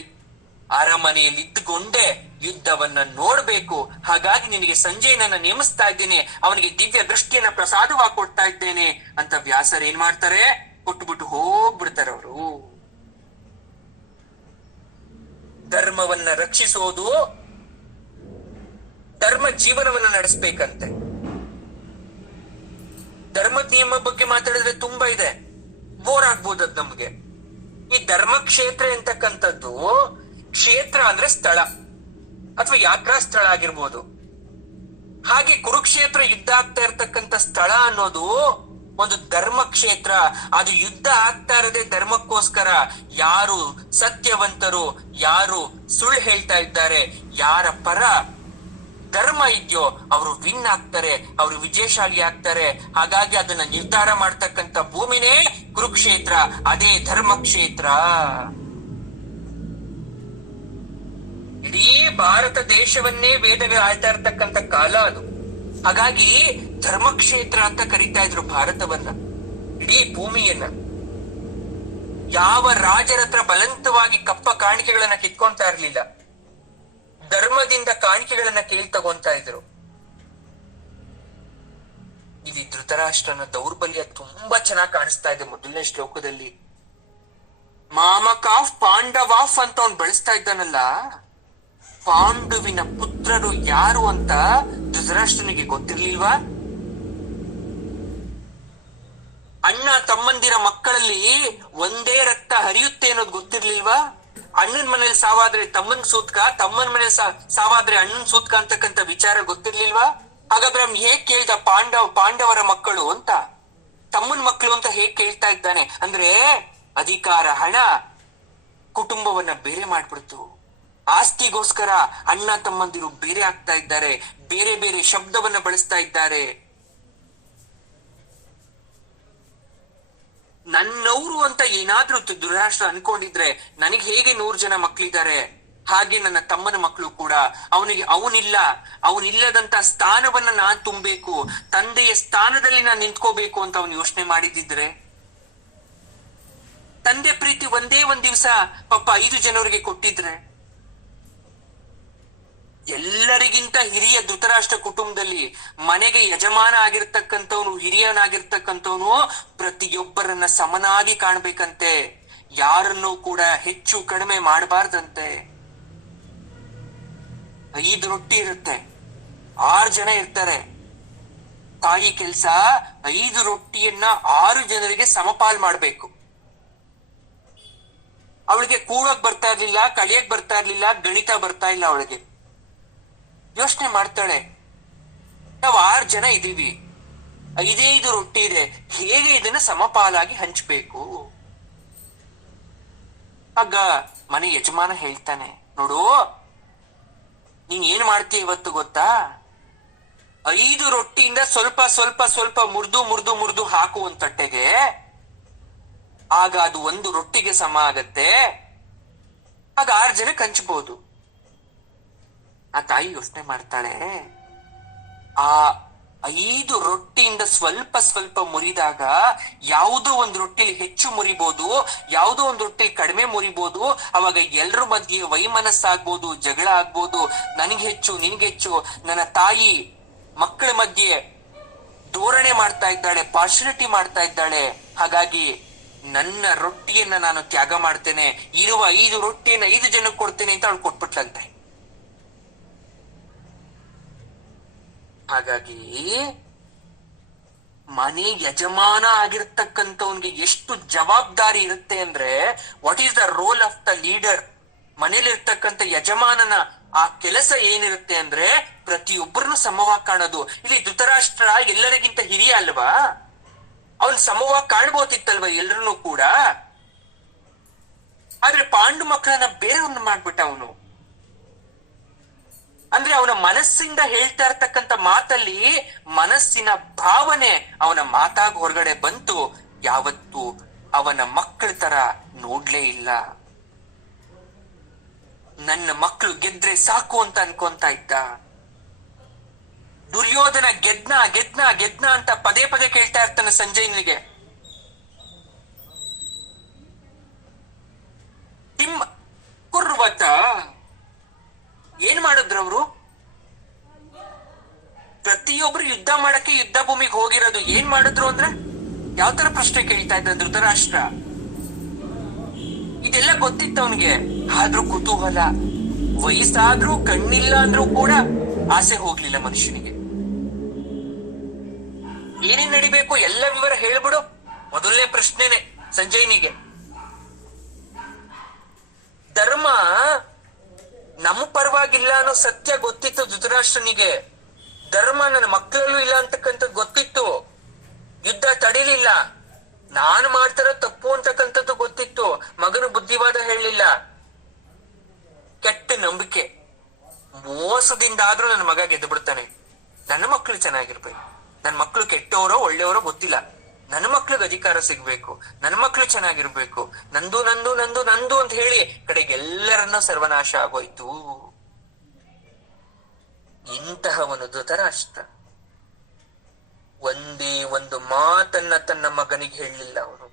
ಅರಮನೆಯಲ್ಲಿ ಇದ್ದುಕೊಂಡೇ ಯುದ್ಧವನ್ನ ನೋಡ್ಬೇಕು, ಹಾಗಾಗಿ ನಿನಗೆ ಸಂಜಯನನ್ನ ನೇಮಿಸ್ತಾ ಇದ್ದೇನೆ, ಅವನಿಗೆ ದಿವ್ಯ ದೃಷ್ಟಿಯನ್ನ ಪ್ರಸಾದವಾಗಿ ಕೊಡ್ತಾ ಇದ್ದೇನೆ ಅಂತ ವ್ಯಾಸರ್ ಏನ್ ಮಾಡ್ತಾರೆ, ಕೊಟ್ಬಿಟ್ಟು ಹೋಗ್ಬಿಡ್ತಾರೆ ಅವರು. ಧರ್ಮವನ್ನ ರಕ್ಷಿಸೋದು, ಧರ್ಮ ಜೀವನವನ್ನ ನಡೆಸ್ಬೇಕಂತೆ. ಧರ್ಮದ ನಿಯಮ ಬಗ್ಗೆ ಮಾತಾಡಿದ್ರೆ ತುಂಬಾ ಇದೆ, ಬೋರ್ ಆಗ್ಬೋದು ಅದ್ ನಮ್ಗೆ. ಈ ಧರ್ಮಕ್ಷೇತ್ರ ಎಂತಕ್ಕಂಥದ್ದು, ಕ್ಷೇತ್ರ ಅಂದ್ರೆ ಸ್ಥಳ ಅಥವಾ ಯಾತ್ರಾ ಸ್ಥಳ ಆಗಿರ್ಬೋದು. ಹಾಗೆ ಕುರುಕ್ಷೇತ್ರ ಯುದ್ಧ ಆಗ್ತಾ ಇರ್ತಕ್ಕಂಥ ಸ್ಥಳ ಅನ್ನೋದು ಒಂದು ಧರ್ಮ ಕ್ಷೇತ್ರ. ಅದು ಯುದ್ಧ ಆಗ್ತಾ ಇರೋದೇ ಧರ್ಮಕ್ಕೋಸ್ಕರ. ಯಾರು ಸತ್ಯವಂತರು, ಯಾರು ಸುಳ್ಳು ಹೇಳ್ತಾ ಇದ್ದಾರೆ, ಯಾರ ಪರ ಧರ್ಮ ಇದೆಯೋ ಅವರು ವಿನ್ ಆಗ್ತಾರೆ, ಅವರು ವಿಜಯಶಾಲಿ ಆಗ್ತಾರೆ. ಹಾಗಾಗಿ ಅದನ್ನ ನಿರ್ಧಾರ ಮಾಡ್ತಕ್ಕಂಥ ಭೂಮಿನೇ ಕುರುಕ್ಷೇತ್ರ, ಅದೇ ಧರ್ಮ ಕ್ಷೇತ್ರ. ಇಡೀ ಭಾರತ ದೇಶವನ್ನೇ ವೇದಗಳು ಆಳ್ತಾ ಇರ್ತಕ್ಕಂಥ ಕಾಲ ಅದು. ಹಾಗಾಗಿ ಧರ್ಮಕ್ಷೇತ್ರ ಅಂತ ಕರೀತಾ ಇದ್ರು ಭಾರತವನ್ನ, ಇಡೀ ಭೂಮಿಯನ್ನ. ಯಾವ ರಾಜರ ಹತ್ರ ಬಲವಂತವಾಗಿ ಕಪ್ಪ ಕಾಣಿಕೆಗಳನ್ನ ಕಿತ್ಕೊಂತಾ ಇರ್ಲಿಲ್ಲ, ಧರ್ಮದಿಂದ ಕಾಣಿಕೆಗಳನ್ನ ಕೇಳಿ ತಗೊಂತಾ ಇದ್ರು. ಇಲ್ಲಿ ಧೃತರಾಷ್ಟ್ರನ ದೌರ್ಬಲ್ಯ ತುಂಬಾ ಚೆನ್ನಾಗಿ ಕಾಣಿಸ್ತಾ ಇದೆ ಮೊದಲನೇ ಶ್ಲೋಕದಲ್ಲಿ. ಮಾಮಕಾಫ್ ಪಾಂಡವಾಫ್ ಅಂತ ಅವ್ನು ಬಳಸ್ತಾ ಇದ್ದಾನಲ್ಲ, ಪಾಂಡುವಿನ ಪುತ್ರರು ಯಾರು ಅಂತ ಧೃತರಾಷ್ಟ್ರನಿಗೆ ಗೊತ್ತಿರ್ಲಿಲ್ವಾ? ಅಣ್ಣ ತಮ್ಮಂದಿರ ಮಕ್ಕಳಲ್ಲಿ ಒಂದೇ ರಕ್ತ ಹರಿಯುತ್ತೆ ಅನ್ನೋದು ಗೊತ್ತಿರ್ಲಿಲ್ವಾ? ಅಣ್ಣನ ಮನೇಲಿ ಸಾವಾದ್ರೆ ತಮ್ಮನ್ ಸೂತ್ಕ, ತಮ್ಮನ ಮನೇಲಿ ಸಾವಾದ್ರೆ ಅಣ್ಣನ್ ಸೂತ್ಕ ಅಂತಕ್ಕಂಥ ವಿಚಾರ ಗೊತ್ತಿರ್ಲಿಲ್ವಾ? ಹಾಗಾದ್ರೆ ಅವ್ನು ಹೇಗ್ ಕೇಳ್ದ ಪಾಂಡವರ ಮಕ್ಕಳು ಅಂತ, ತಮ್ಮನ್ ಮಕ್ಕಳು ಅಂತ ಹೇಗ್ ಕೇಳ್ತಾ ಇದ್ದಾನೆ ಅಂದ್ರೆ ಅಧಿಕಾರ, ಹಣ ಕುಟುಂಬವನ್ನ ಬೇರೆ ಮಾಡ್ಬಿಡ್ತು. ಆಸ್ತಿಗೋಸ್ಕರ ಅಣ್ಣ ತಮ್ಮಂದಿರು ಬೇರೆ ಆಗ್ತಾ ಇದ್ದಾರೆ, ಬೇರೆ ಬೇರೆ ಶಬ್ದವನ್ನ ಬಳಸ್ತಾ ಇದ್ದಾರೆ. ನನ್ನವರು ಅಂತ ಏನಾದ್ರೂ ಧೃತರಾಷ್ಟ್ರ ಅನ್ಕೊಂಡಿದ್ರೆ, ನನಗೆ ಹೇಗೆ 100 ಜನ ಮಕ್ಳಿದ್ದಾರೆ ಹಾಗೆ ನನ್ನ ತಮ್ಮನ ಮಕ್ಕಳು ಕೂಡ, ಅವನಿಲ್ಲದಂತ ಸ್ಥಾನವನ್ನ ನಾನ್ ತುಂಬಬೇಕು, ತಂದೆಯ ಸ್ಥಾನದಲ್ಲಿ ನಾನ್ ನಿಂತ್ಕೋಬೇಕು ಅಂತ ಅವನು ಯೋಚನೆ ಮಾಡಿದಿದ್ರೆ, ತಂದೆ ಪ್ರೀತಿ ಒಂದೇ ಒಂದ್ ದಿವಸ ಪಾಪ 5 ಜನರಿಗೆ ಕೊಟ್ಟಿದ್ರೆ, ಎಲ್ಲರಿಗಿಂತ ಹಿರಿಯ ಧೃತರಾಷ್ಟ್ರ ಕುಟುಂಬದಲ್ಲಿ ಮನೆಗೆ ಯಜಮಾನ ಆಗಿರ್ತಕ್ಕಂಥವನು, ಹಿರಿಯನಾಗಿರ್ತಕ್ಕಂಥವನು ಪ್ರತಿಯೊಬ್ಬರನ್ನ ಸಮನಾಗಿ ಕಾಣ್ಬೇಕಂತೆ, ಯಾರನ್ನೂ ಕೂಡ ಹೆಚ್ಚು ಕಡಿಮೆ ಮಾಡಬಾರ್ದಂತೆ. 5 ರೊಟ್ಟಿ ಇರುತ್ತೆ, 6 ಜನ ಇರ್ತಾರೆ. ತಾಯಿ ಕೆಲ್ಸ 5 ರೊಟ್ಟಿಯನ್ನ 6 ಜನರಿಗೆ ಸಮಪಾಲ್ ಮಾಡ್ಬೇಕು. ಅವಳಿಗೆ ಕೂಗಕ್ ಬರ್ತಾ ಇರ್ಲಿಲ್ಲ, ಕಳಿಯಕ್ ಬರ್ತಾ ಇರ್ಲಿಲ್ಲ, ಗಣಿತ ಬರ್ತಾ ಇಲ್ಲ ಅವಳಿಗೆ. ಯೋಚನೆ ಮಾಡ್ತಾಳೆ, ನಾವು 6 ಜನ ಇದೀವಿ, 5 ರೊಟ್ಟಿ ಇದೆ, ಹೇಗೆ ಇದನ್ನ ಸಮಪಾಲಾಗಿ ಹಂಚ್ಬೇಕು? ಆಗ ಮನೆ ಯಜಮಾನ ಹೇಳ್ತಾನೆ, ನೋಡು ನೀನ್ ಏನ್ ಮಾಡ್ತೀಯ ಇವತ್ತು ಗೊತ್ತಾ, 5 ರೊಟ್ಟಿಯಿಂದ ಸ್ವಲ್ಪ ಸ್ವಲ್ಪ ಸ್ವಲ್ಪ ಮುರಿದು ಹಾಕು ಒಂದ್ ತಟ್ಟೆಗೆ, ಆಗ ಅದು 1 ರೊಟ್ಟಿಗೆ ಸಮ ಆಗತ್ತೆ, ಆಗ 6 ಜನಕ್ಕೆ ಹಂಚ್ಬಹುದು. ಆ ತಾಯಿ ಯೋಚನೆ ಮಾಡ್ತಾಳೆ, ಆ 5 ರೊಟ್ಟಿಯಿಂದ ಸ್ವಲ್ಪ ಸ್ವಲ್ಪ ಮುರಿದಾಗ ಯಾವುದೋ ಒಂದು ರೊಟ್ಟಿಲಿ ಹೆಚ್ಚು ಮುರಿಬಹುದು, ಯಾವುದೋ ಒಂದು ರೊಟ್ಟಿಲಿ ಕಡಿಮೆ ಮುರಿಬಹುದು. ಅವಾಗ ಎಲ್ರ ಮಧ್ಯೆ ವೈಮನಸ್ಸಾಗ್ಬೋದು, ಜಗಳ ಆಗ್ಬೋದು, ನನಗೆ ಹೆಚ್ಚು ನಿನ್ಗೆ ಹೆಚ್ಚು. ನನ್ನ ತಾಯಿ ಮಕ್ಕಳ ಮಧ್ಯೆ ಧೋರಣೆ ಮಾಡ್ತಾ ಇದ್ದಾಳೆ, ಪಾರ್ಶಿಯಾಲಿಟಿ ಮಾಡ್ತಾ ಇದ್ದಾಳೆ. ಹಾಗಾಗಿ ನನ್ನ ರೊಟ್ಟಿಯನ್ನ ನಾನು ತ್ಯಾಗ ಮಾಡ್ತೇನೆ, ಇರುವ 5 ರೊಟ್ಟಿಯನ್ನ 5 ಜನಕ್ಕೆ ಕೊಡ್ತೇನೆ ಅಂತ ಅವಳು ಕೊಟ್ಬಿಟ್ಲಂತೆ. ಹಾಗಾಗಿ ಮನೆ ಯಜಮಾನ ಆಗಿರ್ತಕ್ಕಂಥವನ್ಗೆ ಎಷ್ಟು ಜವಾಬ್ದಾರಿ ಇರುತ್ತೆ ಅಂದ್ರೆ, what is the role of the leader? ಮನೇಲಿರ್ತಕ್ಕಂಥ ಯಜಮಾನನ ಆ ಕೆಲಸ ಏನಿರುತ್ತೆ ಅಂದ್ರೆ ಪ್ರತಿಯೊಬ್ಬರನ್ನು ಸಮವಾಗಿ ಕಾಣೋದು. ಇಲ್ಲಿ ಧೃತರಾಷ್ಟ್ರ ಎಲ್ಲರಿಗಿಂತ ಹಿರಿಯ ಅಲ್ವಾ, ಅವನ್ ಸಮವಾಗಿ ಕಾಣ್ಬೋದಿತ್ತಲ್ವ ಎಲ್ರನ್ನೂ ಕೂಡ. ಆದ್ರೆ ಪಾಂಡು ಮಕ್ಕಳನ್ನ ಬೇರೆಯವ್ರನ್ನ ಮಾಡ್ಬಿಟ್ಟ ಅವನು. ಅಂದ್ರೆ ಅವನ ಮನಸ್ಸಿಂದ ಹೇಳ್ತಾ ಇರ್ತಕ್ಕಂಥ ಮಾತಲ್ಲಿ ಮನಸ್ಸಿನ ಭಾವನೆ ಅವನ ಮಾತಾಗ ಹೊರಗಡೆ ಬಂತು. ಯಾವತ್ತು ಅವನ ಮಕ್ಕಳ ತರ ನೋಡ್ಲೇ ಇಲ್ಲ. ನನ್ನ ಮಕ್ಕಳು ಗೆದ್ರೆ ಸಾಕು ಅಂತ ಅನ್ಕೊಂತ ಇದ್ದ. ದುರ್ಯೋಧನ ಗೆದ್ನ ಅಂತ ಪದೇ ಪದೇ ಕೇಳ್ತಾ ಇರ್ತಾನೆ ಸಂಜಯನಿಗೆ. ಟಿಮ್ ಕುರ್ವತ ಏನ್ ಮಾಡಿದ್ರು ಅವರು? ಪ್ರತಿಯೊಬ್ರು ಯುದ್ಧ ಮಾಡಕ್ಕೆ ಯುದ್ಧ ಭೂಮಿಗೆ ಹೋಗಿರೋದು. ಏನ್ ಮಾಡಿದ್ರು ಅಂದ್ರೆ ಯಾವ ತರ ಪ್ರಶ್ನೆ ಕೇಳ್ತಾ ಇದ್ದ ಧೃತರಾಷ್ಟ್ರ. ಇದೆಲ್ಲ ಗೊತ್ತಿತ್ತು ಅವನಿಗೆ, ಆದ್ರೂ ಕುತೂಹಲ. ವಯಸ್ಸಾದ್ರೂ ಕಣ್ಣಿಲ್ಲ ಅಂದ್ರೂ ಕೂಡ ಆಸೆ ಹೋಗ್ಲಿಲ್ಲ ಮನುಷ್ಯನಿಗೆ. ಏನೇನ್ ನಡಿಬೇಕು ಎಲ್ಲ ವಿವರ ಹೇಳ್ಬಿಡು, ಮೊದಲನೇ ಪ್ರಶ್ನೆನೆ ಸಂಜಯನಿಗೆ. ಧರ್ಮ ನಮ್ಮ ಪರವಾಗಿಲ್ಲ ಅನ್ನೋ ಸತ್ಯ ಗೊತ್ತಿತ್ತು ಧೃತರಾಷ್ಟ್ರನಿಗೆ. ಧರ್ಮ ನನ್ನ ಮಕ್ಕಳಲ್ಲೂ ಇಲ್ಲ ಅಂತಕ್ಕಂಥದ್ದು ಗೊತ್ತಿತ್ತು. ಯುದ್ಧ ತಡಿಲಿಲ್ಲ. ನಾನು ಮಾಡ್ತಿರೋ ತಪ್ಪು ಅಂತಕ್ಕಂಥದ್ದು ಗೊತ್ತಿತ್ತು, ಮಗನು ಬುದ್ಧಿವಾದ ಹೇಳಲಿಲ್ಲ. ಕೆಟ್ಟ ನಂಬಿಕೆ, ಮೋಸದಿಂದ ಆದ್ರೂ ನನ್ನ ಮಗ ಗೆದ್ದು ಬಿಡ್ತಾನೆ. ನನ್ನ ಮಕ್ಕಳು ಚೆನ್ನಾಗಿರ್ಬೇಕು, ನನ್ನ ಮಕ್ಕಳು ಕೆಟ್ಟವರೋ ಒಳ್ಳೆಯವರೋ ಗೊತ್ತಿಲ್ಲ, ನನ್ನ ಮಕ್ಳಿಗೆ ಅಧಿಕಾರ ಸಿಗ್ಬೇಕು, ನನ್ನ ಮಕ್ಳು ಚೆನ್ನಾಗಿರ್ಬೇಕು, ನಂದು ನಂದು ನಂದು ನಂದು ಅಂತ ಹೇಳಿ ಕಡೆಗೆ ಎಲ್ಲರನ್ನ ಸರ್ವನಾಶ ಆಗೋಯ್ತು. ಇಂತಹವನು ಧೃತರಾಷ್ಟ್ರ ಒಂದೇ ಒಂದು ಮಾತನ್ನ ತನ್ನ ಮಗನಿಗೆ ಹೇಳಲಿಲ್ಲ. ಅವನು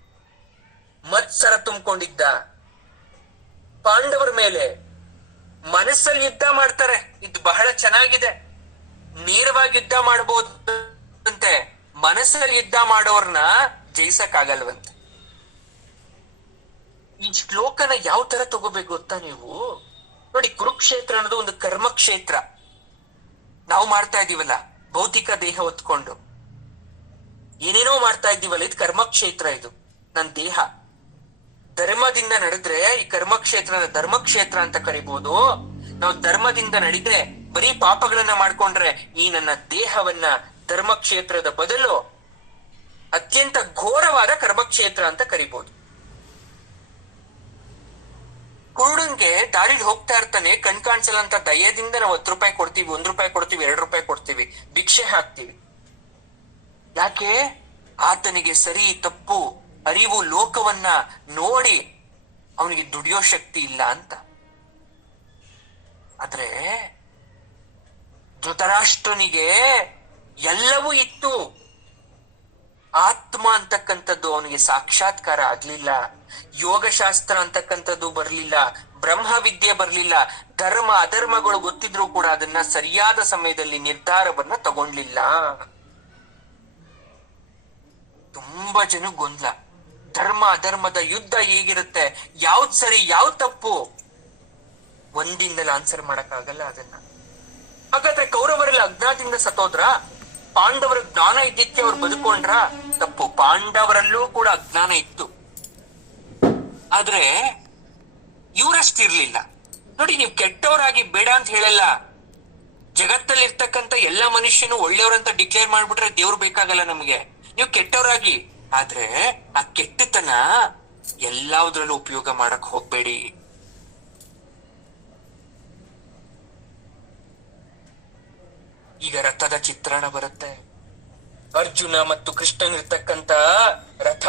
ಮತ್ಸರ ತುಂಬಿಕೊಂಡಿದ್ದ. ಪಾಂಡವರ ಮೇಲೆ ಮನಸ್ಸಲ್ಲಿ ಯುದ್ಧ ಮಾಡ್ತಾರೆ, ಇದು ಬಹಳ ಚೆನ್ನಾಗಿದೆ, ನೇರವಾಗಿ ಯುದ್ಧ ಮಾಡಬಹುದಂತೆ. ಮನಸ್ಸಲ್ಲಿ ಯುದ್ಧ ಮಾಡೋರ್ನ ಜಯಿಸಕ್ ಆಗಲ್ವಂತೆ. ಈ ಶ್ಲೋಕನ ಯಾವ ತರ ತಗೋಬೇಕು ಗೊತ್ತಾ ನೀವು? ನೋಡಿ, ಕುರುಕ್ಷೇತ್ರ ಅನ್ನೋದು ಒಂದು ಕರ್ಮಕ್ಷೇತ್ರ. ನಾವು ಮಾಡ್ತಾ ಇದೀವಲ್ಲ ಭೌತಿಕ ದೇಹ ಹೊತ್ಕೊಂಡು ಏನೇನೋ ಮಾಡ್ತಾ ಇದ್ದೀವಲ್ಲ, ಇದು ಕರ್ಮಕ್ಷೇತ್ರ. ಇದು ನನ್ನ ದೇಹ. ಧರ್ಮದಿಂದ ನಡೆದ್ರೆ ಈ ಕರ್ಮಕ್ಷೇತ್ರನ ಧರ್ಮಕ್ಷೇತ್ರ ಅಂತ ಕರಿಬಹುದು. ನಾವು ಧರ್ಮದಿಂದ ನಡೆದ್ರೆ, ಬರೀ ಪಾಪಗಳನ್ನ ಮಾಡ್ಕೊಂಡ್ರೆ ಈ ನನ್ನ ದೇಹವನ್ನ ಧರ್ಮಕ್ಷೇತ್ರದ ಬದಲು ಅತ್ಯಂತ ಘೋರವಾದ ಕರ್ಮಕ್ಷೇತ್ರ ಅಂತ ಕರಿಬಹುದು. ಕುರುಡಂಗೆ ದಾರಿಲಿ ಹೋಗ್ತಾ ಇರ್ತಾನೆ, ಕಾಣಿಸಲ್ಲ ಅಂತ ದಯದಿಂದ ನಾವು 10 ರೂಪಾಯಿ ಕೊಡ್ತೀವಿ, 1 ರೂಪಾಯಿ ಕೊಡ್ತೀವಿ, 2 ರೂಪಾಯಿ ಕೊಡ್ತೀವಿ, ಭಿಕ್ಷೆ ಹಾಕ್ತೀವಿ. ಯಾಕೆ? ಆತನಿಗೆ ಸರಿ ತಪ್ಪು ಅರಿವು, ಲೋಕವನ್ನ ನೋಡಿ ಅವನಿಗೆ ದುಡಿಯೋ ಶಕ್ತಿ ಇಲ್ಲ ಅಂತ. ಆದ್ರೆ ಧೃತರಾಷ್ಟ್ರನಿಗೆ ಎಲ್ಲವೂ ಇತ್ತು. ಆತ್ಮ ಅಂತಕ್ಕಂಥದ್ದು ಅವನಿಗೆ ಸಾಕ್ಷಾತ್ಕಾರ ಆಗ್ಲಿಲ್ಲ, ಯೋಗಶಾಸ್ತ್ರ ಅಂತಕ್ಕಂಥದ್ದು ಬರ್ಲಿಲ್ಲ, ಬ್ರಹ್ಮವಿದ್ಯೆ ಬರ್ಲಿಲ್ಲ, ಧರ್ಮ ಅಧರ್ಮಗಳು ಗೊತ್ತಿದ್ರು ಕೂಡ ಅದನ್ನ ಸರಿಯಾದ ಸಮಯದಲ್ಲಿ ನಿರ್ಧಾರವನ್ನ ತಗೊಂಡ್ಲಿಲ್ಲ. ತುಂಬಾ ಜನ ಗೊಂದಲ. ಧರ್ಮ ಅಧರ್ಮದ ಯುದ್ಧ ಹೇಗಿರುತ್ತೆ, ಯಾವ್ದ್ ಸರಿ ಯಾವ್ದ್ ತಪ್ಪು, ಒಂದಿಂದಲೇ ಆನ್ಸರ್ ಮಾಡಕ್ ಆಗಲ್ಲ ಅದನ್ನ. ಹಾಗಾದ್ರೆ ಕೌರವರೆಲ್ಲ ಅಜ್ಞಾನದಿಂದ ಸತ್ತೋದ್ರ? ಪಾಂಡವರ ಜ್ಞಾನ ಇದ್ದಿಕ್ಕೆ ಅವ್ರು ಬದುಕೊಂಡ್ರ? ತಪ್ಪು. ಪಾಂಡವರಲ್ಲೂ ಕೂಡ ಅಜ್ಞಾನ ಇತ್ತು, ಆದ್ರೆ ಇವರಷ್ಟಿರ್ಲಿಲ್ಲ. ನೋಡಿ, ನೀವು ಕೆಟ್ಟವರಾಗಿ ಬೇಡ ಅಂತ ಹೇಳಲ್ಲ. ಜಗತ್ತಲ್ಲಿ ಇರ್ತಕ್ಕಂಥ ಎಲ್ಲ ಮನುಷ್ಯನು ಒಳ್ಳೆಯವ್ರಂತ ಡಿಕ್ಲೇರ್ ಮಾಡ್ಬಿಟ್ರೆ ದೇವ್ರು ಬೇಕಾಗಲ್ಲ ನಮ್ಗೆ. ನೀವು ಕೆಟ್ಟವರಾಗಿ, ಆದ್ರೆ ಆ ಕೆಟ್ಟತನ ಎಲ್ಲಾದ್ರಲ್ಲೂ ಉಪಯೋಗ ಮಾಡಕ್ ಹೋಗ್ಬೇಡಿ. ಈಗ ರಥದ ಚಿತ್ರಣ ಬರುತ್ತೆ. ಅರ್ಜುನ ಮತ್ತು ಕೃಷ್ಣನಿರ್ತಕ್ಕಂತ ರಥ.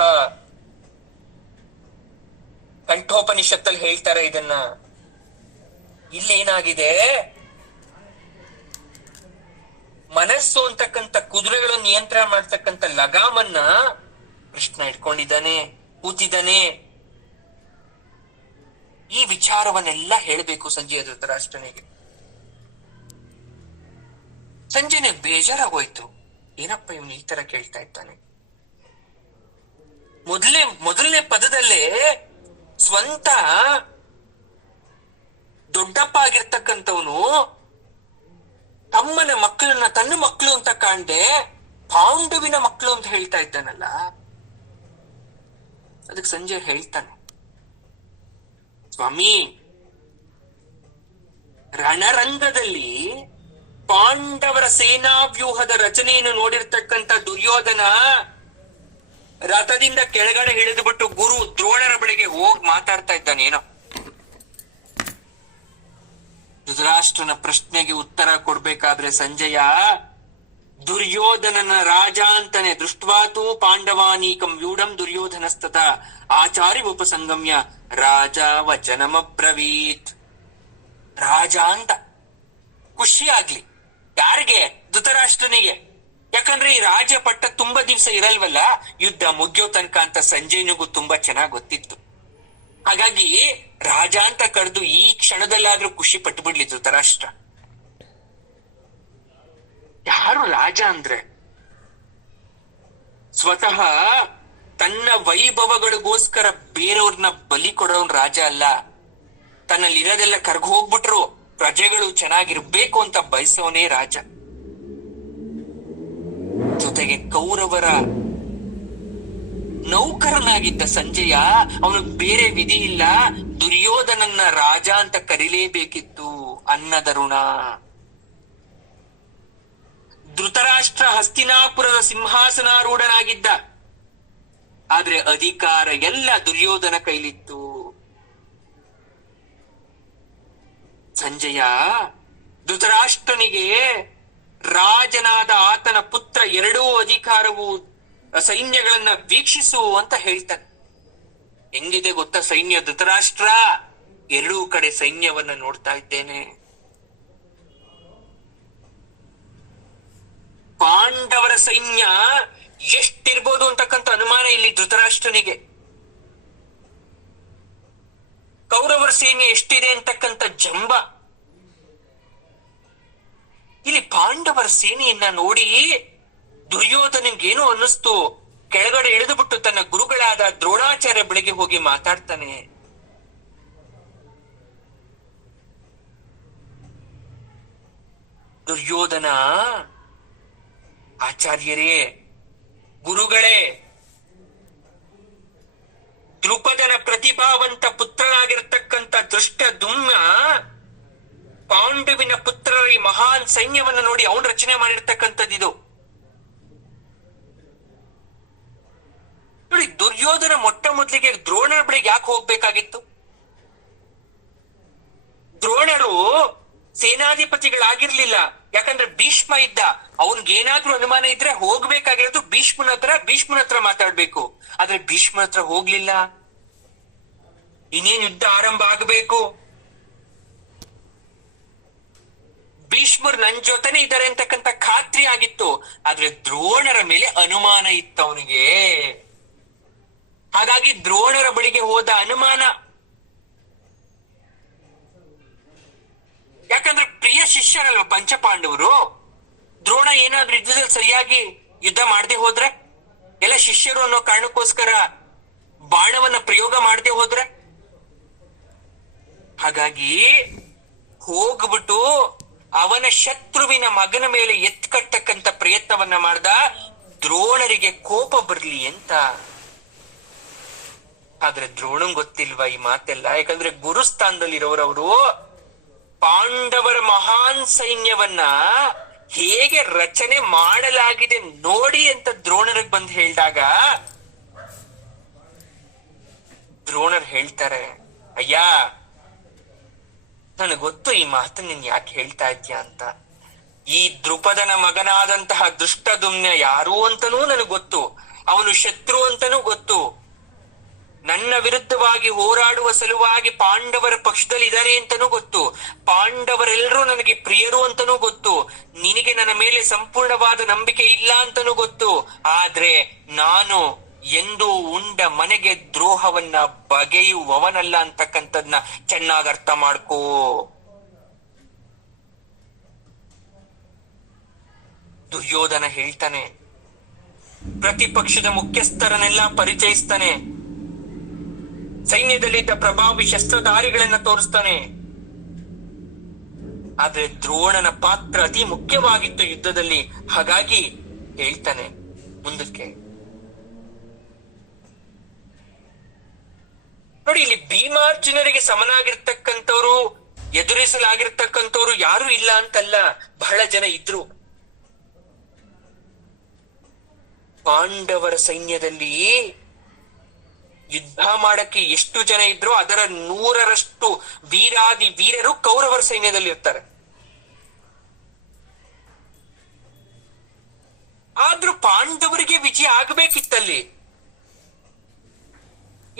ಕಂಠೋಪನಿಷತ್ತಲ್ಲಿ ಹೇಳ್ತಾರೆ ಇದನ್ನ. ಇಲ್ಲೇನಾಗಿದೆ, ಮನಸ್ಸು ಅಂತಕ್ಕಂಥ ಕುದುರೆಗಳನ್ನು ನಿಯಂತ್ರಣ ಮಾಡ್ತಕ್ಕಂಥ ಲಗಾಮನ್ನ ಕೃಷ್ಣ ಇಟ್ಕೊಂಡಿದ್ದಾನೆ, ಕೂತಿದ್ದಾನೆ. ಈ ವಿಚಾರವನ್ನೆಲ್ಲ ಹೇಳ್ಬೇಕು ಸಂಜಯ ಧೃತರಾಷ್ಟ್ರನಿಗೆ. ಸಂಜೆನೆ ಬೇಜಾರಾಗೋಯ್ತು. ಏನಪ್ಪ ಇವನು ಈ ತರ ಕೇಳ್ತಾ ಇದ್ದಾನೆ? ಮೊದಲನೇ ಪದದಲ್ಲೇ ಸ್ವಂತ ದೊಡ್ಡಪ್ಪ ಆಗಿರ್ತಕ್ಕಂಥವನು ತಮ್ಮನ ಮಕ್ಕಳನ್ನ ತನ್ನ ಮಕ್ಕಳು ಅಂತ ಕಾಣ್ದೆ ಪಾಂಡುವಿನ ಮಕ್ಕಳು ಅಂತ ಹೇಳ್ತಾ ಇದ್ದಾನಲ್ಲ. ಅದಕ್ಕೆ ಸಂಜಯ್ ಹೇಳ್ತಾನೆ, ಸ್ವಾಮಿ, ರಣರಂಗದಲ್ಲಿ ಪಾಂಡವರ ಸೇನಾವ್ಯೂಹದ ರಚನೆಯನ್ನು ನೋಡಿರ್ತಕ್ಕಂಥ ದುರ್ಯೋಧನ ರಥದಿಂದ ಕೆಳಗಡೆ ಇಳಿದು ಬಿಟ್ಟು ಗುರು ದ್ರೋಣರ ಬಳಿಗೆ ಹೋಗಿ ಮಾತಾಡ್ತಾ ಇದ್ದಾನೇನೋ. ಧೃತರಾಷ್ಟ್ರನ ಪ್ರಶ್ನೆಗೆ ಉತ್ತರ ಕೊಡ್ಬೇಕಾದ್ರೆ ಸಂಜಯ ದುರ್ಯೋಧನನ ರಾಜ ಅಂತಾನೆ. ದೃಷ್ಟ್ವಾತು ಪಾಂಡವಾನೀಕಂ ವ್ಯೂಢಂ ದುರ್ಯೋಧನಸ್ತತ ಆಚಾರ್ಯ ಉಪಸಂಗಮ್ಯ ರಾಜ ವಚನಮಬ್ರವೀತ್. ರಾಜ ಅಂತ ಖುಷಿ ಆಗ್ಲಿ. ಯಾರಿಗೆ? ಧೃತರಾಷ್ಟ್ರನಿಗೆ. ಯಾಕಂದ್ರೆ ಈ ರಾಜ ಪಟ್ಟ ತುಂಬಾ ದಿವಸ ಇರಲ್ವಲ್ಲ, ಯುದ್ಧ ಮುಗಿಯೋ ತನಕ ಅಂತ ಸಂಜಯನಿಗೂ ತುಂಬಾ ಚೆನ್ನಾಗ್ ಗೊತ್ತಿತ್ತು. ಹಾಗಾಗಿ ರಾಜ ಅಂತ ಕರೆದು ಈ ಕ್ಷಣದಲ್ಲಾದ್ರೂ ಖುಷಿ ಪಟ್ಟು ಬಿಡ್ಲಿ ಧೃತರಾಷ್ಟ್ರ. ಯಾರು ರಾಜ ಅಂದ್ರೆ ಸ್ವತಃ ತನ್ನ ವೈಭವಗಳಿಗೋಸ್ಕರ ಬೇರೆಯವ್ರನ್ನ ಬಲಿ ಕೊಡೋನ್ ರಾಜ ಅಲ್ಲ. ತನ್ನಲ್ಲಿರೋದೆಲ್ಲ ಕರ್ಗ ಹೋಗ್ಬಿಟ್ರು ಪ್ರಜೆಗಳು ಚೆನ್ನಾಗಿರ್ಬೇಕು ಅಂತ ಬಯಸೋನೇ ರಾಜ. ಜೊತೆಗೆ ಕೌರವರ ನೌಕರನಾಗಿದ್ದ ಸಂಜಯ, ಅವನಿಗೆ ಬೇರೆ ವಿಧಿ ಇಲ್ಲ, ದುರ್ಯೋಧನನ್ನ ರಾಜ ಅಂತ ಕರೀಲೇಬೇಕಿತ್ತು. ಅನ್ನದ ಋಣ. ಧೃತರಾಷ್ಟ್ರ ಹಸ್ತಿನಾಪುರದ ಸಿಂಹಾಸನಾರೂಢನಾಗಿದ್ದ. ಆದ್ರೆ ಅಧಿಕಾರ ಎಲ್ಲ ದುರ್ಯೋಧನ ಕೈಲಿತ್ತು. ಸಂಜಯ ಧೃತರಾಷ್ಟ್ರನಿಗೆ ರಾಜನಾದ ಆತನ ಪುತ್ರ ಎರಡೂ ಅಧಿಕಾರವು ಸೈನ್ಯಗಳನ್ನ ವೀಕ್ಷಿಸು ಅಂತ ಹೇಳ್ತಾನೆ. ಹೆಂಗಿದೆ ಗೊತ್ತಾ ಸೈನ್ಯ? ಧೃತರಾಷ್ಟ್ರ, ಎರಡೂ ಕಡೆ ಸೈನ್ಯವನ್ನ ನೋಡ್ತಾ ಇದ್ದೇನೆ. ಪಾಂಡವರ ಸೈನ್ಯ ಎಷ್ಟಿರ್ಬೋದು ಅಂತಕ್ಕಂಥ ಅನುಮಾನ ಇಲ್ಲಿ ಧೃತರಾಷ್ಟ್ರನಿಗೆ. ಕೌರವರ ಸೈನ್ಯ ಎಷ್ಟಿದೆ ಅಂತಕ್ಕಂಥ ಜಂಬ. ಇಲ್ಲಿ ಪಾಂಡವರ ಸೇನೆಯನ್ನ ನೋಡಿ ದುರ್ಯೋಧನಿಗೇನೋ ಅನ್ನಿಸ್ತು. ಕೆಳಗಡೆ ಇಳಿದು ಬಿಟ್ಟು ತನ್ನ ಗುರುಗಳಾದ ದ್ರೋಣಾಚಾರ್ಯ ಬಳಿಗೆ ಹೋಗಿ ಮಾತಾಡ್ತಾನೆ. ದುರ್ಯೋಧನ, ಆಚಾರ್ಯರೇ, ಗುರುಗಳೇ, ದ್ರುಪದನ ಪ್ರತಿಭಾವಂತ ಪುತ್ರನಾಗಿರ್ತಕ್ಕಂಥ ದುಷ್ಟ ಪಾಂಡುವಿನ ಪುತ್ರರ ಈ ಮಹಾನ್ ಸೈನ್ಯವನ್ನ ನೋಡಿ ಅವನು ರಚನೆ ಮಾಡಿರ್ತಕ್ಕಂಥದ್ದಿದು. ನೋಡಿ, ದುರ್ಯೋಧನ ಮೊಟ್ಟ ಮೊದಲಿಗೆ ದ್ರೋಣರ ಬಳಿಗೆ ಯಾಕೆ ಹೋಗ್ಬೇಕಾಗಿತ್ತು? ದ್ರೋಣರು ಸೇನಾಧಿಪತಿಗಳಾಗಿರ್ಲಿಲ್ಲ. ಯಾಕಂದ್ರೆ ಭೀಷ್ಮ ಇದ್ದ. ಅವನ್ಗೇನಾದ್ರೂ ಅನುಮಾನ ಇದ್ರೆ ಹೋಗ್ಬೇಕಾಗಿರೋದು ಭೀಷ್ಮನ ಹತ್ರ ಮಾತಾಡ್ಬೇಕು. ಆದ್ರೆ ಭೀಷ್ಮನ ಹತ್ರ ಹೋಗ್ಲಿಲ್ಲ. ಇನ್ನೇನ್ ಯುದ್ಧ ಆರಂಭ ಆಗಬೇಕು, ಭೀಷ್ಮರು ನನ್ ಜೊತೆನೆ ಇದ್ದಾರೆ ಅಂತಕ್ಕಂಥ ಖಾತ್ರಿ ಆಗಿತ್ತು. ಆದ್ರೆ ದ್ರೋಣರ ಮೇಲೆ ಅನುಮಾನ ಇತ್ತು ಅವನಿಗೆ. ಹಾಗಾಗಿ ದ್ರೋಣರ ಬಳಿಗೆ ಹೋದ ಅನುಮಾನ. ಯಾಕಂದ್ರೆ ಪ್ರಿಯ ಶಿಷ್ಯರಲ್ವ ಪಂಚಪಾಂಡವರು. ದ್ರೋಣ ಏನಾದ್ರೂ ಯುದ್ಧದಲ್ಲಿ ಸರಿಯಾಗಿ ಯುದ್ಧ ಮಾಡದೆ ಹೋದ್ರೆ, ಎಲ್ಲ ಶಿಷ್ಯರು ಅನ್ನೋ ಕಾರಣಕ್ಕೋಸ್ಕರ ಬಾಣವನ್ನ ಪ್ರಯೋಗ ಮಾಡದೆ ಹೋದ್ರೆ, ಹಾಗಾಗಿ ಹೋಗ್ಬಿಟ್ಟು ಅವನ ಶತ್ರುವಿನ ಮಗನ ಮೇಲೆ ಎತ್ಕಟ್ಟಕ್ಕಂತ ಪ್ರಯತ್ನವನ್ನ ಮಾಡ್ದ, ದ್ರೋಣರಿಗೆ ಕೋಪ ಬರ್ಲಿ ಅಂತ. ಆದ್ರೆ ದ್ರೋಣಂಗ್ ಗೊತ್ತಿಲ್ವಾ ಈ ಮಾತೆಲ್ಲ? ಯಾಕಂದ್ರೆ ಗುರುಸ್ಥಾನದಲ್ಲಿರೋರವರು ಪಾಂಡವರ ಮಹಾನ್ ಸೈನ್ಯವನ್ನ ಹೇಗೆ ರಚನೆ ಮಾಡಲಾಗಿದೆ ನೋಡಿ ಅಂತ ದ್ರೋಣರಿಗೆ ಬಂದು ಹೇಳಿದಾಗ ದ್ರೋಣರ್ ಹೇಳ್ತಾರೆ, ಅಯ್ಯ, ನನಗೆ ಗೊತ್ತು ಈ ಮಾತು ನೀನ್ ಯಾಕೆ ಹೇಳ್ತಾ ಇದ್ಯಾ ಅಂತ. ಈ ದ್ರುಪದನ ಮಗನಾದಂತಹ ದುಷ್ಟದುಮ್ನ ಯಾರು ಅಂತನೂ ನನಗೆ ಗೊತ್ತು. ಅವನು ಶತ್ರು ಅಂತನೂ ಗೊತ್ತು. ನನ್ನ ವಿರುದ್ಧವಾಗಿ ಹೋರಾಡುವ ಸಲುವಾಗಿ ಪಾಂಡವರ ಪಕ್ಷದಲ್ಲಿ ಇದ್ದಾನೆ ಅಂತನೂ ಗೊತ್ತು. ಪಾಂಡವರೆಲ್ಲರೂ ನನಗೆ ಪ್ರಿಯರು ಅಂತನೂ ಗೊತ್ತು. ನಿನಗೆ ನನ್ನ ಮೇಲೆ ಸಂಪೂರ್ಣವಾದ ನಂಬಿಕೆ ಇಲ್ಲ ಅಂತನೂ ಗೊತ್ತು. ಆದ್ರೆ ನಾನು ಎಂದು ಉಂಡ ಮನೆಗೆ ದ್ರೋಹವನ್ನ ಬಗೆಯುವವನಲ್ಲ ಅಂತಕ್ಕಂಥದ್ನ ಚೆನ್ನಾಗಿ ಅರ್ಥ ಮಾಡ್ಕೋ. ದುರ್ಯೋಧನ ಹೇಳ್ತಾನೆ, ಪ್ರತಿಪಕ್ಷದ ಮುಖ್ಯಸ್ಥರನ್ನೆಲ್ಲ ಪರಿಚಯಿಸ್ತಾನೆ, ಸೈನ್ಯದಲ್ಲಿದ್ದ ಪ್ರಭಾವಿ ಶಸ್ತ್ರಧಾರಿಗಳನ್ನ ತೋರಿಸ್ತಾನೆ. ಆದ್ರೆ ದ್ರೋಣನ ಪಾತ್ರ ಅತಿ ಮುಖ್ಯವಾಗಿತ್ತು ಯುದ್ಧದಲ್ಲಿ. ಹಾಗಾಗಿ ಹೇಳ್ತಾನೆ ಮುಂದಕ್ಕೆ ನೋಡಿ, ಇಲ್ಲಿ ಭೀಮಾರ್ಜುನರಿಗೆ ಸಮನಾಗಿರ್ತಕ್ಕಂಥವ್ರು, ಎದುರಿಸಲಾಗಿರ್ತಕ್ಕಂಥವ್ರು ಯಾರು ಇಲ್ಲ ಅಂತಲ್ಲ, ಬಹಳ ಜನ ಇದ್ರು. ಪಾಂಡವರ ಸೈನ್ಯದಲ್ಲಿ ಯುದ್ಧ ಮಾಡಕ್ಕೆ ಎಷ್ಟು ಜನ ಇದ್ರು ಅದರ 100ರಷ್ಟು ವೀರಾದಿ ವೀರರು ಕೌರವರ ಸೈನ್ಯದಲ್ಲಿ ಇರ್ತಾರೆ. ಆದ್ರೂ ಪಾಂಡವರಿಗೆ ವಿಜಯ ಆಗ್ಬೇಕಿತ್ತಲ್ಲಿ.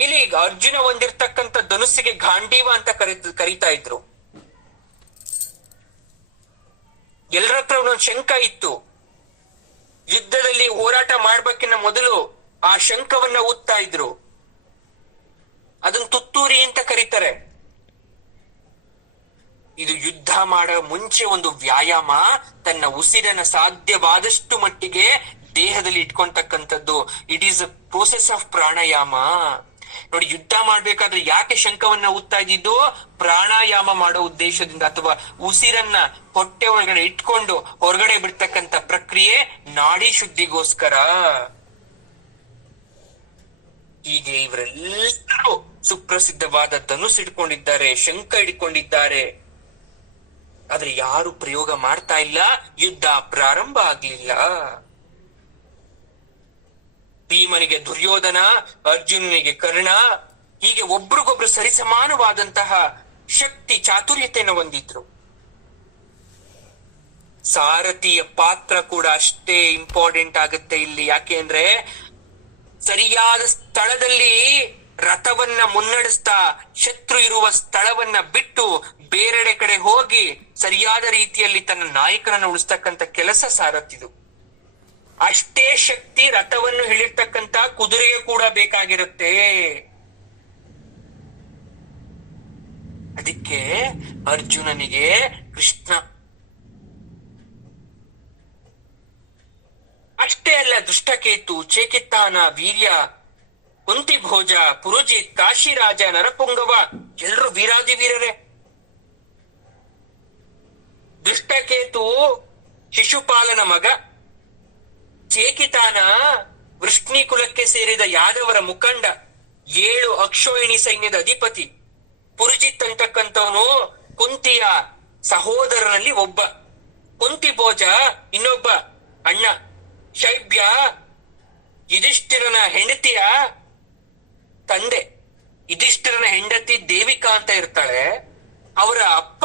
ಇಲ್ಲಿ ಈಗ ಅರ್ಜುನ ಹೊಂದಿರ್ತಕ್ಕಂಥ ಧನುಸ್ಸಿಗೆ ಗಾಂಡೀವ ಅಂತ ಕರೀತಾ ಇದ್ರು. ಎಲ್ಲರ ಹತ್ರ ಒಂದೊಂದು ಶಂಖ ಇತ್ತು. ಯುದ್ಧದಲ್ಲಿ ಹೋರಾಟ ಮಾಡ್ಬೇಕಿನ್ನ ಮೊದಲು ಆ ಶಂಖವನ್ನ ಊದ್ತಾ ಇದ್ರು. ಅದನ್ನ ತುತ್ತೂರಿ ಅಂತ ಕರೀತಾರೆ. ಇದು ಯುದ್ಧ ಮಾಡೋ ಮುಂಚೆ ಒಂದು ವ್ಯಾಯಾಮ, ತನ್ನ ಉಸಿರನ್ನ ಸಾಧ್ಯವಾದಷ್ಟು ಮಟ್ಟಿಗೆ ದೇಹದಲ್ಲಿ ಇಟ್ಕೊಂತಕ್ಕಂಥದ್ದು. It is a process of pranayama. ನೋಡಿ, ಯುದ್ಧ ಮಾಡ್ಬೇಕಾದ್ರೆ ಯಾಕೆ ಶಂಖವನ್ನ ಊದ್ತಾ ಇದ್ದಿದ್ದು? ಪ್ರಾಣಾಯಾಮ ಮಾಡೋ ಉದ್ದೇಶದಿಂದ, ಅಥವಾ ಉಸಿರನ್ನ ಹೊಟ್ಟೆ ಒಳಗಡೆ ಇಟ್ಕೊಂಡು ಹೊರಗಡೆ ಬಿಡ್ತಕ್ಕಂಥ ಪ್ರಕ್ರಿಯೆ, ನಾಡಿ ಶುದ್ಧಿಗೋಸ್ಕರ. ಹೀಗೆ ಇವರೆಲ್ಲರೂ ಸುಪ್ರಸಿದ್ಧವಾದ ಧನುಸ್ ಇಟ್ಕೊಂಡಿದ್ದಾರೆ, ಶಂಖ ಇಟ್ಕೊಂಡಿದ್ದಾರೆ. ಆದ್ರೆ ಯಾರು ಪ್ರಯೋಗ ಮಾಡ್ತಾ ಇಲ್ಲ, ಯುದ್ಧ ಪ್ರಾರಂಭ ಆಗ್ಲಿಲ್ಲ. ಭೀಮನಿಗೆ ದುರ್ಯೋಧನ, ಅರ್ಜುನನಿಗೆ ಕರ್ಣ, ಹೀಗೆ ಒಬ್ರಿಗೊಬ್ರು ಸರಿಸಮಾನವಾದಂತಹ ಶಕ್ತಿ ಚಾತುರ್ಯತೆಯನ್ನು ಹೊಂದಿದ್ರು. ಸಾರಥಿಯ ಪಾತ್ರ ಕೂಡ ಅಷ್ಟೇ ಇಂಪಾರ್ಟೆಂಟ್ ಆಗುತ್ತೆ ಇಲ್ಲಿ. ಯಾಕೆ ಅಂದ್ರೆ ಸರಿಯಾದ ಸ್ಥಳದಲ್ಲಿ ರಥವನ್ನ ಮುನ್ನಡೆಸ್ತಾ ಶತ್ರು ಇರುವ ಸ್ಥಳವನ್ನ ಬಿಟ್ಟು ಬೇರೆಡೆ ಕಡೆ ಹೋಗಿ ಸರಿಯಾದ ರೀತಿಯಲ್ಲಿ ತನ್ನ ನಾಯಕನನ್ನು ಉಳಿಸ್ತಕ್ಕಂಥ ಕೆಲಸ ಸಾರಥಿದು. ಅಷ್ಟೇ ಶಕ್ತಿ ರಥವನ್ನು ಹಿಡಿರ್ತಕ್ಕಂಥ ಕುದುರೆಗೆ ಕೂಡ ಬೇಕಾಗಿರುತ್ತೆ. ಅದಕ್ಕೆ ಅರ್ಜುನನಿಗೆ ಕೃಷ್ಣ ಅಷ್ಟೇ ಅಲ್ಲ, ದುಷ್ಟಕೇತು, ಚೇಕಿತ್ತಾನ, ವೀರ್ಯ, ಕುಂತಿ ಭೋಜ, ಪುರುಜಿತ್, ಕಾಶಿರಾಜ, ನರಪುಂಗವ ಎಲ್ಲರೂ ವೀರಾದಿ ವೀರರೇ. ದುಷ್ಟಕೇತು ಶಿಶುಪಾಲನ ಮಗ, ಚೇಕಿತಾನ ವೃಷ್ಣಿ ಕುಲಕ್ಕೆ ಸೇರಿದ ಯಾದವರ ಮುಖಂಡ, 7 ಅಕ್ಷೋಹಿಣಿ ಸೈನ್ಯದ ಅಧಿಪತಿ. ಪುರುಜಿತ್ ಅಂತಕ್ಕಂಥವನು ಕುಂತಿಯ ಸಹೋದರನಲ್ಲಿ ಒಬ್ಬ, ಕುಂತಿ ಭೋಜ ಇನ್ನೊಬ್ಬ ಅಣ್ಣ, ಶೈಬ್ಯ ಯುಧಿಷ್ಠಿರನ ಹೆಂಡತಿಯ ತಂದೆ. ಯುಧಿಷ್ಠಿರನ ಹೆಂಡತಿ ದೇವಿಕಾ ಅಂತ ಇರ್ತಾಳೆ, ಅವರ ಅಪ್ಪ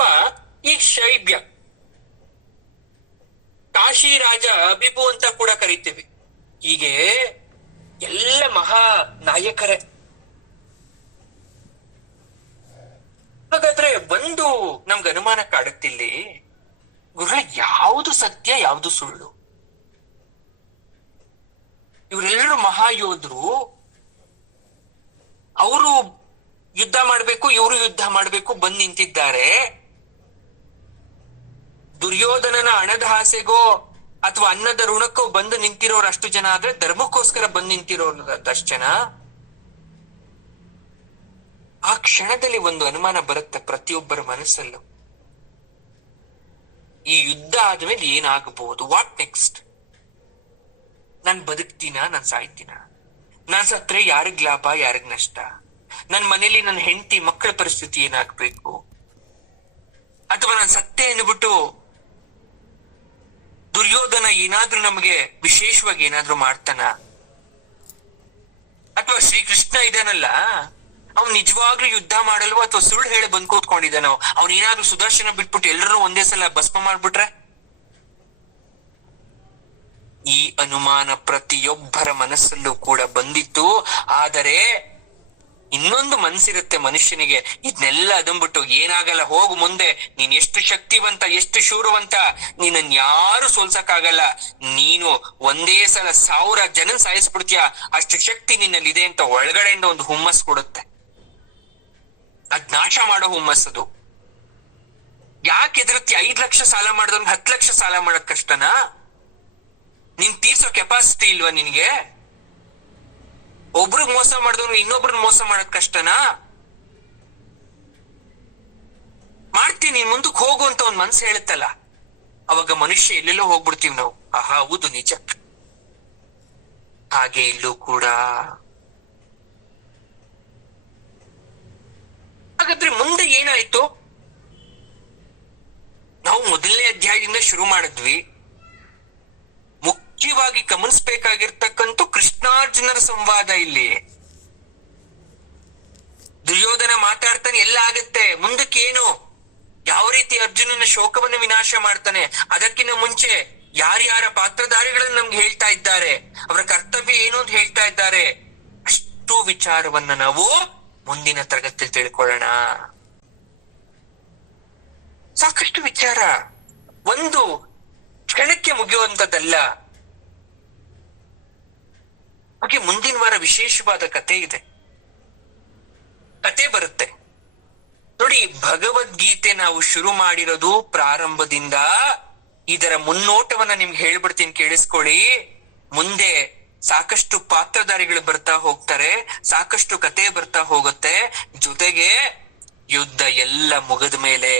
ಈ ಶೈಬ್ಯ. ಕಾಶಿ ರಾಜ ಅಬಿಬು ಅಂತ ಕೂಡ ಕರಿತೀವಿ. ಹೀಗೆ ಎಲ್ಲ ಮಹಾ ನಾಯಕರೇ. ಹಾಗಾದ್ರೆ ಒಂದು ನಮ್ಗೆ ಅನುಮಾನ ಕಾಡುತ್ತಿಲ್ಲಿ, ಗುರು ಯಾವುದು ಸತ್ಯ ಯಾವುದು ಸುಳ್ಳು? ಇವರೆಲ್ಲರೂ ಮಹಾಯೋಧರು, ಅವರು ಯುದ್ಧ ಮಾಡ್ಬೇಕು, ಇವರು ಯುದ್ಧ ಮಾಡ್ಬೇಕು ಬಂದ್ ನಿಂತಿದ್ದಾರೆ. ದುರ್ಯೋಧನನ ಹಣದ ಆಸೆಗೋ ಅಥವಾ ಅನ್ನದ ಋಣಕ್ಕೋ ಬಂದು ನಿಂತಿರೋರು ಅಷ್ಟು ಜನ ಆದ್ರೆ, ಧರ್ಮಕ್ಕೋಸ್ಕರ ಬಂದು ನಿಂತಿರೋರು ಅಷ್ಟು ಜನ. ಆ ಕ್ಷಣದಲ್ಲಿ ಒಂದು ಅನುಮಾನ ಬರುತ್ತೆ ಪ್ರತಿಯೊಬ್ಬರ ಮನಸ್ಸಲ್ಲೂ, ಈ ಯುದ್ಧ ಆದ್ಮೇಲೆ ಏನಾಗಬಹುದು, ವಾಟ್ ನೆಕ್ಸ್ಟ್? ನಾನ್ ಬದುಕ್ತೀನ, ನಾನ್ ಸಾಯ್ತೀನ? ನಾನ್ ಸತ್ರೆ ಯಾರಿಗ್ ಲಾಭ, ಯಾರಿಗ್ ನಷ್ಟ? ನನ್ ಮನೇಲಿ ನನ್ನ ಹೆಂಡತಿ ಮಕ್ಕಳ ಪರಿಸ್ಥಿತಿ ಏನಾಗ್ಬೇಕು? ಅಥವಾ ನಾನ್ ಸತ್ತೆ ಅಂದ್ಬಿಟ್ಟು ದುರ್ಯೋಧನ ಏನಾದ್ರೂ ನಮಗೆ ವಿಶೇಷವಾಗಿ ಏನಾದ್ರೂ ಮಾಡ್ತಾನ? ಅಥವಾ ಶ್ರೀಕೃಷ್ಣ ಇದಾನಲ್ಲ, ಅವ್ನ್ ನಿಜವಾಗ್ಲೂ ಯುದ್ಧ ಮಾಡಲ್ವೋ ಅಥವಾ ಸುಳ್ಳು ಹೇಳಿ ಬಂದ್ ಕೂತ್ಕೊಂಡಿದ್ದಾನೋ? ಅವ್ನ ಏನಾದ್ರೂ ಸುದರ್ಶನ ಬಿಟ್ಬಿಟ್ಟು ಎಲ್ಲರೂ ಒಂದೇ ಸಲ ಭಸ್ಮ ಮಾಡ್ಬಿಟ್ರೆ? ಈ ಅನುಮಾನ ಪ್ರತಿಯೊಬ್ಬರ ಮನಸ್ಸಲ್ಲೂ ಕೂಡ ಬಂದಿತ್ತು. ಆದರೆ ಇನ್ನೊಂದು ಮನ್ಸಿರುತ್ತೆ ಮನುಷ್ಯನಿಗೆ, ಇದನ್ನೆಲ್ಲ ಅದಂಬಿಟ್ಟು ಏನಾಗಲ್ಲ, ಹೋಗು ಮುಂದೆ, ನೀನ್ ಎಷ್ಟು ಶಕ್ತಿವಂತ, ಎಷ್ಟು ಶೂರವಂತ, ನೀನನ್ ಯಾರು ಸೋಲ್ಸಕ್ಕಾಗಲ್ಲ, ನೀನು ಒಂದೇ ಸಲ 1000 ಜನ ಸಾಯಿಸ್ಬಿಡ್ತೀಯ, ಅಷ್ಟು ಶಕ್ತಿ ನಿನ್ನಲ್ಲಿದೆ ಅಂತ ಒಳಗಡೆಯಿಂದ ಒಂದು ಹುಮ್ಮಸ್ ಕೊಡುತ್ತೆ. ಅದ್ ನಾಶ ಮಾಡೋ ಹುಮ್ಮಸ್ಸದು. ಯಾಕೆ ಎದುರುತ್ತಿ? 5 ಲಕ್ಷ ಸಾಲ ಮಾಡಿದವ್ರಿಗೆ 10 ಲಕ್ಷ ಸಾಲ ಮಾಡೋದ್ ಕಷ್ಟನಾ? ನೀನ್ ತೀರ್ಸೋ ಕೆಪಾಸಿಟಿ ಇಲ್ವಾ ನಿನ್ಗೆ? ಒಬ್ರಿಗೆ ಮೋಸ ಮಾಡಿದವ್ರು ಇನ್ನೊಬ್ರನ್ನ ಮೋಸ ಮಾಡೋದ್ ಕಷ್ಟನಾ? ಮಾಡ್ತೀನಿ, ನೀನ್ ಮುಂದಕ್ಕೆ ಹೋಗು ಅಂತ ಒಂದ್ ಮನ್ಸು ಹೇಳುತ್ತಲ್ಲ, ಅವಾಗ ಮನುಷ್ಯ ಎಲ್ಲೆಲ್ಲೋ ಹೋಗ್ಬಿಡ್ತೀವಿ ನಾವು. ಆಹಾ, ಹೌದು, ನಿಜ. ಹಾಗೆ ಇಲ್ಲೂ ಕೂಡ. ಹಾಗಾದ್ರೆ ಮುಂದೆ ಏನಾಯ್ತು? ನಾವು ಮೊದಲನೇ ಅಧ್ಯಾಯದಿಂದ ಶುರು ಮಾಡಿದ್ವಿ. ಮುಖ್ಯವಾಗಿ ಗಮನಿಸಬೇಕಾಗಿರ್ತಕ್ಕಂಥ ಕೃಷ್ಣಾರ್ಜುನರ ಸಂವಾದ ಇಲ್ಲಿ. ದುರ್ಯೋಧನ ಮಾತಾಡ್ತಾನೆ, ಎಲ್ಲ ಆಗತ್ತೆ, ಮುಂದಕ್ಕೇನು, ಯಾವ ರೀತಿ ಅರ್ಜುನನ ಶೋಕವನ್ನು ವಿನಾಶ ಮಾಡ್ತಾನೆ, ಅದಕ್ಕಿಂತ ಮುಂಚೆ ಯಾರ್ಯಾರ ಪಾತ್ರಧಾರಿಗಳನ್ನ ನಮ್ಗೆ ಹೇಳ್ತಾ ಇದ್ದಾರೆ, ಅವರ ಕರ್ತವ್ಯ ಏನು ಅಂತ ಹೇಳ್ತಾ ಇದ್ದಾರೆ. ಅಷ್ಟು ವಿಚಾರವನ್ನ ನಾವು ಮುಂದಿನ ತರಗತಿಯಲ್ಲಿ ತಿಳ್ಕೊಳ್ಳೋಣ. ಸಾಕಷ್ಟು ವಿಚಾರ, ಒಂದು ಕ್ಷಣಕ್ಕೆ ಮುಗಿಯುವಂತದ್ದಲ್ಲ. ಹಾಗೆ ಮುಂದಿನ ವಾರ ವಿಶೇಷವಾದ ಕತೆ ಇದೆ, ಕತೆ ಬರುತ್ತೆ ನೋಡಿ. ಭಗವದ್ಗೀತೆ ನಾವು ಶುರು ಮಾಡಿರೋದು ಪ್ರಾರಂಭದಿಂದ. ಇದರ ಮುನ್ನೋಟವನ್ನ ನಿಮ್ಗೆ ಹೇಳ್ಬಿಡ್ತೀನಿ, ಕೇಳಿಸ್ಕೊಳ್ಳಿ. ಮುಂದೆ ಸಾಕಷ್ಟು ಪಾತ್ರಧಾರಿಗಳು ಬರ್ತಾ ಹೋಗ್ತಾರೆ, ಸಾಕಷ್ಟು ಕತೆ ಬರ್ತಾ ಹೋಗುತ್ತೆ. ಜೊತೆಗೆ ಯುದ್ಧ ಎಲ್ಲ ಮುಗಿದ ಮೇಲೆ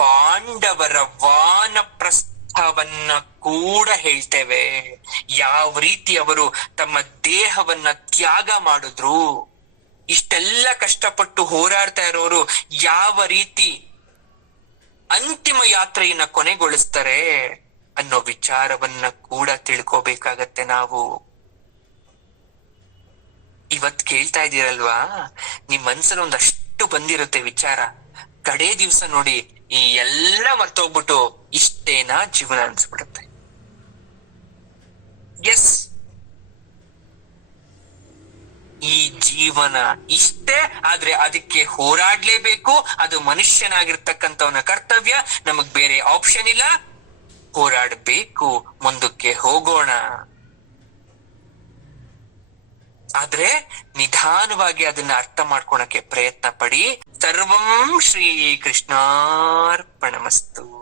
ಪಾಂಡವರ ವಾನಪ್ರಸ್ಥವನ್ನ ಕೂಡ ಹೇಳ್ತೇವೆ. ಯಾವ ರೀತಿ ಅವರು ತಮ್ಮ ದೇಹವನ್ನ ತ್ಯಾಗ ಮಾಡಿದ್ರು, ಇಷ್ಟೆಲ್ಲ ಕಷ್ಟಪಟ್ಟು ಹೋರಾಡ್ತಾ ಇರೋರು ಯಾವ ರೀತಿ ಅಂತಿಮ ಯಾತ್ರೆಯನ್ನ ಕೊನೆಗೊಳಿಸ್ತಾರೆ ಅನ್ನೋ ವಿಚಾರವನ್ನ ಕೂಡ ತಿಳ್ಕೋಬೇಕಾಗತ್ತೆ ನಾವು. ಇವತ್ ಕೇಳ್ತಾ ಇದ್ದೀರಲ್ವಾ, ನಿಮ್ ಮನ್ಸಲ್ಲಿ ಒಂದಷ್ಟು ಬಂದಿರುತ್ತೆ ವಿಚಾರ. ಕಡೆ ದಿವ್ಸ ನೋಡಿ ಈ ಎಲ್ಲ ಮರ್ತೋಗ್ಬಿಟ್ಟು ಇಷ್ಟೇನಾ ಜೀವನ ಅನ್ಸ್ಬಿಡುತ್ತೆ. ಎಸ್, ಈ ಜೀವನ ಇಷ್ಟೇ, ಆದ್ರೆ ಅದಕ್ಕೆ ಹೋರಾಡ್ಲೇಬೇಕು. ಅದು ಮನುಷ್ಯನಾಗಿರ್ತಕ್ಕಂಥವನ ಕರ್ತವ್ಯ. ನಮಗ್ ಬೇರೆ ಆಪ್ಷನ್ ಇಲ್ಲ. ಹೋರಾಡ್ಬೇಕು, ಮುಂದಕ್ಕೆ ಹೋಗೋಣ. ಆದ್ರೆ ನಿಧಾನವಾಗಿ ಅದನ್ನ ಅರ್ಥ ಮಾಡ್ಕೊಳಕ್ಕೆ ಪ್ರಯತ್ನ ಪಡಿ. ಸರ್ವಂ ಶ್ರೀ ಕೃಷ್ಣಾರ್ಪಣಮಸ್ತು.